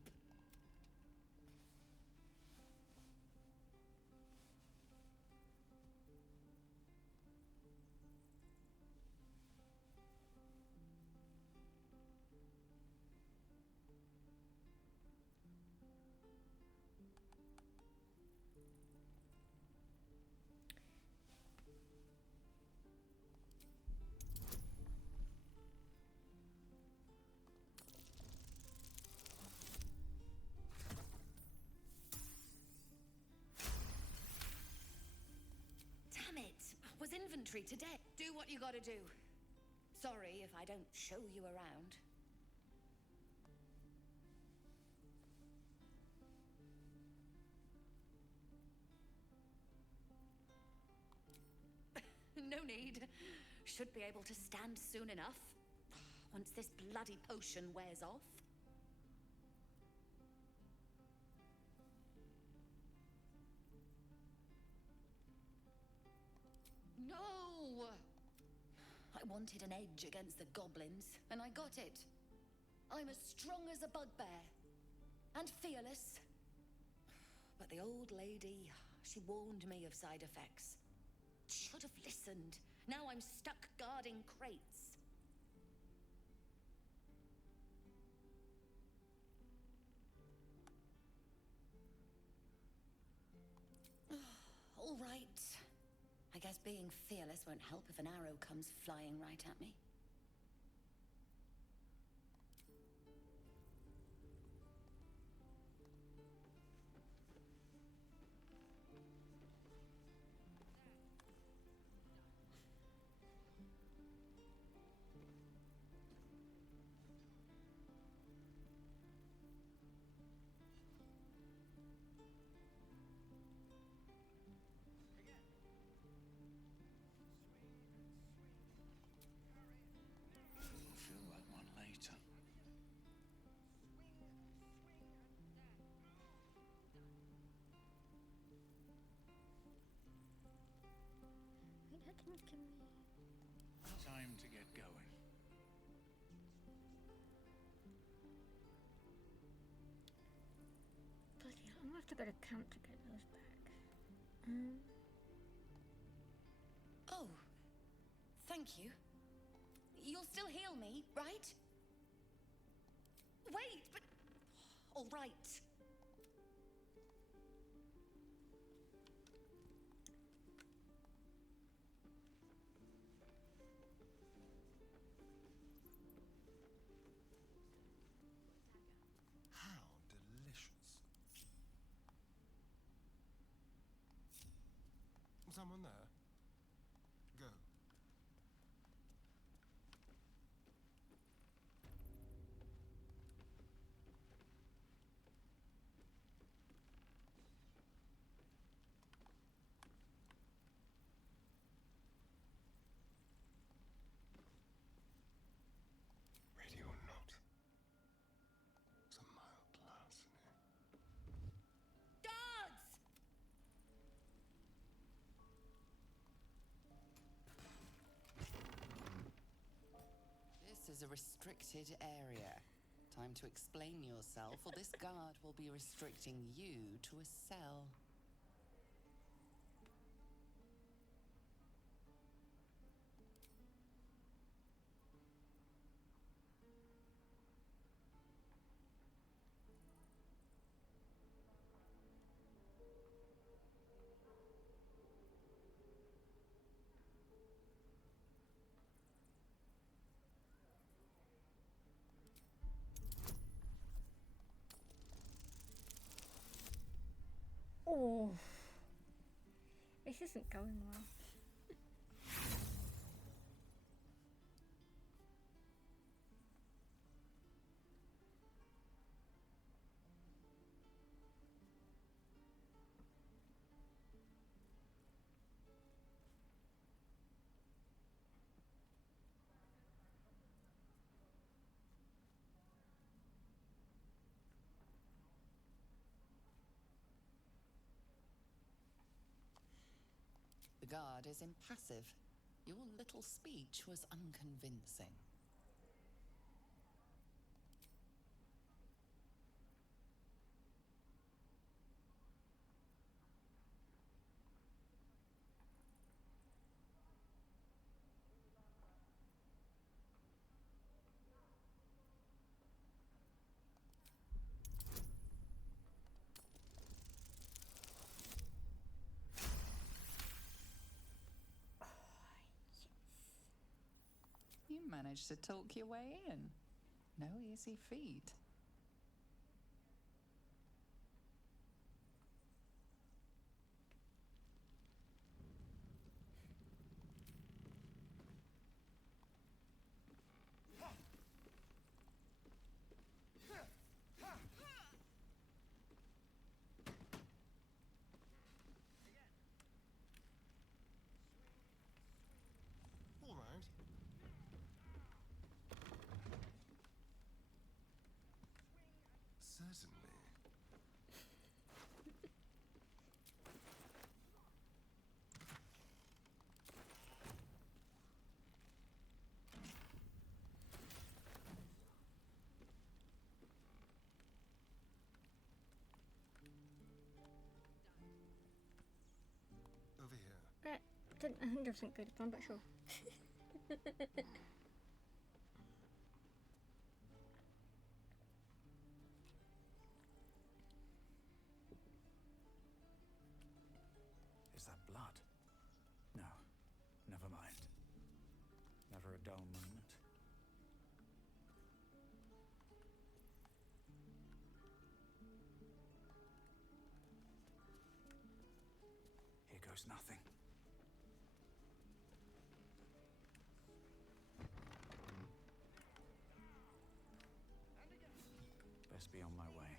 Damn it! Was inventory today? Do what you gotta do. Sorry if I don't show you around. No need. Should be able to stand soon enough. Once this bloody potion wears off. No! I wanted an edge against the goblins, and I got it. I'm as strong as a bugbear. And fearless. But the old lady, she warned me of side effects. Should have listened. Now I'm stuck guarding crates. All right. I guess being fearless won't help if an arrow comes flying right at me. I'll feel that one later. Time to get going. Bloody hell, I'm gonna have to go to camp to get those back. Oh, thank you. You'll still heal me, right? Wait, but... All right. Someone there? Go. Ready or not, some mild larceny. Guards! This is a restricted area. Time to explain yourself, or this guard will be restricting you to a cell. Oh, this isn't going well. The guard is impassive. Your little speech was unconvincing. You managed to talk your way in. No easy feat. All right. Certainly. Over here. Didn't 100% go to plan, but sure. Is that blood? No. Never mind. Never a dull moment. Here goes nothing. Best be on my way.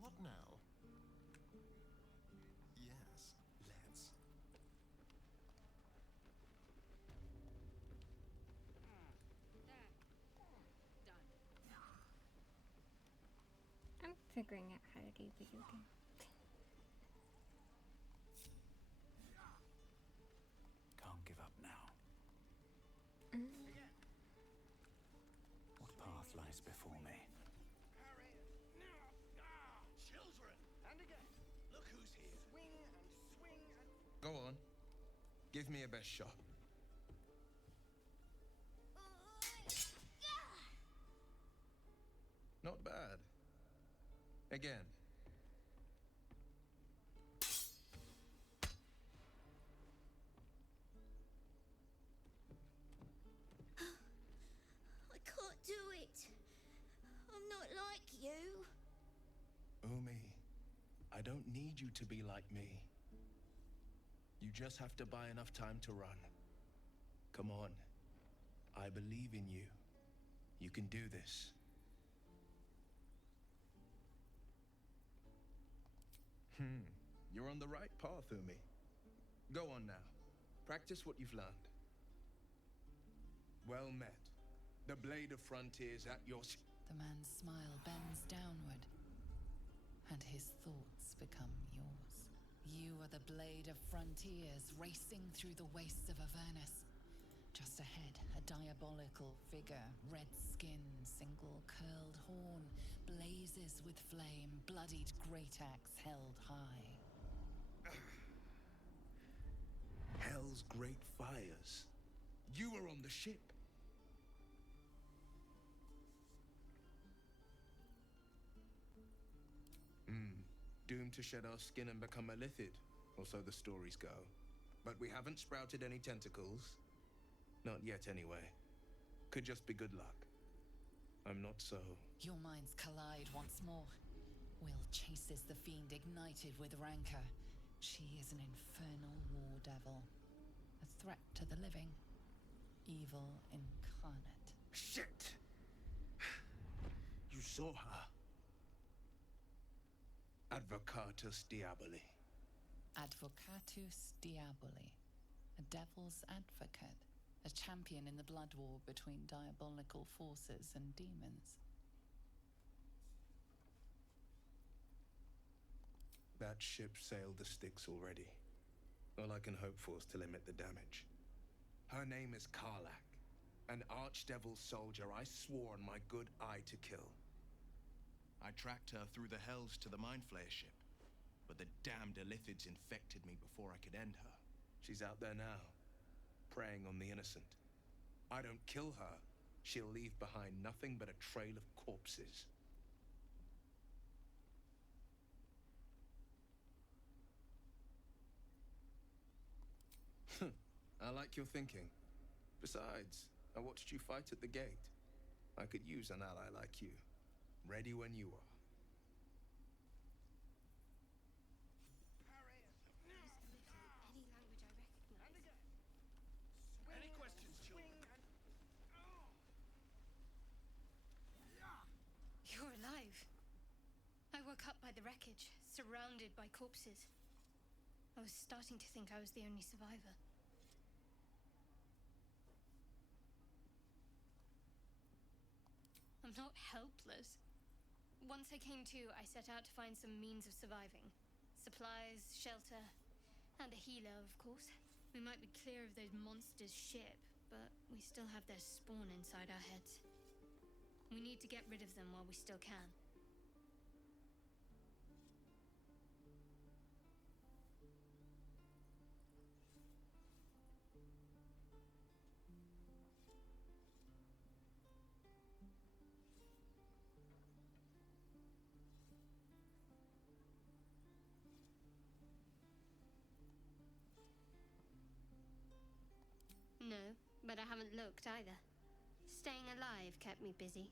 What now? Yes, let's. I'm figuring out how to do video game. Can't give up now. What path lies before me? Children! And again. Look who's here. Swing and swing and... Go on. Give me a best shot. Umi, I don't need you to be like me. You just have to buy enough time to run. Come on. I believe in you. You can do this. You're on the right path, Umi. Go on now. Practice what you've learned. Well met. The blade of frontiers at your... The man's smile bends downward, and his thoughts become yours. You are the blade of frontiers racing through the wastes of Avernus. Just ahead, a diabolical figure, red skin, single curled horn, blazes with flame, bloodied great axe held high. Hell's great fires. You were on the ship. Doomed to shed our skin and become a lithid, or so the stories go. But we haven't sprouted any tentacles. Not yet, anyway. Could just be good luck. I'm not so... Your minds collide once more. Will chases the fiend ignited with rancor. She is an infernal war devil. A threat to the living. Evil incarnate. Shit! You saw her. Advocatus Diaboli. Advocatus Diaboli. A devil's advocate. A champion in the blood war between diabolical forces and demons. That ship sailed the Styx already. All I can hope for is to limit the damage. Her name is Karlak, an archdevil soldier I swore on my good eye to kill. I tracked her through the hells to the Mind Flayer ship, but the damned Illithids infected me before I could end her. She's out there now, preying on the innocent. I don't kill her, she'll leave behind nothing but a trail of corpses. I like your thinking. Besides, I watched you fight at the gate. I could use an ally like you. Ready when you are. Any questions, children? You're alive. I woke up by the wreckage, surrounded by corpses. I was starting to think I was the only survivor. I'm not helpless. Once I came to, I set out to find some means of surviving. Supplies, shelter, and a healer, of course. We might be clear of those monsters' ship, but we still have their spawn inside our heads. We need to get rid of them while we still can. No, but I haven't looked either. Staying alive kept me busy.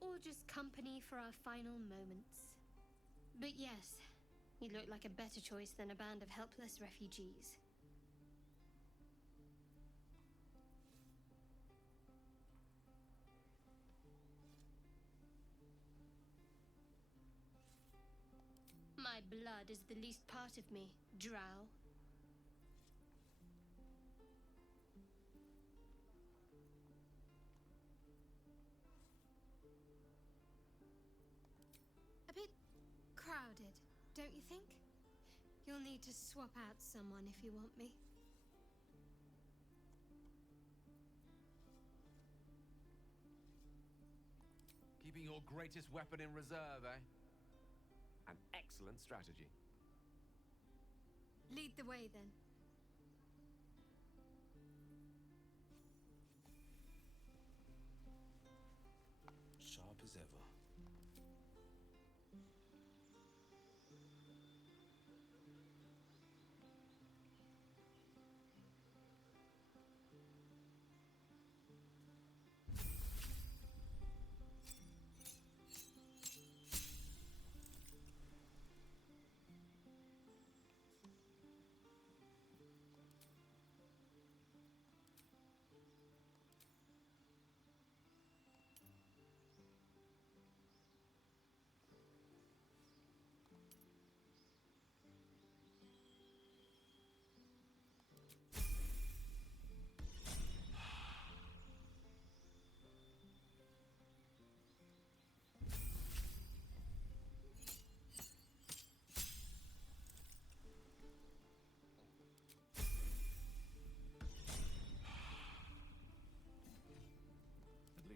Or just company for our final moments. But yes, you look like a better choice than a band of helpless refugees. My blood is the least part of me, Drow. A bit crowded, don't you think? You'll need to swap out someone if you want me. Keeping your greatest weapon in reserve, eh? An excellent strategy. Lead the way, then. Sharp as ever.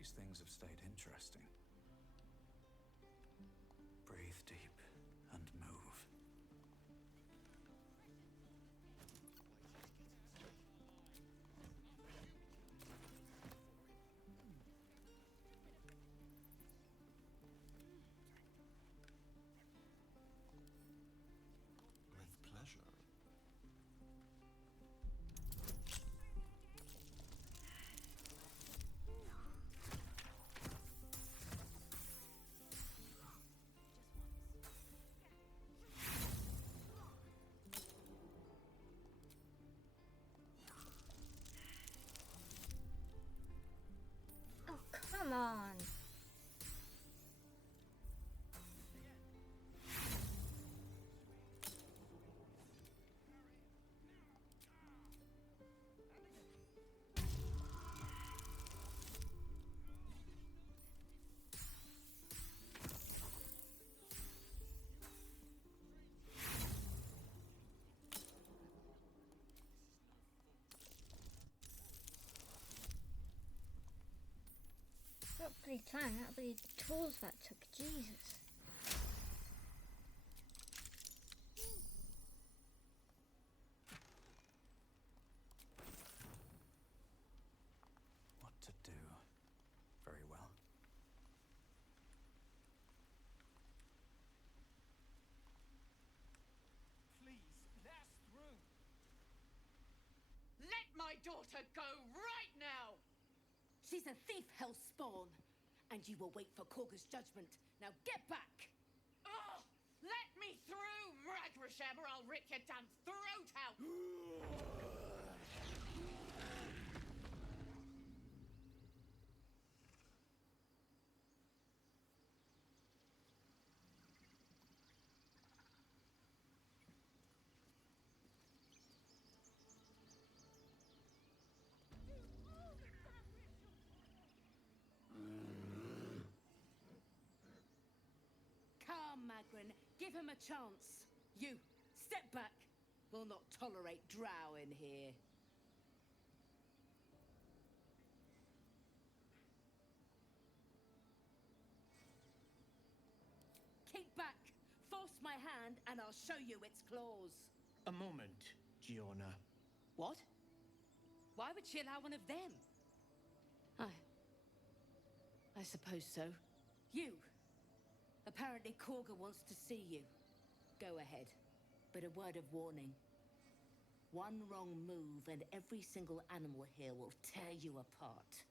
These things have stayed interesting. Breathe deep and move. With pleasure. Oh, come on. What bloody time, that bloody tools that took, Jesus. What to do? Very well. Please, pass through. Let my daughter go right now! She's a thief, hellspawn. And you will wait for Korga's judgment. Now get back! Oh! Let me through, Rawr Rawr, or I'll rip your damn throat out! Come, Magrin. Give him a chance. You, step back. We'll not tolerate drow in here. Keep back. Force my hand and I'll show you its claws. A moment, Giona. What? Why would she allow one of them? I suppose so. You. Apparently Korga wants to see you. Go ahead. But a word of warning. One wrong move and every single animal here will tear you apart.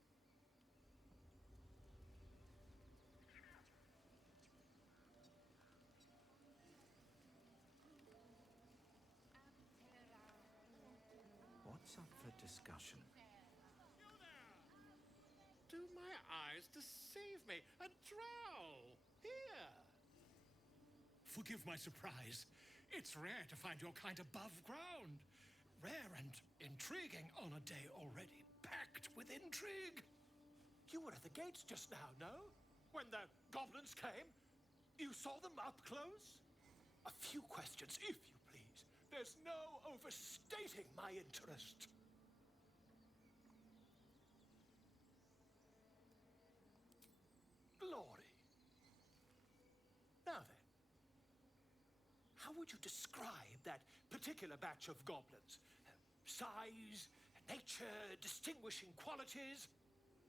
What's up for discussion? Do my eyes deceive me? A drow! Here! Forgive my surprise. It's rare to find your kind above ground. Rare and intriguing on a day already packed with intrigue. You were at the gates just now, no? When the goblins came? You saw them up close? A few questions, if you please. There's no overstating my interest. Glory. Now then, how would you describe that particular batch of goblins? Size, nature, distinguishing qualities?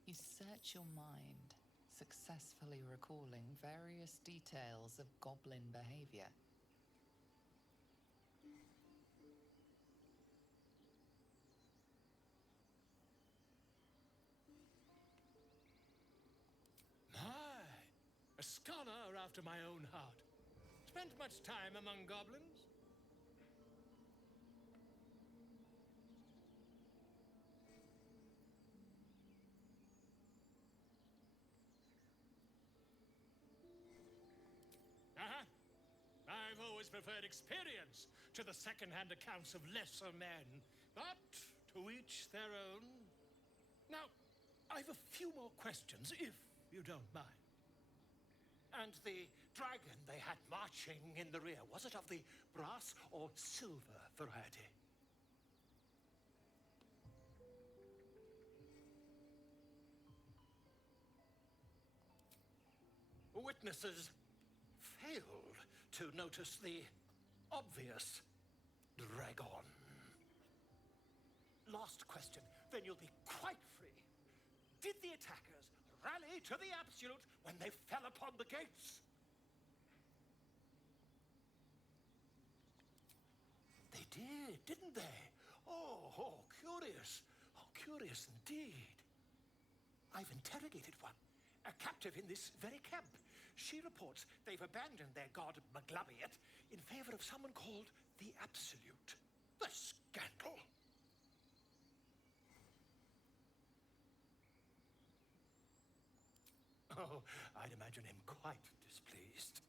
You search your mind, successfully recalling various details of goblin behavior. A scholar after my own heart. Spent much time among goblins? I've always preferred experience to the second-hand accounts of lesser men. But to each their own. Now, I've a few more questions, if you don't mind. And the dragon they had marching in the rear, was it of the brass or silver variety? witnesses failed to notice the obvious dragon. Last question, then you'll be quite free. Did the attackers rally to the Absolute when they fell upon the gates? They did, didn't they? Oh, curious. Oh, curious indeed. I've interrogated one, a captive in this very camp. She reports they've abandoned their god Maglabiet in favor of someone called the Absolute. The scandal! Oh, I'd imagine him quite displeased.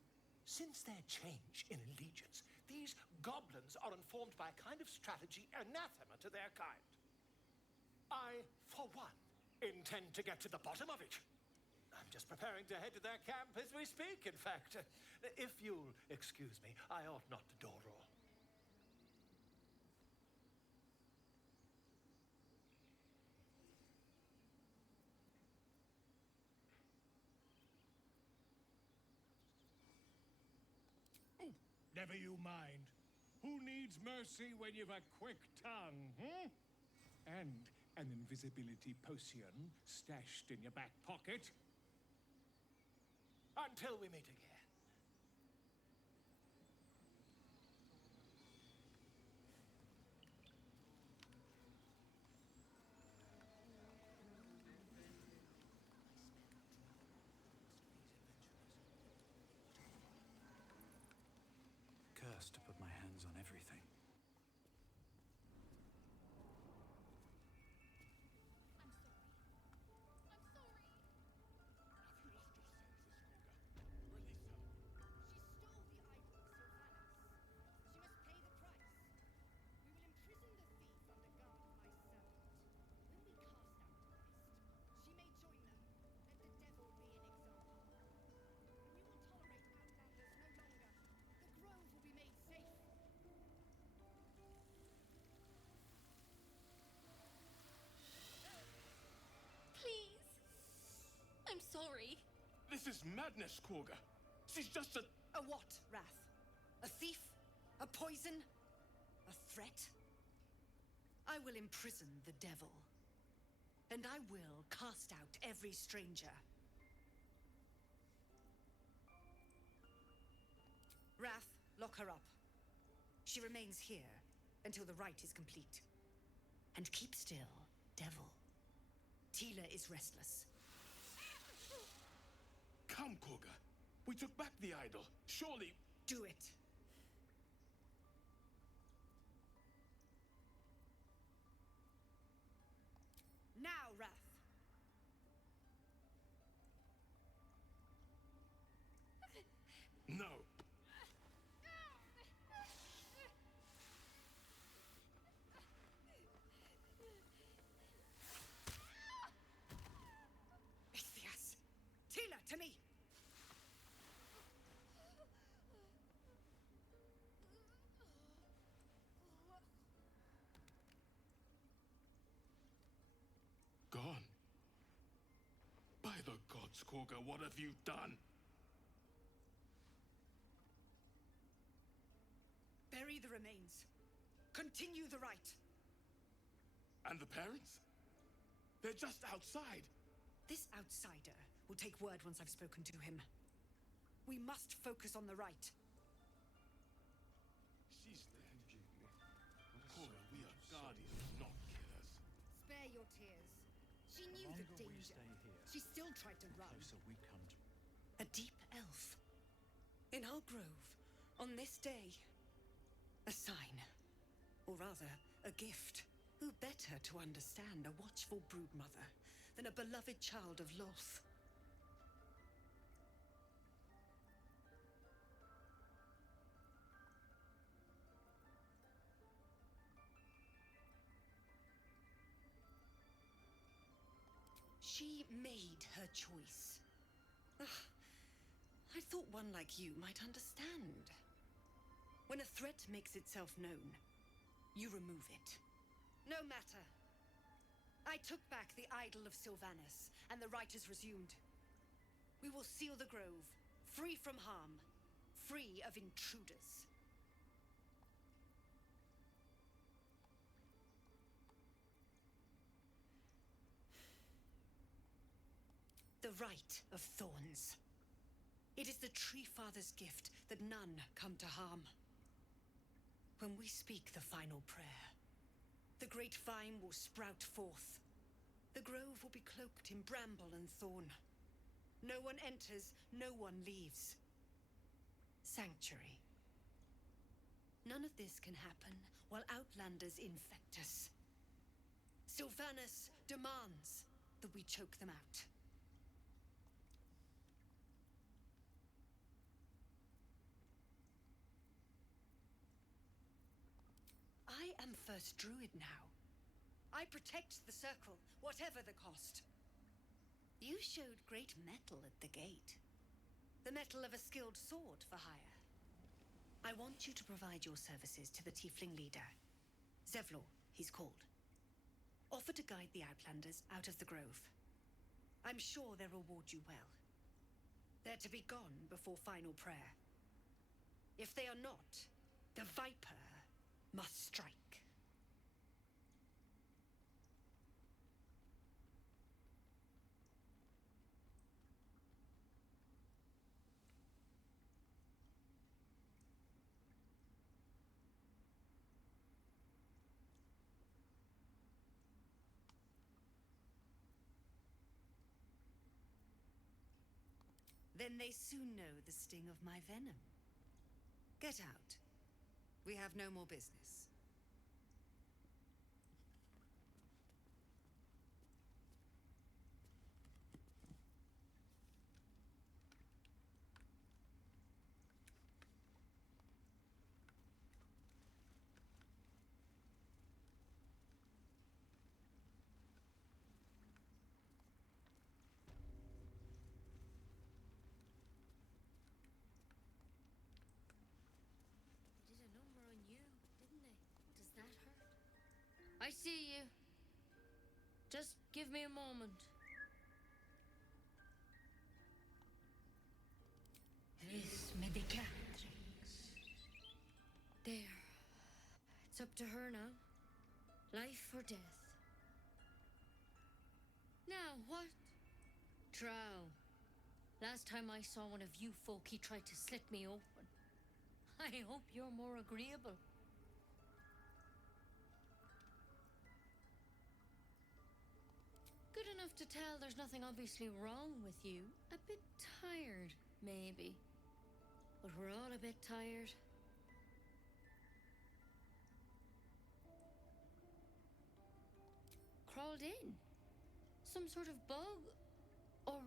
Since their change in allegiance, these goblins are informed by a kind of strategy anathema to their kind. I, for one, intend to get to the bottom of it. I'm just preparing to head to their camp as we speak, in fact. If you'll excuse me, I ought not to dawdle. Never you mind. Who needs mercy when you've a quick tongue, hmm? And an invisibility potion stashed in your back pocket? Until we meet again. Cursed to put my hands on everything. I'm sorry. This is madness, Korga. She's just a... A what, Wrath? A thief? A poison? A threat? I will imprison the devil. And I will cast out every stranger. Wrath, lock her up. She remains here until the rite is complete. And keep still, devil. Tila is restless. Come, Korga. We took back the idol. Surely... Do it. Now, Wrath. No. Ichthias! Tila, to me! Gone. By the gods, Korga, what have you done? Bury the remains. Continue the rite. And the parents? They're just outside. This outsider will take word once I've spoken to him. We must focus on the rite. She's there. Korga, we are guardians, not killers. Spare your tears. She knew the danger. She still tried to run. We come to... A deep elf. In our grove, on this day. A sign. Or rather, a gift. Who better to understand a watchful broodmother than a beloved child of Loth? She made her choice. Ugh. I thought one like you might understand. When a threat makes itself known, you remove it. No matter. I took back the idol of Sylvanas, and the rite is resumed. We will seal the grove Free from harm. Free of intruders. The right of thorns. It is the Tree Father's gift that none come to harm. When we speak the final prayer, the great vine will sprout forth. The grove will be cloaked in bramble and thorn. No one enters, no one leaves. Sanctuary. None of this can happen while Outlanders infect us. Sylvanus demands that we choke them out. I am First Druid now. I protect the Circle, whatever the cost. You showed great mettle at the gate. The mettle of a skilled sword for hire. I want you to provide your services to the Tiefling leader. Zevlor, he's called. Offer to guide the Outlanders out of the grove. I'm sure they'll reward you well. They're to be gone before final prayer. If they are not, the Viper must strike. Then they soon know the sting of my venom. Get out. We have no more business. I see you. Just give me a moment. Vis medicatrix. There. It's up to her now. Life or death. Now, what? Drow. Last time I saw one of you folk, he tried to slit me open. I hope you're more agreeable. Good enough to tell there's nothing obviously wrong with you. A bit tired, maybe. But we're all a bit tired. Crawled in? Some sort of bug? Or...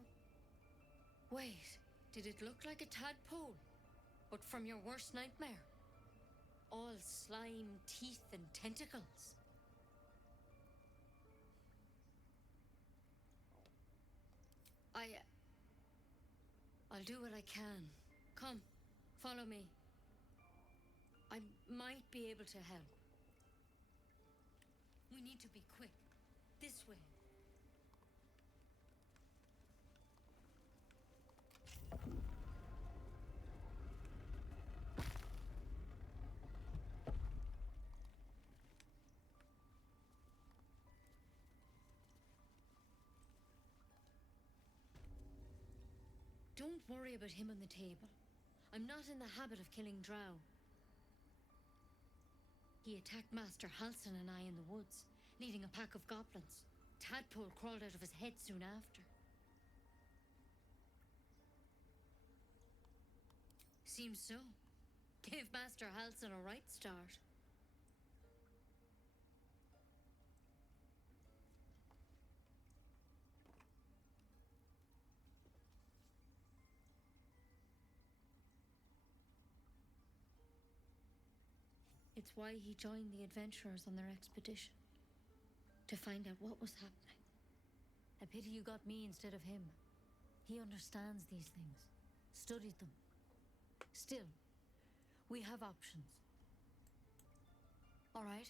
Wait, did it look like a tadpole? But from your worst nightmare? All slime, teeth, and tentacles. I'll do what I can. Come, follow me. I might be able to help. We need to be quick. This way. Don't worry about him on the table. I'm not in the habit of killing drow. He attacked Master Halsin and I in the woods, leading a pack of goblins. Tadpole crawled out of his head soon after. Seems so. Gave Master Halsin a right start. It's why he joined the adventurers on their expedition. To find out what was happening. A pity you got me instead of him. He understands these things. Studied them. Still, we have options. All right.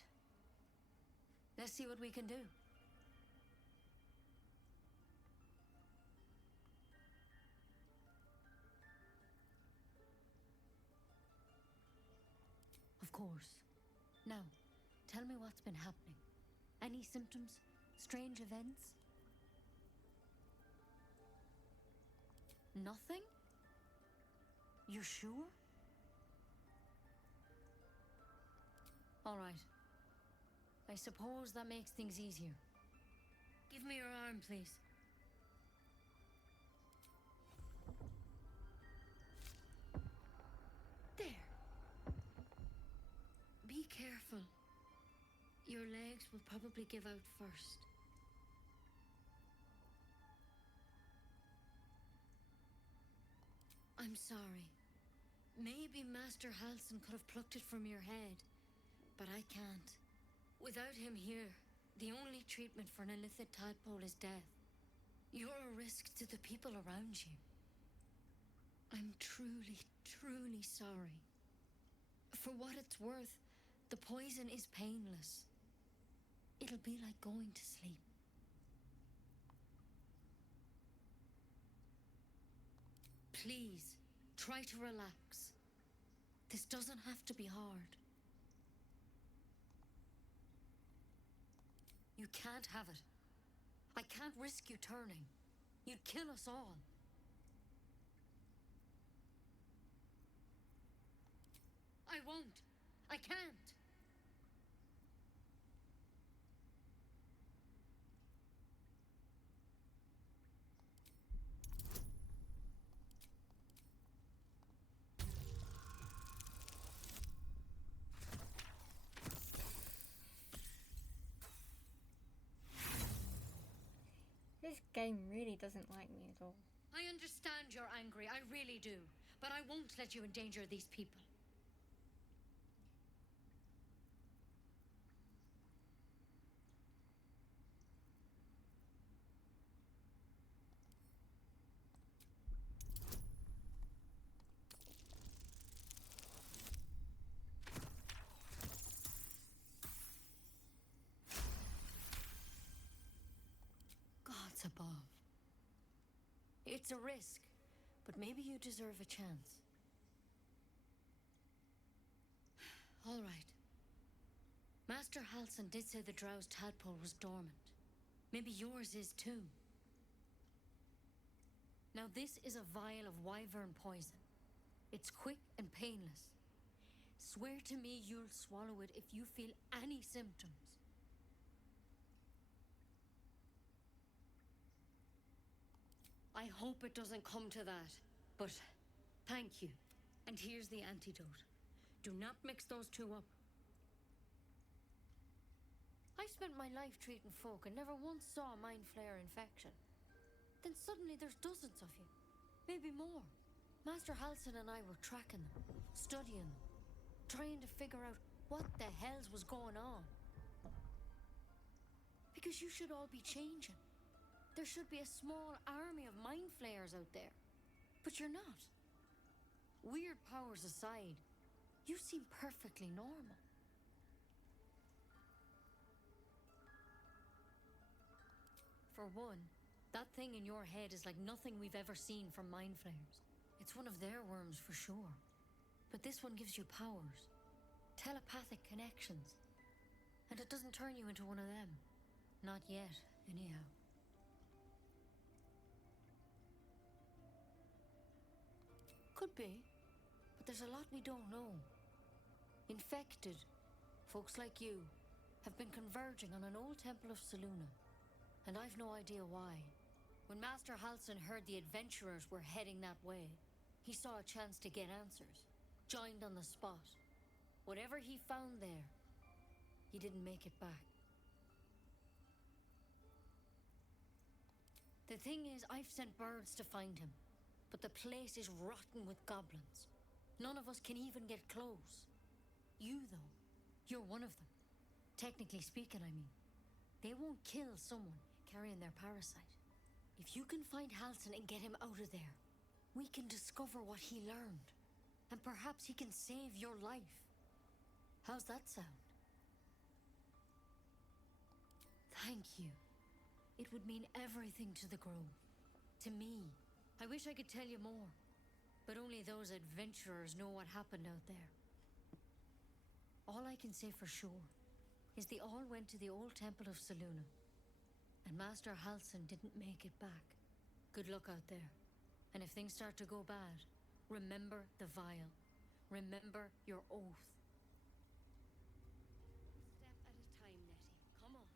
Let's see what we can do. course. Now, tell me what's been happening. Any symptoms? Strange events? Nothing? You sure? All right. I suppose that makes things easier. Give me your arm, please. There. Be careful. Your legs will probably give out first. I'm sorry. Maybe Master Halsin could have plucked it from your head, but I can't. Without him here, the only treatment for an illithid tadpole is death. You're a risk to the people around you. I'm truly, truly sorry. For what it's worth, the poison is painless. It'll be like going to sleep. Please, try to relax. This doesn't have to be hard. You can't have it. I can't risk you turning. You'd kill us all. I won't. I can't. This game really doesn't like me at all. I understand you're angry, I really do. But I won't let you endanger these people. Gods above. It's a risk, but maybe you deserve a chance. All right. Master Halsin did say the drow's tadpole was dormant. Maybe yours is too. Now this is a vial of wyvern poison. It's quick and painless. Swear to me you'll swallow it if you feel any symptoms. I hope it doesn't come to that, but thank you. And here's the antidote. Do not mix those two up. I spent my life treating folk and never once saw a mind flare infection. Then suddenly there's dozens of you. Maybe more. Master Halsin and I were tracking them, studying them, trying to figure out what the hells was going on. Because you should all be changing. There should be a small army of mind flayers out there. But you're not. Weird powers aside, you seem perfectly normal. For one, that thing in your head is like nothing we've ever seen from mind flayers. It's one of their worms for sure. But this one gives you powers. Telepathic connections. And it doesn't turn you into one of them. Not yet, anyhow. Could be, but there's a lot we don't know. Infected, folks like you, have been converging on an old temple of Selûne, and I've no idea why. When Master Halsin heard the adventurers were heading that way, he saw a chance to get answers, joined on the spot. Whatever he found there, he didn't make it back. The thing is, I've sent birds to find him. But the place is rotten with goblins. None of us can even get close. You, though, you're one of them. Technically speaking, I mean. They won't kill someone carrying their parasite. If you can find Halsin and get him out of there, we can discover what he learned. And perhaps he can save your life. How's that sound? Thank you. It would mean everything to the Grove. To me. I wish I could tell you more, but only those adventurers know what happened out there. I can say for sure is they all went to the old temple of Saluna. And Master Halsin didn't make it back. Good luck out there. And if things start to go bad, remember the vial. Remember your oath. Step at a time, Nettie. Come on.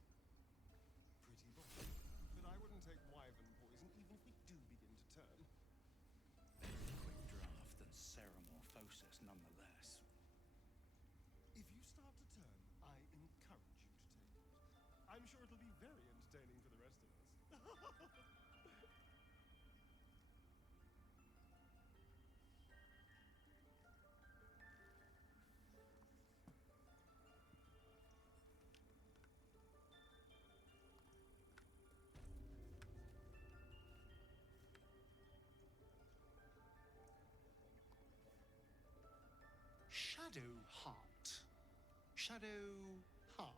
Pretty bold. But I wouldn't take wyvern poison even if we do begin to turn. Better quick draft than ceramorphosis, nonetheless. If you start to turn, I encourage you to take it. I'm sure it'll be very entertaining for the rest of us. Shadow Heart. Shadow Heart.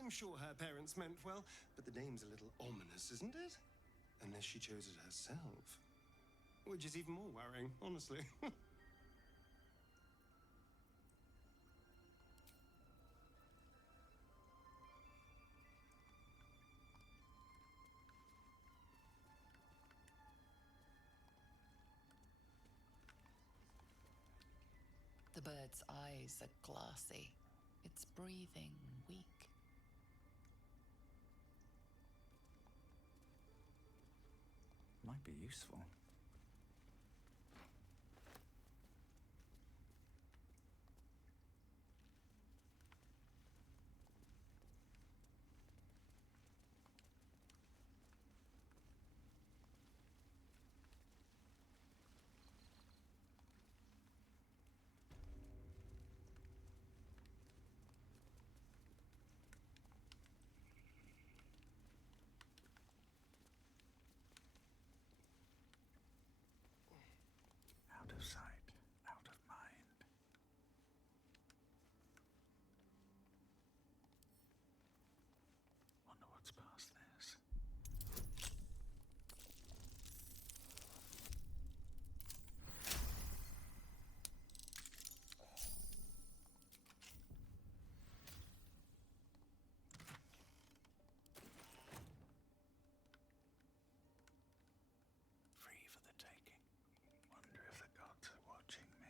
I'm sure her parents meant well, but the name's a little ominous, isn't it? Unless she chose it herself. Which is even more worrying, honestly. The bird's eyes are glassy, its breathing weak. Might be useful. Out of sight, out of mind. Wonder what's past this. Free for the taking. Wonder if the gods are watching me.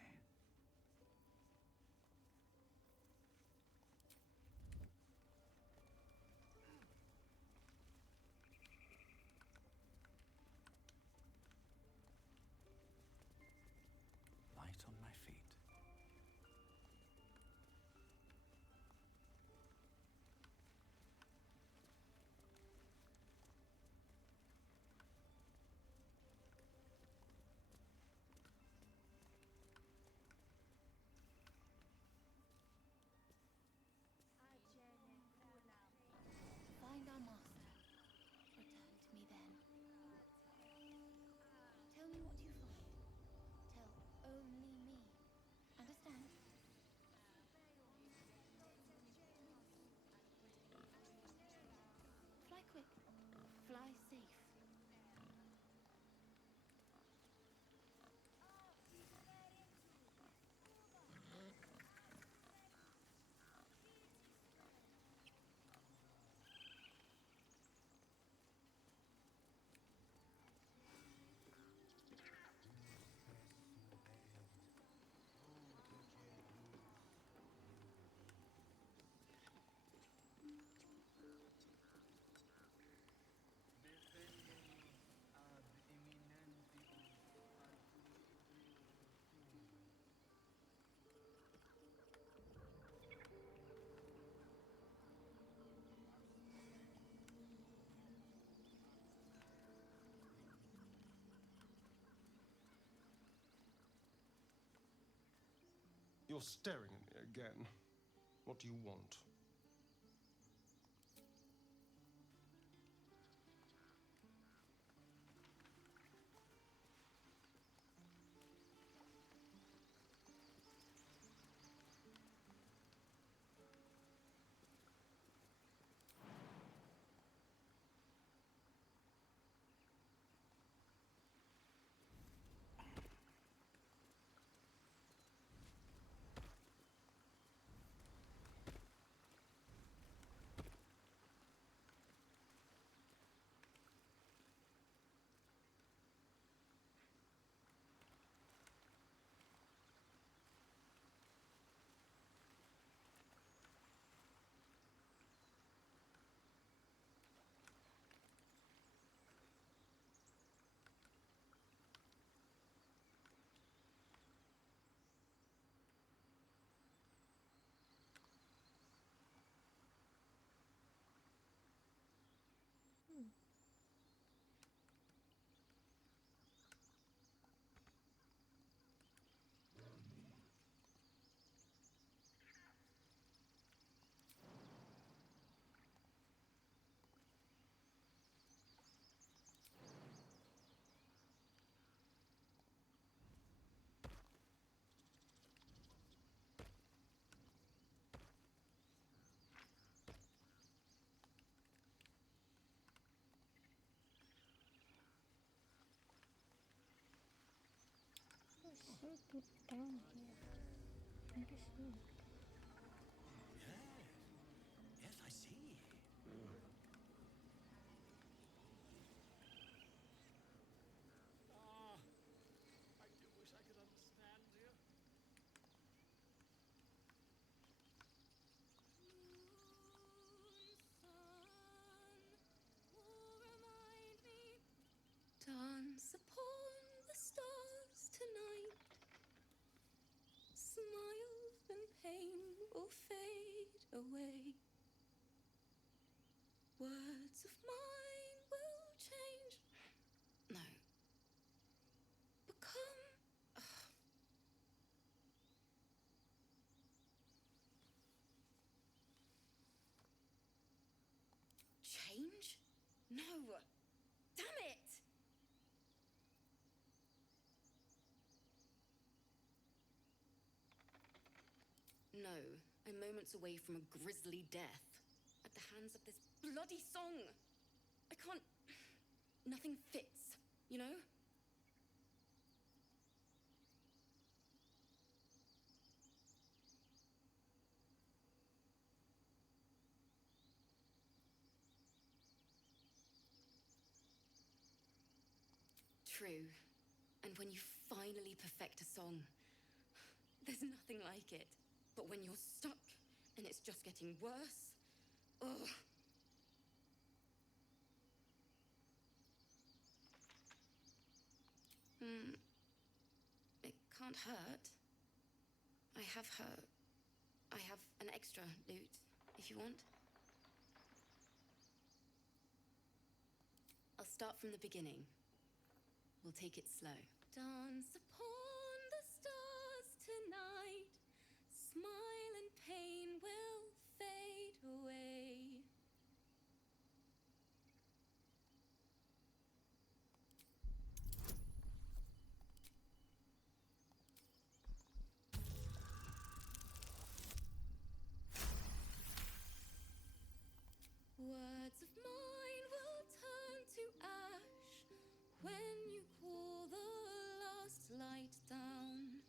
Light on my feet. Find our master. Return to me then. Tell me what you find. Tell only me. Understand? Fly quick. Fly safe. You're staring at me again. What do you want? Something down here. I just see. Yes, I see. Ah, I do wish I could understand you. Dance upon the stars tonight. Smiles and pain will fade away. Words of mine will change. No. Become. Change? No. Damn it! No, I'm moments away from a grisly death at the hands of this bloody song. I can't. Nothing fits, you know? True. And when you finally perfect a song, there's nothing like it. But when you're stuck and it's just getting worse, ugh. It can't hurt. I have an extra loot, if you want. I'll start from the beginning. We'll take it slow. Dance upon the stars tonight. Smile and pain will fade away. Words of mine will turn to ash when you call the last light down.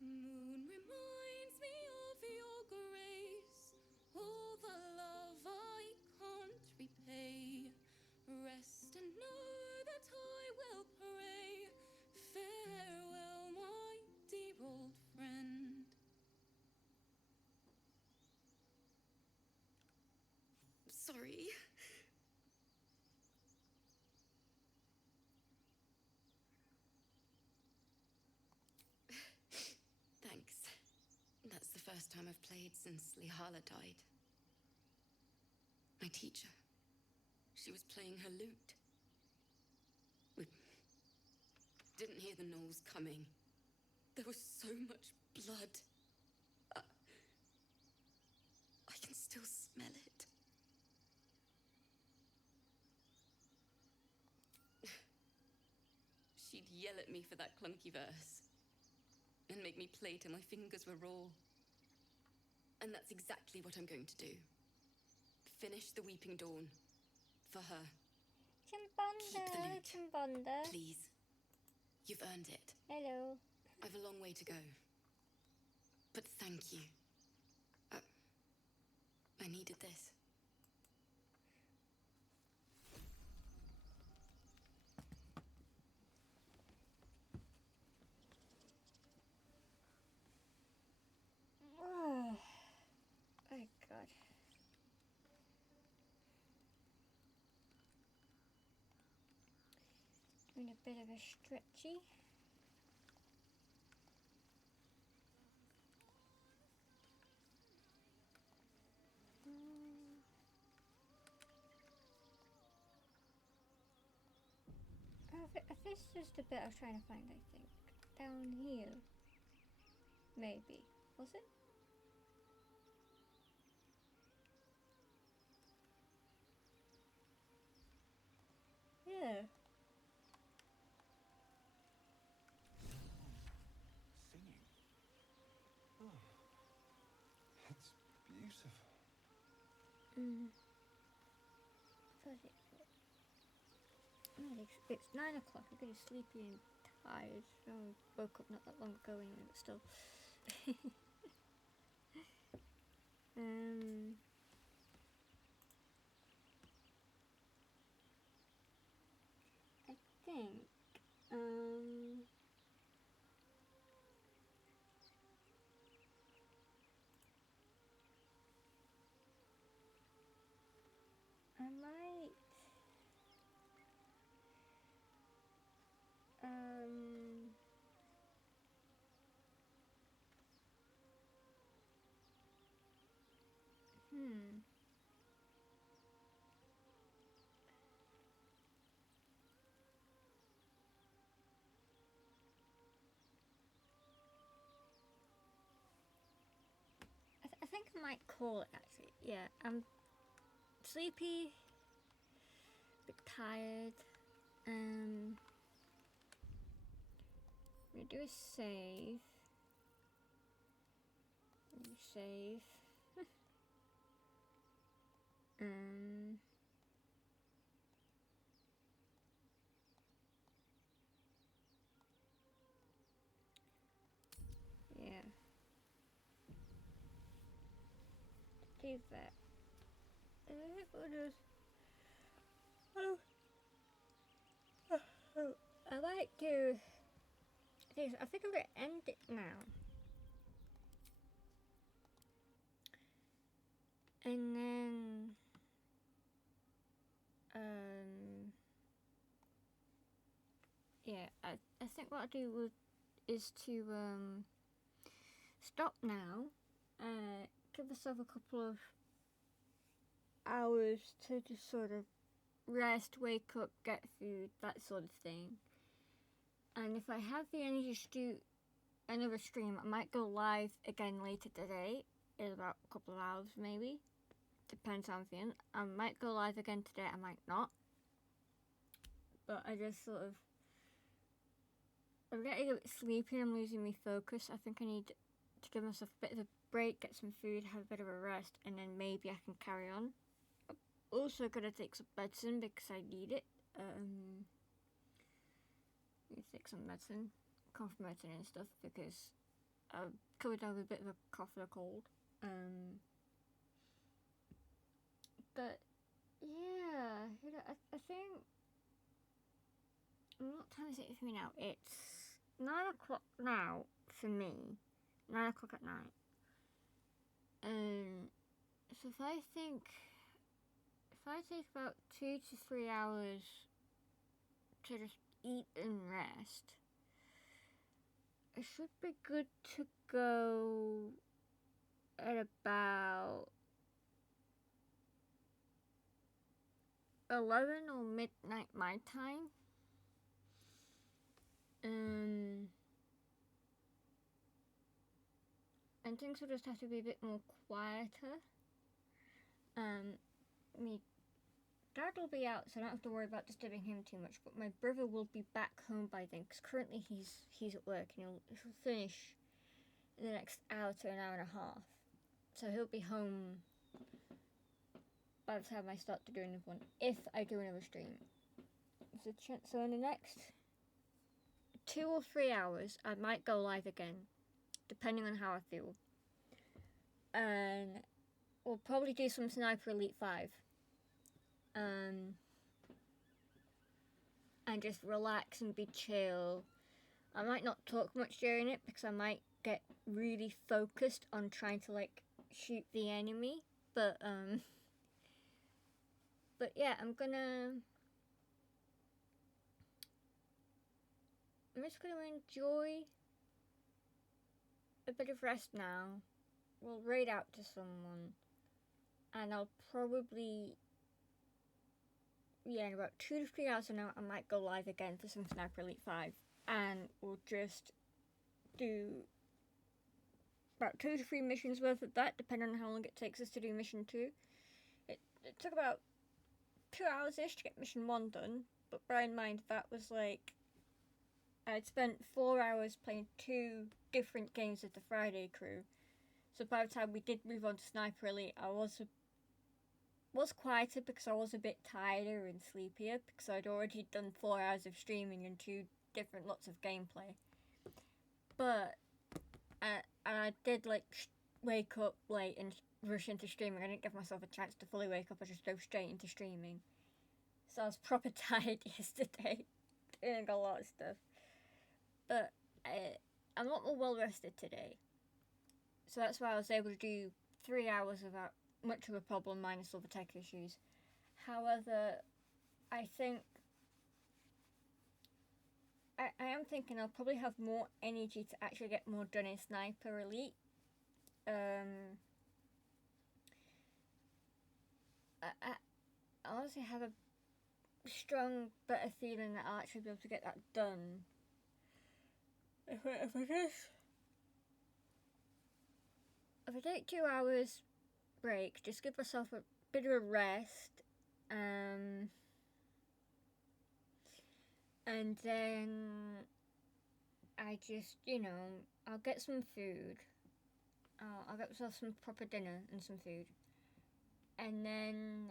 Moon reminds me of your grace, all the love I can't repay. Rest and know that I will pray. Farewell, my dear old friend. Sorry. Thanks. That's the first time I've played since Lihala died. My teacher. She was playing her lute. We didn't hear the gnolls coming. There was so much blood. I can still smell it. She'd yell at me for that clunky verse and make me play till my fingers were raw. And that's exactly what I'm going to do. Finish the Weeping Dawn. For her. Keep the loot. Chimbonda. Please. You've earned it. Hello. I've a long way to go. But thank you. I needed this. Oh my god. Doing a bit of a stretchy. This is just the bit I was trying to find, I think. Down here. Maybe. Was it? Yeah. Singing. Oh. It's 9 o'clock. I'm getting sleepy and tired. I woke up not that long ago anyway, but still. I think, I might, I think I might call it actually. Yeah, I'm sleepy, a bit tired. I'm gonna do a save. Save. Yeah. Do that. And I think we'll just. I might do this. I think I'm gonna end it now. And then yeah, I think what I'll do is to stop now, give myself a couple of hours to just sort of rest, wake up, get food, that sort of thing. And if I have the energy to do another stream, I might go live again later today, in about a couple of hours maybe. Depends how I'm feeling. I might go live again today, I might not. But I just sort of, I'm getting a bit sleepy, I'm losing my focus. I think I need to give myself a bit of a break, get some food, have a bit of a rest, and then maybe I can carry on. I'm also gonna take some medicine because I need it. Need to take some medicine, cough medicine and stuff, because I'm coming down with a bit of a cough and a cold. But yeah, you know, I think, what time is it for me now? It's 9 o'clock now for me. 9 o'clock at night. So if I take about 2 to 3 hours to just eat and rest, it should be good to go at about 11 or midnight my time. And things will just have to be a bit more quieter. My dad will be out, so I don't have to worry about disturbing him too much, but my brother will be back home by then, because currently he's at work, and he'll finish in the next hour to an hour and a half. So he'll be home by the time I start to do another one, if I do another stream. So in the next 2 or 3 hours, I might go live again, depending on how I feel. And we'll probably do some Sniper Elite 5. And just relax and be chill. I might not talk much during it, because I might get really focused on trying to, like, shoot the enemy. But yeah, I'm just gonna enjoy a bit of rest now. We'll raid out to someone, and I'll probably, in about 2 to 3 hours from now, I might go live again for some Sniper Elite 5, and we'll just do about 2 to 3 missions worth of that, depending on how long it takes us to do mission 2. It took about 2 hours-ish to get mission 1 done, but bear in mind that was like, I'd spent 4 hours playing 2 different games of the Friday crew. So by the time we did move on to Sniper Elite, I was was quieter because I was a bit tireder and sleepier because I'd already done 4 hours of streaming and 2 different lots of gameplay. But and I did like wake up late and rush into streaming. I didn't give myself a chance to fully wake up. I just dove straight into streaming. So I was proper tired yesterday, doing a lot of stuff. But I'm a lot more well rested today. So that's why I was able to do 3 hours without much of a problem, minus all the tech issues. However, I think I am thinking I'll probably have more energy to actually get more done in Sniper Elite. I honestly have a strong, better feeling that I'll actually be able to get that done. If I take 2 hours break, just give myself a bit of a rest, and then I just, I'll get some food. I'll get myself some proper dinner and some food, and then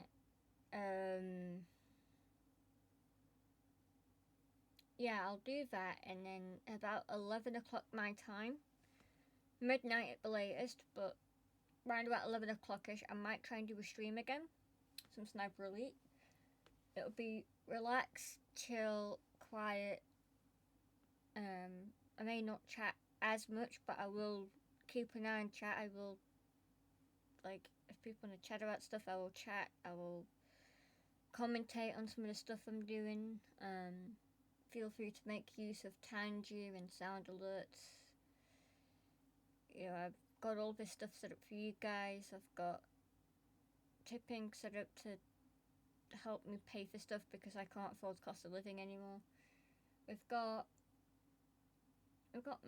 I'll do that, and then about 11 o'clock my time, midnight at the latest, but around about 11 o'clock-ish, I might try and do a stream again, some Sniper Elite. It'll be relaxed, chill, quiet. I may not chat as much, but I will keep an eye on chat. I will, if people want to chat about stuff, I will chat. I will commentate on some of the stuff I'm doing. Feel free to make use of Tangier and sound alerts. I've got all this stuff set up for you guys. I've got tipping set up to help me pay for stuff because I can't afford cost of living anymore. We've got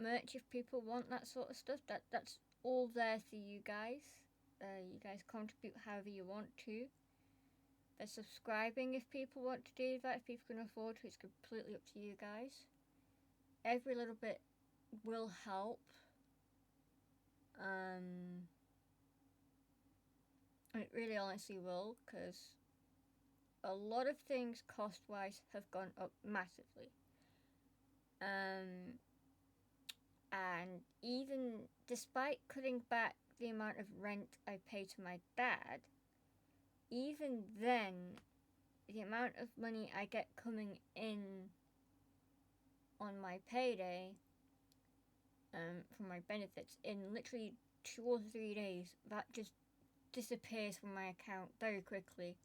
merch if people want that sort of stuff. That's all there for you guys. You guys contribute however you want to. There's subscribing if people want to do that. If people can afford to, it's completely up to you guys. Every little bit will help. It really honestly will, because a lot of things cost-wise have gone up massively. And even despite cutting back the amount of rent I pay to my dad, even then, the amount of money I get coming in on my payday, from my benefits, in literally 2 or 3 days, that just disappears from my account very quickly.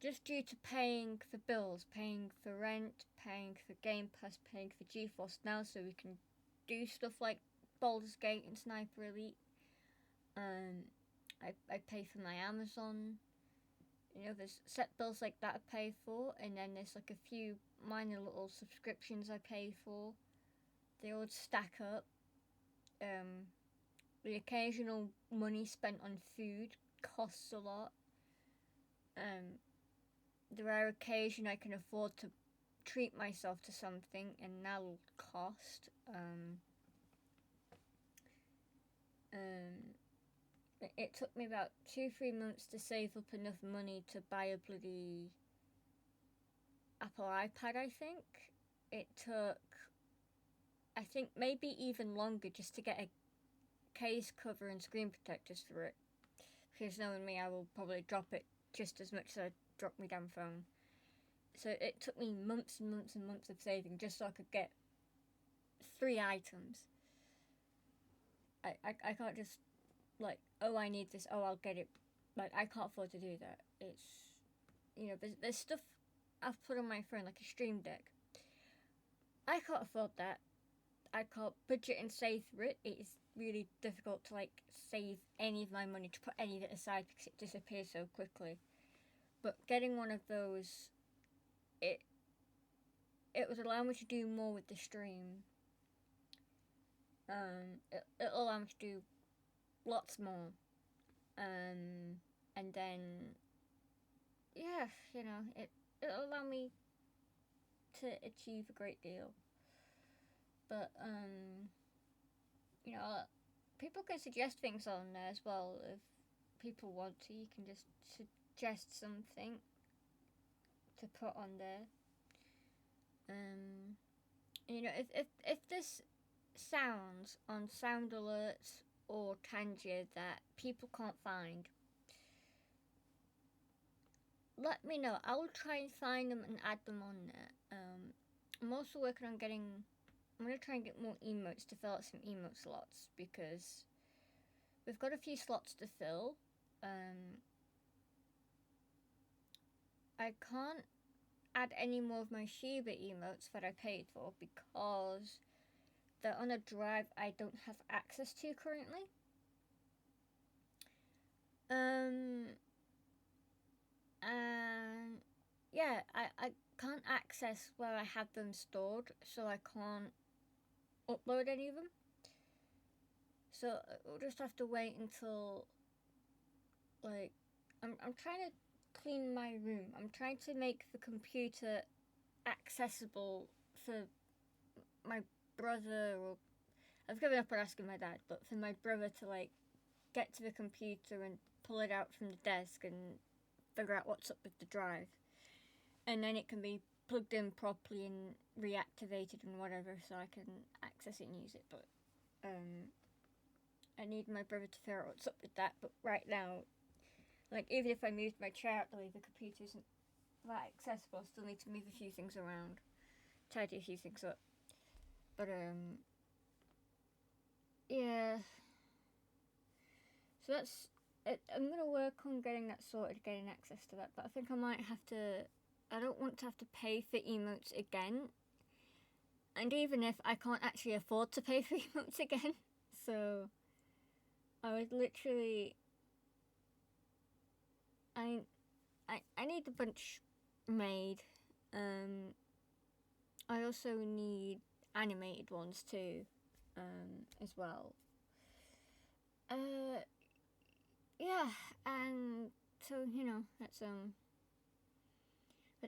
Just due to paying for bills, paying for rent, paying for Game Pass, paying for GeForce Now so we can do stuff like Baldur's Gate and Sniper Elite. I pay for my Amazon. There's set bills like that I pay for, and then there's like a few minor little subscriptions I pay for. They all stack up. The occasional money spent on food costs a lot. The rare occasion I can afford to treat myself to something, and that'll cost. It took me about 2-3 months to save up enough money to buy a bloody Apple iPad, I think. It took, I think, maybe even longer just to get a case cover and screen protectors for it. Because knowing me, I will probably drop it just as much as I drop my damn phone. So it took me months and months and months of saving just so I could get 3 items. I can't just, I need this, I'll get it. I can't afford to do that. It's, there's stuff I've put on my phone, like a Stream Deck. I can't afford that. I can't budget and save for it. It is really difficult to, save any of my money, to put any of it aside because it disappears so quickly. But getting one of those, it would allow me to do more with the stream. It'll allow me to do lots more. And then, it'll allow me to achieve a great deal. But, people can suggest things on there as well. If people want to, you can just suggest something to put on there. You know, if this sounds on sound alerts or Tangier that people can't find, let me know. I will try and find them and add them on there. I'm also working on getting. I'm gonna try and get more emotes to fill out some emote slots because we've got a few slots to fill. I can't add any more of my Shiba emotes that I paid for because they're on a drive I don't have access to currently. And yeah, I can't access where I have them stored, so I can't upload any of them. So we'll just have to wait until, like, I'm trying to clean my room. I'm trying to make the computer accessible for my brother, or I've given up on asking my dad, but for my brother to like get to the computer and pull it out from the desk and figure out what's up with the drive, and then it can be plugged in properly and reactivated and whatever, so I can access it and use it. But I need my brother to figure out what's up with that. But right now, like, even if I moved my chair out the way, the computer isn't that accessible. I still need to move a few things around, tidy a few things up. But, yeah. So that's it. I'm going to work on getting that sorted, getting access to that. But I think I might have to, I don't want to have to pay for emotes again. And even if I can't actually afford to pay for emotes again. So, I would literally... I need a bunch made. I also need animated ones too, as well. Yeah, and so, you know, that's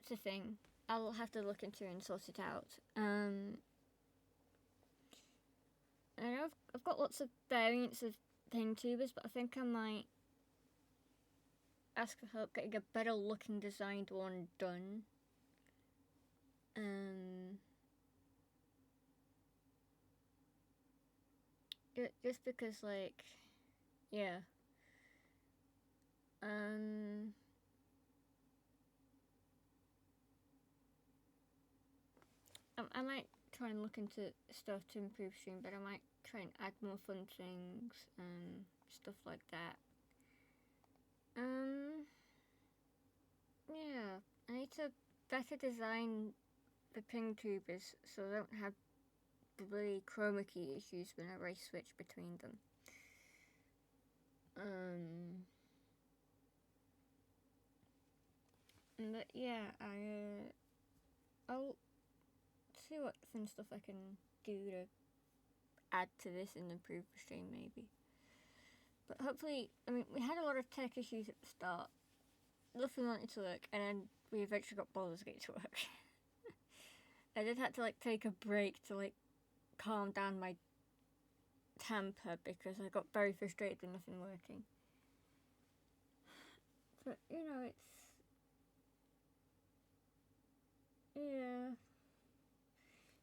a thing. I'll have to look into it and sort it out. And I've got lots of variants of thing tubers, but I think I might ask for help getting a better looking designed one done. Just because, like, yeah. I might try and look into stuff to improve stream, but I might try and add more fun things and stuff like that. Yeah, I need to better design the ping tubers so I don't have the chroma key issues whenever I switch between them. But yeah, I'll see what fun stuff I can do to add to this and improve the stream maybe. But hopefully, I mean, we had a lot of tech issues at the start. Nothing wanted to work, and then we eventually got Baldur's Gate to work. I did have to, like, take a break to, like, calm down my temper because I got very frustrated with nothing working. But, you know, yeah.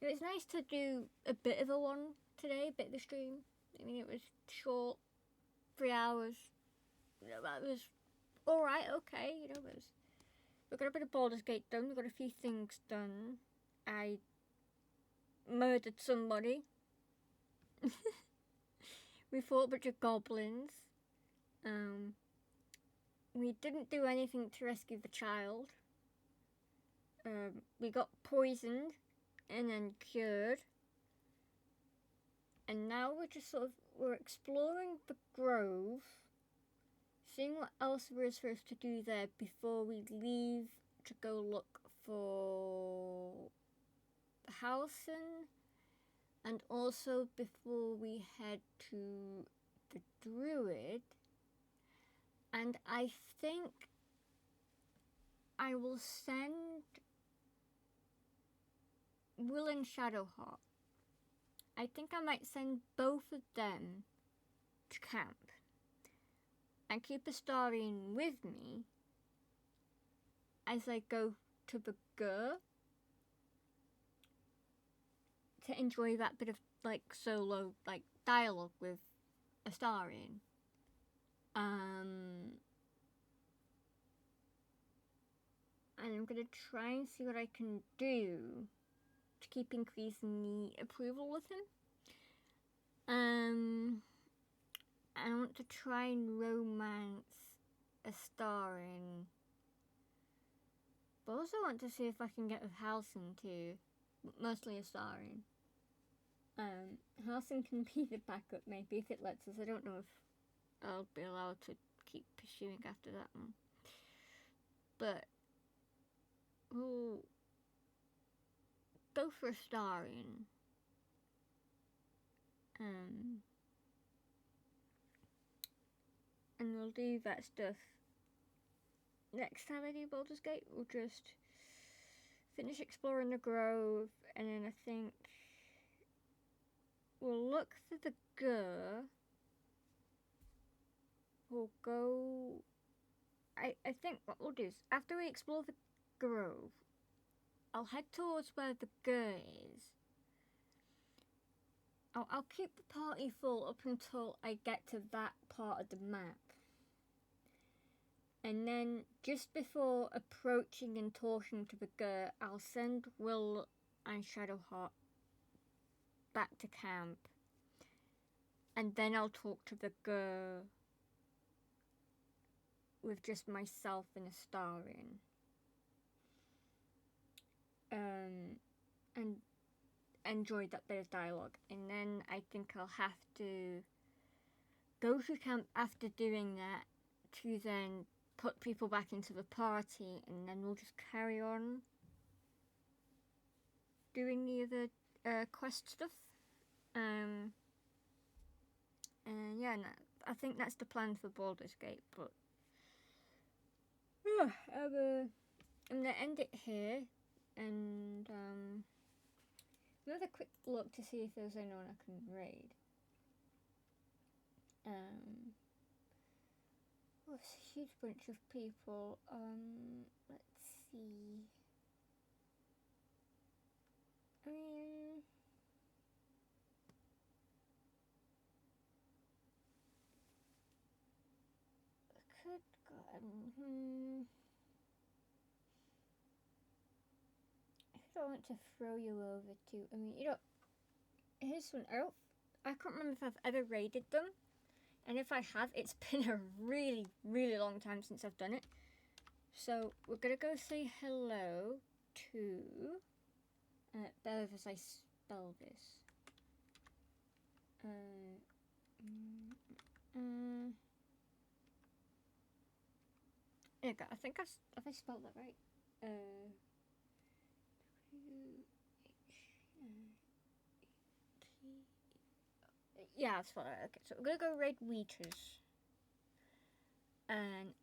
It was nice to do a bit of a one today, a bit of a stream. I mean, it was short, 3 hours. You know, that was alright, okay, you know, we got a bit of Baldur's Gate done, we got a few things done. I murdered somebody. We fought a bunch of goblins. We didn't do anything to rescue the child. We got poisoned and then cured. And now we're exploring the grove, seeing what else there is for us to do there before we leave to go look for Halcyon, and also before we head to the Druid. And I think I will send Will and Shadowheart. I think I might send both of them to camp and keep Astarion with me as I go to the Gur to enjoy that bit of like solo like dialogue with Astarion. And I'm gonna try and see what I can do to keep increasing the approval with him. I want to try and romance Astarion, but also want to see if I can get with Halsin too. Mostly Astarion. Halsin can be the backup maybe if it lets us. I don't know if I'll be allowed to keep pursuing after that one. But we'll go for Astarion. And we'll do that stuff. Next time I do Baldur's Gate, we'll just finish exploring the Grove, and then I think we'll look for the Gur. We'll go... I think what we'll do is, after we explore the Grove, I'll head towards where the Gur is. I'll keep the party full up until I get to that part of the map. And then, just before approaching and talking to the Gur, I'll send Will and Shadowheart back to camp. And then I'll talk to the Gur with just myself and Astarion. And enjoyed that bit of dialogue. And then I think I'll have to go to camp after doing that to then put people back into the party, and then we'll just carry on doing the other quest stuff. And yeah, no, I think that's the plan for Baldur's Gate, but I'm gonna end it here, and another quick look to see if there's anyone I can raid. Oh, it's a huge bunch of people. Let's see. I mean, I could go. I want to throw you over to. I mean, here's one. I can't remember if I've ever raided them, and if I have, it's been a really, really long time since I've done it. So we're gonna go say hello to. Bev as I spell this. There you go. I think have I spelled that right? Yeah, that's what I... Okay, so we're gonna go raid Weeters. And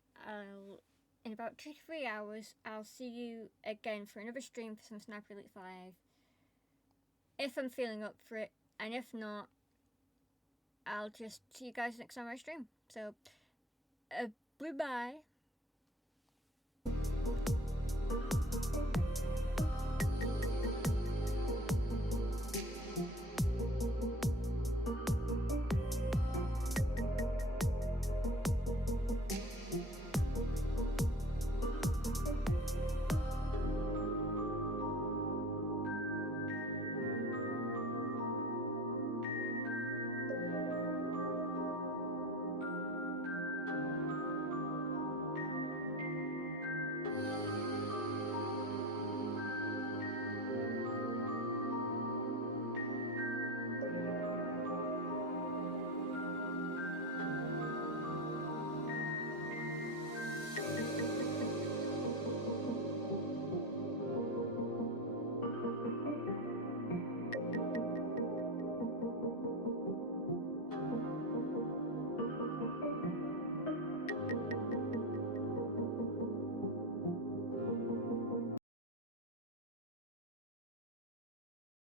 in about 2 to 3 hours, I'll see you again for another stream for some Sniper Elite 5. If I'm feeling up for it, and if not, I'll just see you guys next time I stream. So, goodbye.